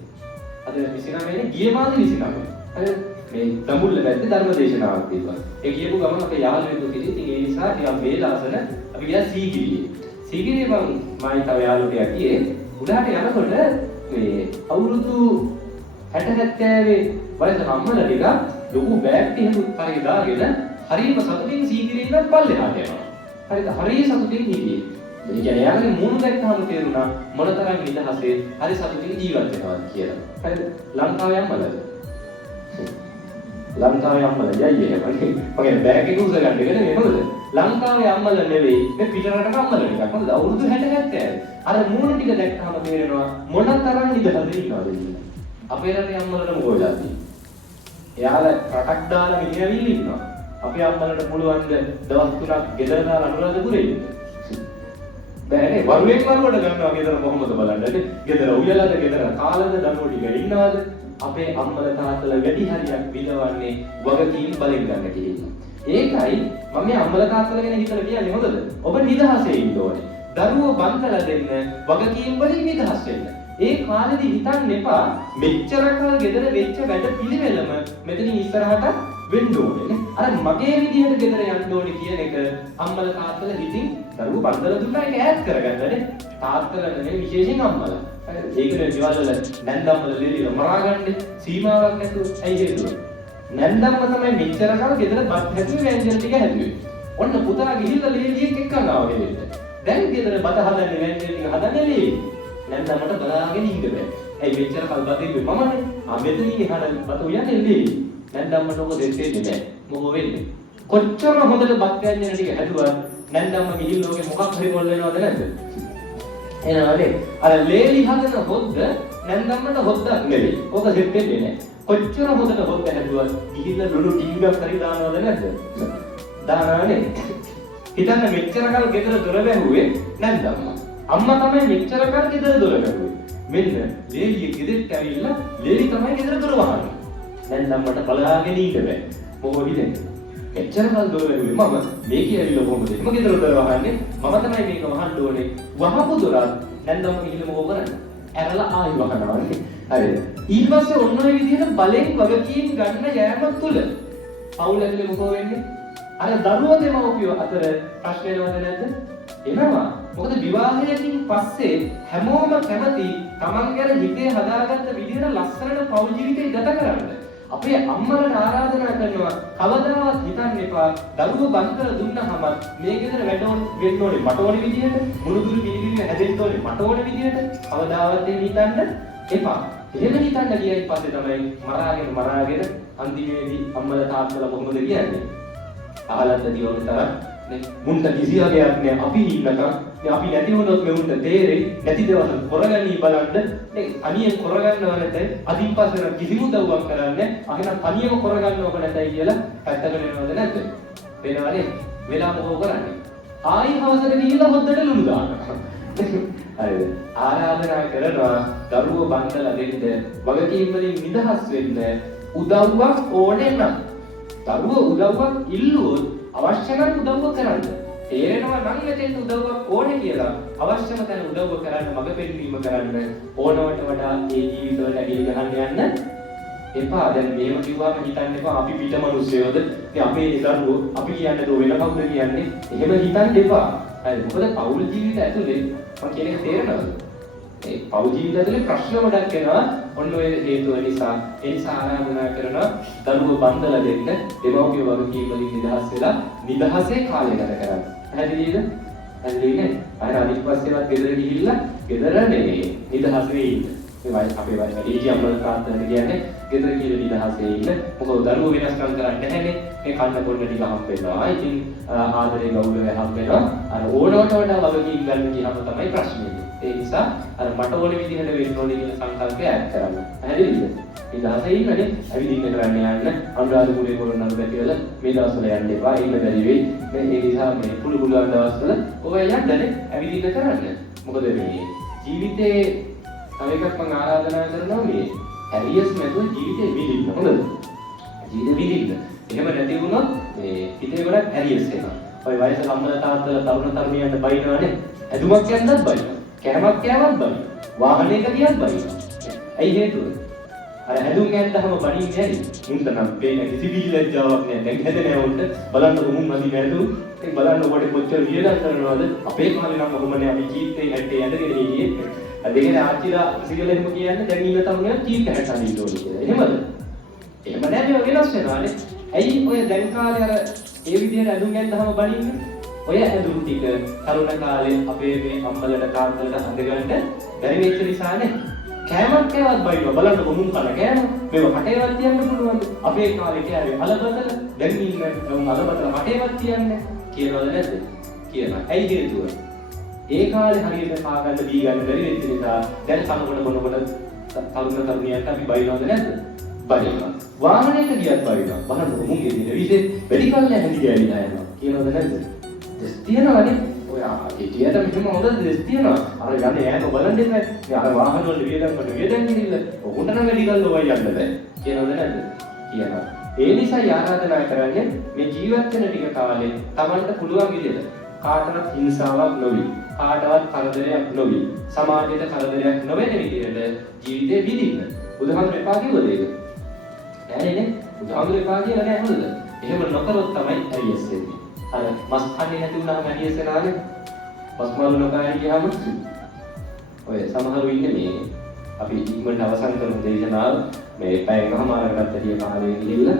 අද 29 ගිය මාසේ 29. අර මේ දඹුල්ල පැත්තේ ධර්ම දේශනාවක් තිබ්බා. ඒ කියපු ගමන් අපේ යාළුවෙක් කිව්වා ඉතින් ඒ නිසා ටිකක් වේලාසන අපි ගියා සීගිරියේ. සීගිරියේ මම තව යාළුවෙක් ගියේ උඩහට යනකොට මේ අවුරුදු 60 70 වයසක අම්මලා ටික ලොකු බෑග් ටිකක් කරේ දාගෙන හරිම සතුටින් සීගිරියෙන් ඉඳන් පල්ලෙහාට යනවා. හරිද? හරිය සතුටින් හිටියේ. ඒ කියන්නේ යාළුවනේ මූණ දැක්කම තේරුණා මොනතරම් නිදහසේ හරි සතුටින් ජීවත් වෙනවද කියලා. හරිද? ලංකාවේ අම්මලාද? ලංකාවේ අම්මලා යයි එහෙමනේ. මගේ බෑග් එක උස ගන්න එක නෙමෙයි මොකද? ලංකාවේ අම්මලා නෙවෙයි මේ පිටරටක අම්මලා ටිකක්. මොකද අවුරුදු 60 70. අර මූණ ටික දැක්කම තේරෙනවා මොනතරම් නිදහසේ ඉන්නවද කියලා. අපේ රටේ අම්මලාට මොකෝ જાති. එයාලා රටක් දාලා මිනිහවිල්ල ඉන්නවා. අපේ අම්මලාට පුළුවන් දවස් 3ක් ගෙදර දාලා අනුරාධපුරේ ඉන්න. බෑනේ වරුවෙන් වරුවට ගන්නවා ගෙදර කොහොමද බලන්න. ගෙදර උයලාද ගෙදර කාලද දරුවෝ ටික ඉන්නවද? අපේ අම්මලා තාත්තලා වැඩි හරියක් විඳවන්නේ වගකීම් බලෙන් ගන්න කියලා. ඒකයි මම මේ අම්මලා තාත්තලා ගැන හිතලා කියන්නේ හොඳද? ඔබ නිදහසේ ඉන්න ඕනේ. දරුවෝ බන්ධලා දෙන්න වගකීම් වලින් නිදහස් වෙන්න. ඒ කාලෙදි හිතන්න එපා මෙච්චර කල් ගෙදර වෙච්ච වැඩ පිළිවෙලම මෙතනින් ඉස්සරහට වෙන්න ඕනේ. අර මගේ විදිහට ගෙදර යන්න ඕනේ කියන එක අම්මලා තාත්තලා හිතින් දරුවෝ බන්ධලා දුන්නා ඒක ඈඩ් කරගන්නනේ. තාත්තලා නෙමෙයි විශේෂයෙන් අම්මලා. ඒකනේ ගෙවල් වල නැන්දම්මලා ලෙලිලා මරාගන්නේ සීමාවක් නැතුව. ඇයි හේතුව? නැන්දම්ම තමයි මෙච්චර කල් ගෙදර බත් හැදුවේ වැන්ජල් ටික හැදුවේ. ඔන්න පුතා ගිහිල්ලා ලේලියෙක් එක්කන් ආවා ගෙදරට. දැන් ගෙදර බත හදන්නේ වැන්ජල් ටික හදන්නේ ලේලි. නැන්දම්මට බලාගෙන ඉන්න බෑ. ඇයි මෙච්චර කල් බත් ඉන්නේ මමනේ. මෙතනින් එහාට බත උයන්නේ ලේලි. නැන්දම්මට ඔක දෙන්නේ නැහැ. මොකෝ වෙන්නේ? කොච්චර හොඳට බත් වැන්ජල් ටික හැදුවා නැන්දම්ම ගිහිල්ලා ඔගේ මොකක් හරි මොල් වෙනවද නැද්ද? එනවානේ. අර ලේලි හදන හොද්ද නැන්දම්මට හොද්දක් නෙවෙයි. ඔක සෙට් වෙන්නේ නැහැ. කොච්චර හොඳට හොද්ද හැදුවා ගිහිල්ලා ලුණු ටිකක් හරි දානවද නැද්ද? දානවනේ. හිතන්න මෙච්චර කල් ගෙදර දොර වැහුවේ නැන්දම්ම. අම්මා තමයි මෙච්චර කල් ගෙදර දොර වැහුවේ. මෙන්න ලේලිය ගෙදරට ඇවිල්ලා ලේලි තමයි ගෙදර දොර වහන්නේ. නැන්දම්මට බලාගෙන ඉන්න බෑ. මොකද හිතන්නේ? එච්චර කල් දොර වැහුවේ මම මේ කියවිලා කොහොමද මම ගෙදර දොර වහන්නේ මම තමයි මේක වහන්න ඕනේ වහපු දොර නැන්දම ගිහින් මොකෝ කරන්නේ ඇරලා ආයි වහනවා නේ හරිද ඊට පස්සේ ඔන්න ඔය විදිහට බලෙන් වගකීම් ගන්න යෑම තුල පවුල ඇතුලේ මොකෝ වෙන්නේ අර දරුවෝ දෙමව්පියෝ අතර ප්‍රශ්න එනවද නැද්ද එනවා මොකද විවාහයකින් පස්සේ හැමෝම කැමති Taman ගැන හිතේ හදාගත්ත විදිහට ලස්සනට පවුල් ජීවිතේ ගත කරන්න අපේ අම්මලාට ආරාධනා කරනවා කවදාවත් හිතන්න එපා දරුවෝ බන්තර දුන්නහම මේ ගෙදර වැඩෝන් වෙන්න ඕනේ මට ඕනේ විදියට මුණුදුරු පිළිවිල හැදෙන්න ඕනේ මට ඕනේ විදියට කවදාවත් ඒක හිතන්න එපා එහෙම හිතන්න ගියයින් පස්සේ තමයි මරාගෙන අන්තිමේදී අම්මලා තාත්තලා කොහොමද කියන්නේ අහලත් දියෝන තරම් මුන්ට කිසි වගේක් නෑ අපි ඉන්නකම් අපි නැති වුණොත් මෙවුන්ට තේරෙයි නැති දවස් කරගන්නී බලන්න නේ අනියෙන් කරගන්නව නැත්නම් අදින් පස්සේ කිසිම උදව්වක් කරන්නේ අහනම් තනියම කරගන්නවක නැතයි කියලා පැත්තකට වෙනවද නැද්ද වෙනවනේ වෙලා මොකෝ කරන්නේ ආයි හවසට ගිහිල්ලා හොද්දට ලුණු දානවා හරිද ආරාධනා කරනවා දරුවෝ බන්දලා දෙන්න වගකීම් වලින් නිදහස් වෙන්න උදව්වක් ඕනේ නම් දරුවෝ උදව්වක් ඉල්ලුවොත් අවශ්‍ය නම් උදව්ව කරන්න. තේරෙනවා නම් මෙතෙන් උදව්වක් ඕනේ කියලා අවශ්‍යම තැන උදව්ව කරන්න මඟ පෙන්වීම කරන්න ඕනවට වඩා ඒ ජීවිතවල ඇගිලි ගහන්න යන්න එපා. දැන් මේව කිව්වම හිතන්න එපා අපි පිට මිනිස්සුයෝද ඉතින් අපේ දරුවෝ අපි කියන්නේ දෝ වෙන කවුද කියන්නේ එහෙම හිතන්න එපා. හරි මොකද පෞල් ජීවිත ඇතුලේ මම කියන්නේ තේරෙනවද? ඒ පෞල් ජීවිත ඇතුලේ ප්‍රශ්න ගොඩක් එනවා. ඔන්න ඔය හේතුව නිසා ඒ නිසා ආරාධනා කරනවා දරුවෝ බන්ධලා දෙන්න දෙමව්පිය වගකීම් වලින් නිදහස් වෙලා නිදහසේ කාලය ගත කරන්න. පැහැදිලිද? පැහැදිලි නේ? අර අනිත් පස්සේවත් ගෙදර ගිහිල්ලා ගෙදර නෙමෙයි නිදහසේ ඉන්න. මේ අපේ වැඩි අපේ කාර්යයන් කියන්නේ ගෙදර ගිහිල්ලා නිදහසේ ඉන්න. මොකද දරුවෝ වෙනස්කම් කරන්නේ නැහැනේ. මේ කන්න බොන්න ටික හම්බ වෙනවා. ඉතින් ආදරේ ගෞරවය හම්බ වෙනවා. අර ඕනවට වඩා වගකීම් ගන්න ගියාම තමයි ප්‍රශ්නේ. ඒ නිසා අර මට ඕනේ විදිහට වෙන්න ඕනේ කියන සංකල්පය ඈඩ් කරන්න. පැහැදිලිද? නිදහසේ ඉන්නනේ ඇවිදින්න කරන්න යන්න අනුරාධපුරේ කොරනළු පැතිවල මේ දවස්වල යන්න එපා. ඉන්න බැරි වෙයි. මේ නිසා මේ පුළුවන් දවස්වල ඔය යන්නනේ ඇවිදින්න කරන්න. මොකද මේ ජීවිතේ තව එකක් මම ආරාධනා කරනවා මේ හැරියස් නැතුව ජීවිතේ විඳින්න. හොඳද? ජීවිතේ විඳින්න. එහෙම නැති වුණොත් මේ හිතේ ගොඩක් හැරියස් වෙනවා. ඔය වයස සම්මත තාත්තලා තරුණ තරුණියන්ට බයිනවනේ. ඇදුමක් යන්නත් බයිනවා. කෑමක් කෑවත් බයිනවා. වාහනයක ගියත් බයිනවා. ඇයි හේතුව? අර හැදුම් යද්දම බණින්නේ නැරි. මුන්ට නම් පේන කිසි විලැජ්ජාවක් නැහැ. දැන් හැදෙනේ උන්ට බලන්න මුන් නැති නෑදු. ඒ බලන්න ඔබට කොච්චර වියදම් කරනවද? අපේ කාලේ නම් කොහොමනේ අපි ජීවිතේ හැටේ යඳගෙන ඉන්නේ. දෙකේ ආච්චිලා සිගල එහෙම කියන්නේ දැන් ඉන්න තරුණයන් ජීවිත හැටට ඉන්න ඕනේ කියලා. එහෙමද? එහෙම නැහැ මේක වෙනස් වෙනවානේ. ඇයි ඔය දැන් කාලේ අර ඒ විදිහට ඇඳුම් ගන්නවම බණින්නේ? ඔය ඇඳුම් ටික තරුණ කාලේ අපේ මේ අම්මලට තාත්තලට අඳගන්න බැරි වෙච්ච නිසානේ. කෑමක් කෑවත් බයිනවා බලන්න මොමුන් කන කෑම මේව කටේවත් තියන්න පුළුවන්. අපේ කාලේ කෑවේ අලබතල දැන් ඉන්න අලබතල කටේවත් තියන්නේ කියනවද නැද්ද? කියනවා. ඇයි හේතුව? ඒ කාලේ හරියට කා ගන්න දී ගන්න බැරි වෙච්ච නිසා දැන් කනකොට බොනකොට තරුණ තරුණියන්ට අපි බයිනවද නැද්ද? බයිනවා. වාහනයක ගියත් බයිනවා. බලන්න මුන්ගේ දින විශේෂ වැඩි කල්ලා හැදි ගෑවිලා යනවා. කියනවද නැද්ද? දෙස් තියනවනේ. ඔය හිටියට මෙහෙම හොඳ දෙස් තියනවා. අර යන්නේ ඈත බලන්න ඉන්නේ. මේ අර වාහන වල වියදම්කට වියදම් කිරිල්ල. ඔහුන්ට නම් වැඩි කල්ලා ඔය යන්න බෑ. කියනවද නැද්ද? කියනවා. ඒ නිසා ආරාධනා කරන්නේ මේ ජීවත් වෙන ටික කාලේ Tamanට පුළුවන් විදිහට කාටවත් හිංසාවක් නොවි. කාටවත් කරදරයක් නොවි. සමාජයට කරදරයක් නොවන විදිහට ජීවිතේ විඳින්න. බුදුහාමුදුරුවෝ එපා කිව්වද ඒක? නෑනේ. බුදුහාමුදුරුවෝ එපා කියලා නෑ හොඳද? එහෙම නොකරොත් තමයි ඇරියස් වෙන්නේ. අර මස් කන්නේ නැති වුණාම ඇරියස් වෙනානේ. මස් මාළු නොකා ගියාම ඔය සමහරව ඉන්නේ මේ අපි ඉක්මනට අවසන් කරමු දේශනාව. මේ පැයකමාරකට වැඩි කාලයක ගිහිල්ලා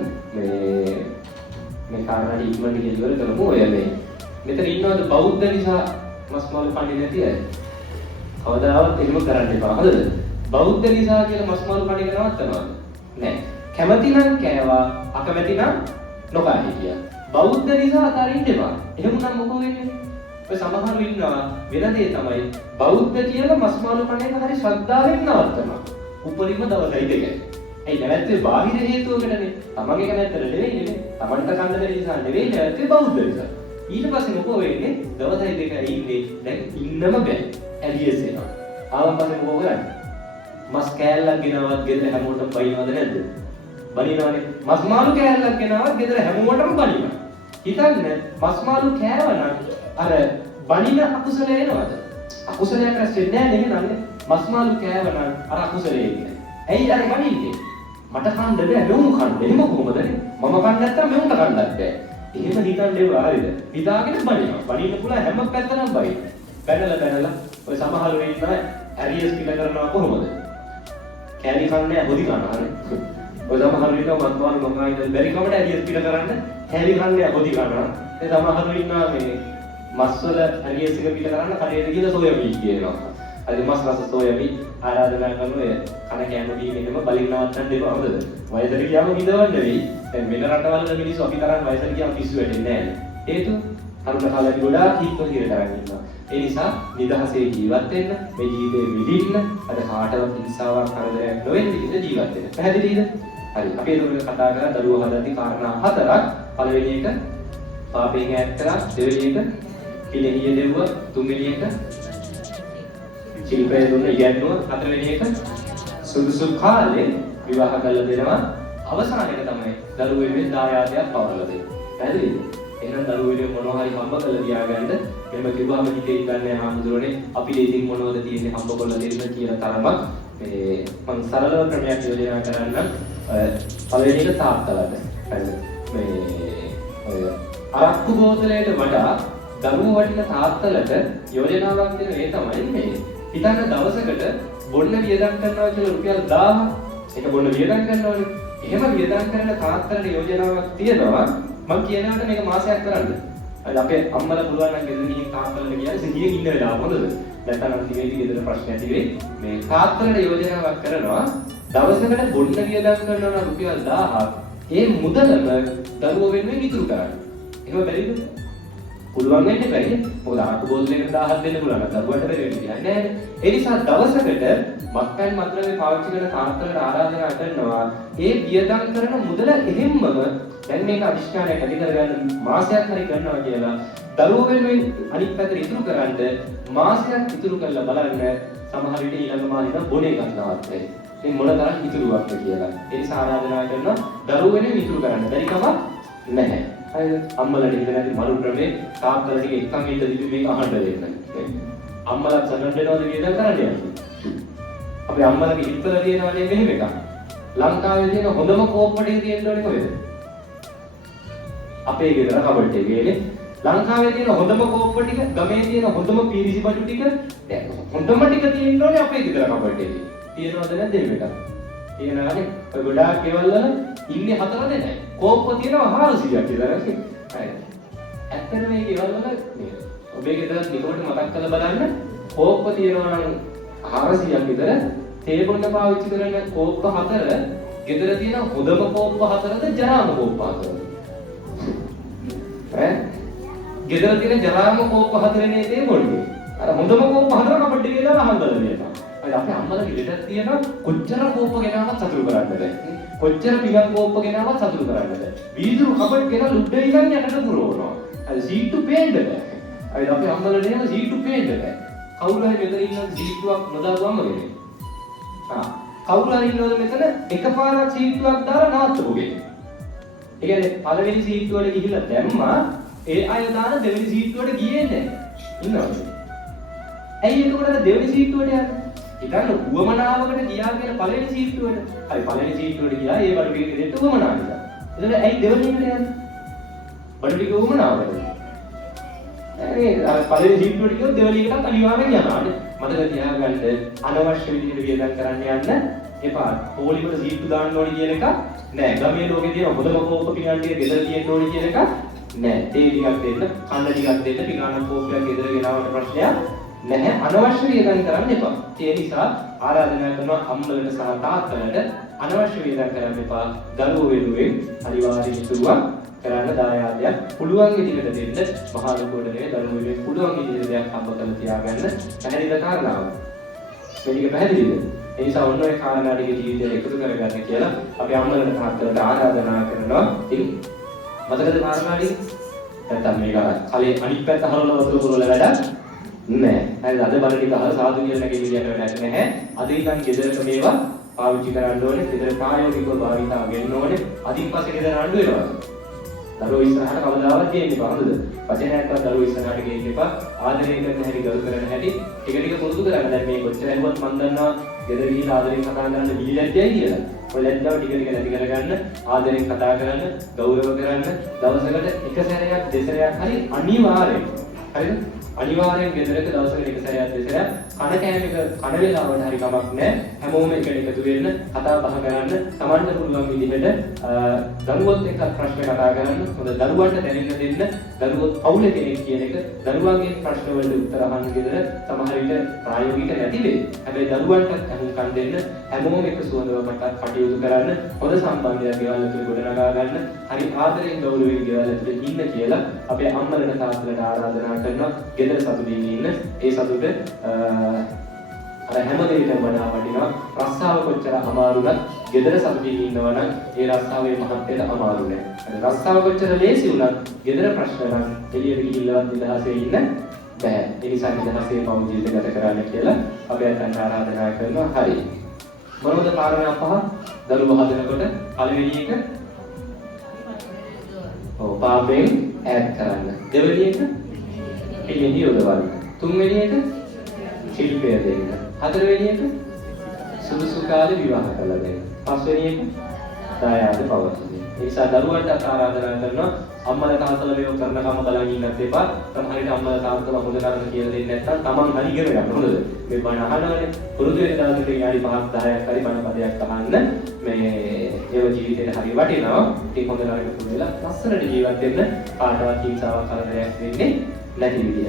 මේ කාරණා ඉක්මනට ඉවර කරමු. ඔය මේ මෙතන ඉන්නවද බෞද්ධ නිසා මස් මාළු කන්නේ නැති අය? කවදාවත් එහෙම කරන්න එපා. හරිද? බෞද්ධ නිසා කියලා මස් මාළු කන්නේ නවත්තනවා. නෑ. කැමති නම් කෑවා, අකමැති නම් නොකා හිටියා. බෞද්ධ නිසා අතාරින්න එපා. එහෙම නම් මොකෝ වෙන්නේ? ඔය සමහරව ඉන්නවා වෙන දේ තමයි බෞද්ධ කියලා මස් මාළු කන එක හරි ශ්‍රද්ධාවෙන් නවත්තනවා. උපරිම දවසයි දෙක. ඒ නැවැත්තේ බාහිර හේතුවකටනේ. තමන්ගේ කැමැත්තට නෙවෙයිනේ. තමන්ට කන්න බැරි නිසා නෙවෙයි නැවැත්තේ බෞද්ධ නිසා. ඊට පස්සේ මොකෝ වෙන්නේ? දවසයි දෙකයි ඉන්නේ. දැන් ඉන්නම බෑ. ඇලියස් එනවා. ආවන් පස්සේ මොකෝ කරන්නේ? මස් කෑල්ලක් ගෙනවත් ගෙදර හැමෝටම බයිනවද නැද්ද? බනිනවනේ. මස් මාළු කෑල්ලක් ගෙනවත් ගෙදර හැමෝටම බනිනවා. හිතන්න මස් මාළු කෑවනම් අර බනින අකුසල එනවද? අකුසලයක් රැස් වෙන්නේ නැහැ නේද? මස් මාළු කෑවනම් අර අකුසලේ එන්නේ. ඇයි අර බනින්නේ? මට කන්න බෑ මෙවුන් කන්න. එහෙම කොහොමද? මම කන්න නැත්තම් මෙවුන්ට කන්නත් බෑ. එහෙම හිතන්න ඒවා හරියද? හිතාගෙන බනිනවා. බනින්න පුළුවන් හැම පැත්තටම බයි. පැනලා ඔය සමහරව ඉන්නවා ඇරියස් පිළ කරනවා කොහොමද? කෑලි කන්නේ හොදි කනවානේ. ඔය සමහරව ඉන්නවා මත්වාන මොකයිද බැරි කමට ඇරියස් පිළ කරන්න කෑලි කන්නේ හොදි කනවා. ඒ සමහරව ඉන්නවා මේ මස් වල ඇරියස් එක පිළ කරන්න කඩේට ගිහලා සෝයාබීන් කියනවා. අද මස් රස සෝයාබීන් ආරාධනා කරන ඔය කන කෑම බීමෙන්නම බලින් නවත්තන්න දෙපා හොඳද? වයසට ගියාම විඳවන්න වෙයි. දැන් වෙන රටවල මිනිස්සු අපි තරම් වයසට ගියාම පිස්සු වැටෙන්නේ නැහැ. හේතුව තරුණ කාලේ ගොඩාක් හිත හිර කරගෙන ඉන්නවා. ඒ නිසා නිදහසේ ජීවත් වෙන්න, මේ ජීවිතේ විඳින්න, අද කාටවත් හිංසාවක් කරදරයක් නොවෙන්න විදිහට ජීවත් වෙන්න. පැහැදිලිද? හරි. අපි ඒක කතා කරලා දරුවෝ හදද්දී කාරණා හතරක්. පළවෙනි එක පාපයෙන් ඈත් කරා, දෙවෙනි එක පිළිහිය දෙවුවා, තුන්වෙනි එක ශිල්පය දුන්න ඉගැන්නුවා, හතරවෙනි එක සුදුසු කාලේ විවාහ කරලා දෙනවා, අවසාන එක තමයි දරුවෝ වෙනුවෙන් දායාදයක් පවරලා දෙන්නේ. පැහැදිලිද? එහෙනම් දරුවෝ වෙනුවෙන් මොනවා හරි හම්බ කරලා තියාගන්න. මෙහෙම කිව්වම හිතේ ඉඳන්නේ හාමුදුරනේ අපිට ඉතින් මොනවද තියෙන්නේ හම්බ කරලා දෙන්න කියන තරමක් මේ මම සරලව ක්‍රමයක් යෝජනා කරන්න පළවෙනි එක තාත්තලට. හරිද? මේ ඔය අරක්කු බෝතලයට වඩා දරුවෝ වටින තාත්තලට යෝජනාවක් දෙන ඒ තමයි මේ හිතන්න දවසකට බොන්න වියදම් කරනවා කියලා රුපියල් 1000 ඒක බොන්න වියදම් කරනවානේ. එහෙම වියදම් කරන තාත්තලට යෝජනාවක් තියෙනවා මම කියනවාට මේක මාසයක් කරන්න. අද අපේ අම්මලා පුළුවන් නම් ගෙදර ගිහින් තාත්තලට කියන්නේ සිහියෙන් ඉන්න වෙලාව හොඳද? නැත්නම් අන්තිමේදී ගෙදර ප්‍රශ්න ඇති වෙයි. මේ තාත්තලට යෝජනාවක් කරනවා දවසකට බොන්න වියදම් කරනවා නම් රුපියල් 1000 ඒ මුදලම දරුවෝ වෙනුවෙන් ඉතුරු කරන්න. එහෙම බැරිද? පුළුවන් වෙන්නේ බැරි. මොකද අරක්කු බෝතලයකට 1000ක් දෙන්න පුළුවන්. දරුවට බැරි වෙන්නේ නැහැ. ඒ නිසා දවසකට මත්පැන් මත්ද්‍රව්‍ය පාවිච්චි කරන තාත්තලට ආරාධනා කරනවා ඒ වියදම් කරන මුදල එහෙම්මම දැන් මේක අදිෂ්ඨානයක් ඇති කරගන්න මාසයක් හරි කරනවා කියලා දරුවෝ වෙනුවෙන් අනිත් පැත්තට ඉතුරු කරන්න මාසයක් ඉතුරු කරලා බලන්න සමහර විට ඊළඟ මාසෙට බොනේ ගන්නවත් වෙයි. ඉතින් මොන තරම් ඉතුරුවක්ද කියලා. ඒ නිසා ආරාධනා කරනවා දරුවෝ වෙනුවෙන් ඉතුරු කරන්න. බැරි කමක් නැහැ. හරිද? අම්මලා ඉඳලා නැති මරු ක්‍රමේ තාත්තලා ටික එක්කන් ඉඳ දිවි මේක අහන්න දෙන්න. අම්මලා සනන් දෙනවද වියදම් කරන්නේ? අපි අම්මලාගේ ඉත්තර දිනවනේ මෙහෙම එකක්. ලංකාවේ තියෙන හොඳම කෝප්පටේ තියෙන්න ඕනේ කොහෙද? අපේ ගෙදර කබඩ් එකේනේ. ලංකාවේ තියෙන හොඳම කෝප්ප ටික, ගමේ තියෙන හොඳම පීරිසි බඩු ටික, දැන් හොඳම ටික තියෙන්න ඕනේ අපේ ගෙදර කබඩ් එකේ. තියෙනවද නැද්ද මේක? තියෙනවානේ. ඔය ගොඩාක් ගෙවල් වල ඉන්නේ 4 දෙනෙක්. කෝප්ප තියෙනවා 400ක් විතර. හරි. ඇත්තටම මේ ගෙවල් වල ඔබේ ගෙදර නිකමට මතක් කරලා බලන්න කෝප්ප තියෙනවා නම් 400ක් විතර තේ බොන්න පාවිච්චි කරන කෝප්ප 4 ගෙදර තියෙන හොඳම කෝප්ප 4ද ජරාම කෝප්ප 4ද? ගෙදර තියෙන ජරාම කෝප්ප 4නේ තේ බොන්නේ. අර හොඳම කෝප්ප 4 කපට් එකේ දාලා අහන්න දෙනවා. අය අපේ අම්මලා ගෙදර තියෙන කොච්චර කෝප්ප ගෙනාවත් සතුටු කරන්නද? කොච්චර පිඟන් කෝප්ප ගෙනාවත් සතුටු කරන්නද? වීදුරු කපට් ගෙනා ලුඩ්ඩේ ඉඳන් යකට පුරවනවා. අය සීට්ටු පේන්න බෑ. අය අපේ අම්මලා නේම සීට්ටු පේන්න බෑ. කවුරු හරි මෙතන ඉන්න සීට්ටුවක් නොදාගමු ගෙනේ. කවුරු හරි ඉන්නවද මෙතන එකපාරක් සීට්ටුවක් දාලා නාත්තපුගේ. ඒ කියන්නේ පළවෙනි සීට්ටුවට ගිහිල්ලා දැම්මා ඒ අය දාන දෙවෙනි සීට්ටුවට ගියේ නැහැ. ඉන්නවද? ඇයි එතකොට දෙවෙනි සීට්ටුවට යන්නේ? හිතන්න උවමනාවකට ගියා කියලා පළවෙනි සීට්ටුවට. හරි පළවෙනි සීට්ටුවට ගියා ඒ බඩු ටික දෙන්න උවමනාවකට. එතකොට ඇයි දෙවෙනි එකට යන්නේ? බඩු ටික උවමනාවකට. අර පළවෙනි සීට්ටුවට ගියොත් දෙවෙනි එකටත් අනිවාර්යෙන් යනවා. මතක තියාගන්න අනවශ්‍ය විදිහට වියදම් කරන්න යන්න එපා. පොලිමට සීට්ටු දාන්න ඕනි කියන එක නෑ. ගමේ ලෝකේ තියෙන හොඳම කෝප්ප පිඟන් ටික ගෙදර තියෙන්න ඕනි කියන එක නෑ. තේ ටිකක් දෙන්න, කන්න ටිකක් දෙන්න, පිඟාන කෝප්පයක් ගෙදර ගෙනාවට ප්‍රශ්නයක් නැහැ. අනවශ්‍ය වියදම් කරන්න එපා. ඒ නිසා ආරාධනා කරනවා අම්මලට සහ තාත්තලට අනවශ්‍ය වියදම් කරන්න එපා. දරුවෝ වෙනුවෙන් අනිවාර්යයෙන් ඉතුරුවක් කරන්න දායාදයක් පුළුවන් විදිහට දෙන්න. මහා ලොකුවට නෙවෙයි දරුවෝ වෙනුවෙන් පුළුවන් විදිහට දෙයක් හම්බ කරලා තියාගන්න. පැහැදිලිද කාරණාව? මේක පැහැදිලිද? ඒ නිසා ඔන්න ඔය කාරණා ටික ජීවිතයට එකතු කරගන්න කියලා අපි අම්මලට තාත්තලට ආරාධනා කරනවා. ඉතින් මතකද කාරණා ටික? නැත්තම් මේක කලේ අනිත් පැත්ත හරවලා වතුර පුරවලා වැඩක් නෑ. හරිද? අද බල ටික අහලා සාදු කියලා නැගෙ විදියට වැඩක් නැහැ. අද ඉඳන් ගෙදරට මේවා පාවිච්චි කරන්න ඕනේ. ගෙදර ප්‍රායෝගිකව භාවිතා වෙන්න ඕනේ. අදින් පස්සේ ගෙදර රණ්ඩු වෙනවා. දරුවෝ ඉස්සරහට කවදාවත් ගේන්න එපා. හරිද? වචනයක්වත් දරුවෝ ඉස්සරහට ගේන්න එපා. ආදරය කරන හැටි, ගරු කරන හැටි ටික ටික පුරුදු කරගන්න. දැන් මේ කොච්චර ඇහුවත් මම දන්නවා ගෙදර ගිහින් ආදරෙන් කතා කරන්න බිලිලැජ්ජයි කියලා. ඔය ලැජ්ජාව ටික ටික නැති කරගන්න, ආදරෙන් කතා කරන්න, ගෞරව කරන්න, දවසකට එක සැරයක් දෙසරයක් හරි අනිවාර්යයෙන්. හරිද? අනිවාර්යෙන් ගෙදරක දවසකට එක සැරයක් දෙසරයක් කන කෑම එක කන වේලාවට හරි කමක් නැහැ. හැමෝම එකට එකතු වෙන්න, කතා බහ කරන්න, Tamanට පුළුවන් විදිහට දරුවොත් එක්ක ප්‍රශ්න කතා කරන්න, හොඳ දරුවන්ට දැනෙන්න දෙන්න, දරුවොත් පවුලේ කෙනෙක් කියන එක, දරුවන්ගේ ප්‍රශ්න වලට උත්තර අහන්න ගෙදර සමහර විට ප්‍රායෝගික නැති වෙයි. හැබැයි දරුවන්ට අහුම්කම් දෙන්න, හැමෝම එක්ක සුවඳව කටයුතු කරන්න, හොඳ සම්බන්ධයක් ගෙවල් ඇතුලේ ගොඩනගා ගන්න, හරි ආදරෙන් ගෞරවයෙන් ගෙවල් ඇතුලේ ඉන්න කියලා අපේ අම්මලට තාත්තලට ආරාධනා කරනවා. ගෙදර සතුටින් ඉන්න. ඒ සතුට අර හැම දෙයකම වඩා වටිනවා. රස්සාව කොච්චර අමාරුවත් ගෙදර සතුටින් ඉන්නවා නම් ඒ රස්සාවේ මහත්යට අමාරු නෑ. රස්සාව කොච්චර ලේසි වුණත් ගෙදර ප්‍රශ්න නම් එළියට ගිහිල්ලා නිදහසේ ඉන්න බෑ. ඒ නිසා නිදහසේ මම ජීවිත ගත කරන්න කියලා අපි අතන ආරාධනා කරනවා. හරි. මොනවද කාරණා පහ? දරුවෝ හදනකොට පළවෙනි එක ඔව් පාපයෙන් ඈඩ් කරන්න. දෙවෙනි එක පිළිඳි යොදවන්න. තුන්වෙනි එක ශිල්පය දෙන්න. හතරවෙනි එක සුදුසු කාලේ විවාහ කරලා දෙන්න. පස්වෙනි එක දායාද පවතින. ඒ නිසා දරුවන්ට ආරාධනා කරනවා අම්මලා තාත්තලා මේක කරන කම බලන් ඉන්නත් එපා. සමහරවිට අම්මලා තාත්තලා හොඳ නරක කියලා දෙන්නේ නැත්නම් Taman හරි ඉගෙන ගන්න හොඳද? මේ බණ අහනවනේ. පුරුදු වෙන දාසට යාරි 5ක් 10ක් හරි බණ පදයක් අහන්න මේ ඒව ජීවිතේට හරි වටිනවා. ඒක හොඳ නරක පුරුදු වෙලා ලස්සනට ජීවත් වෙන්න කාටවත් හිංසාවක් කරදරයක් වෙන්නේ නැති විදියට.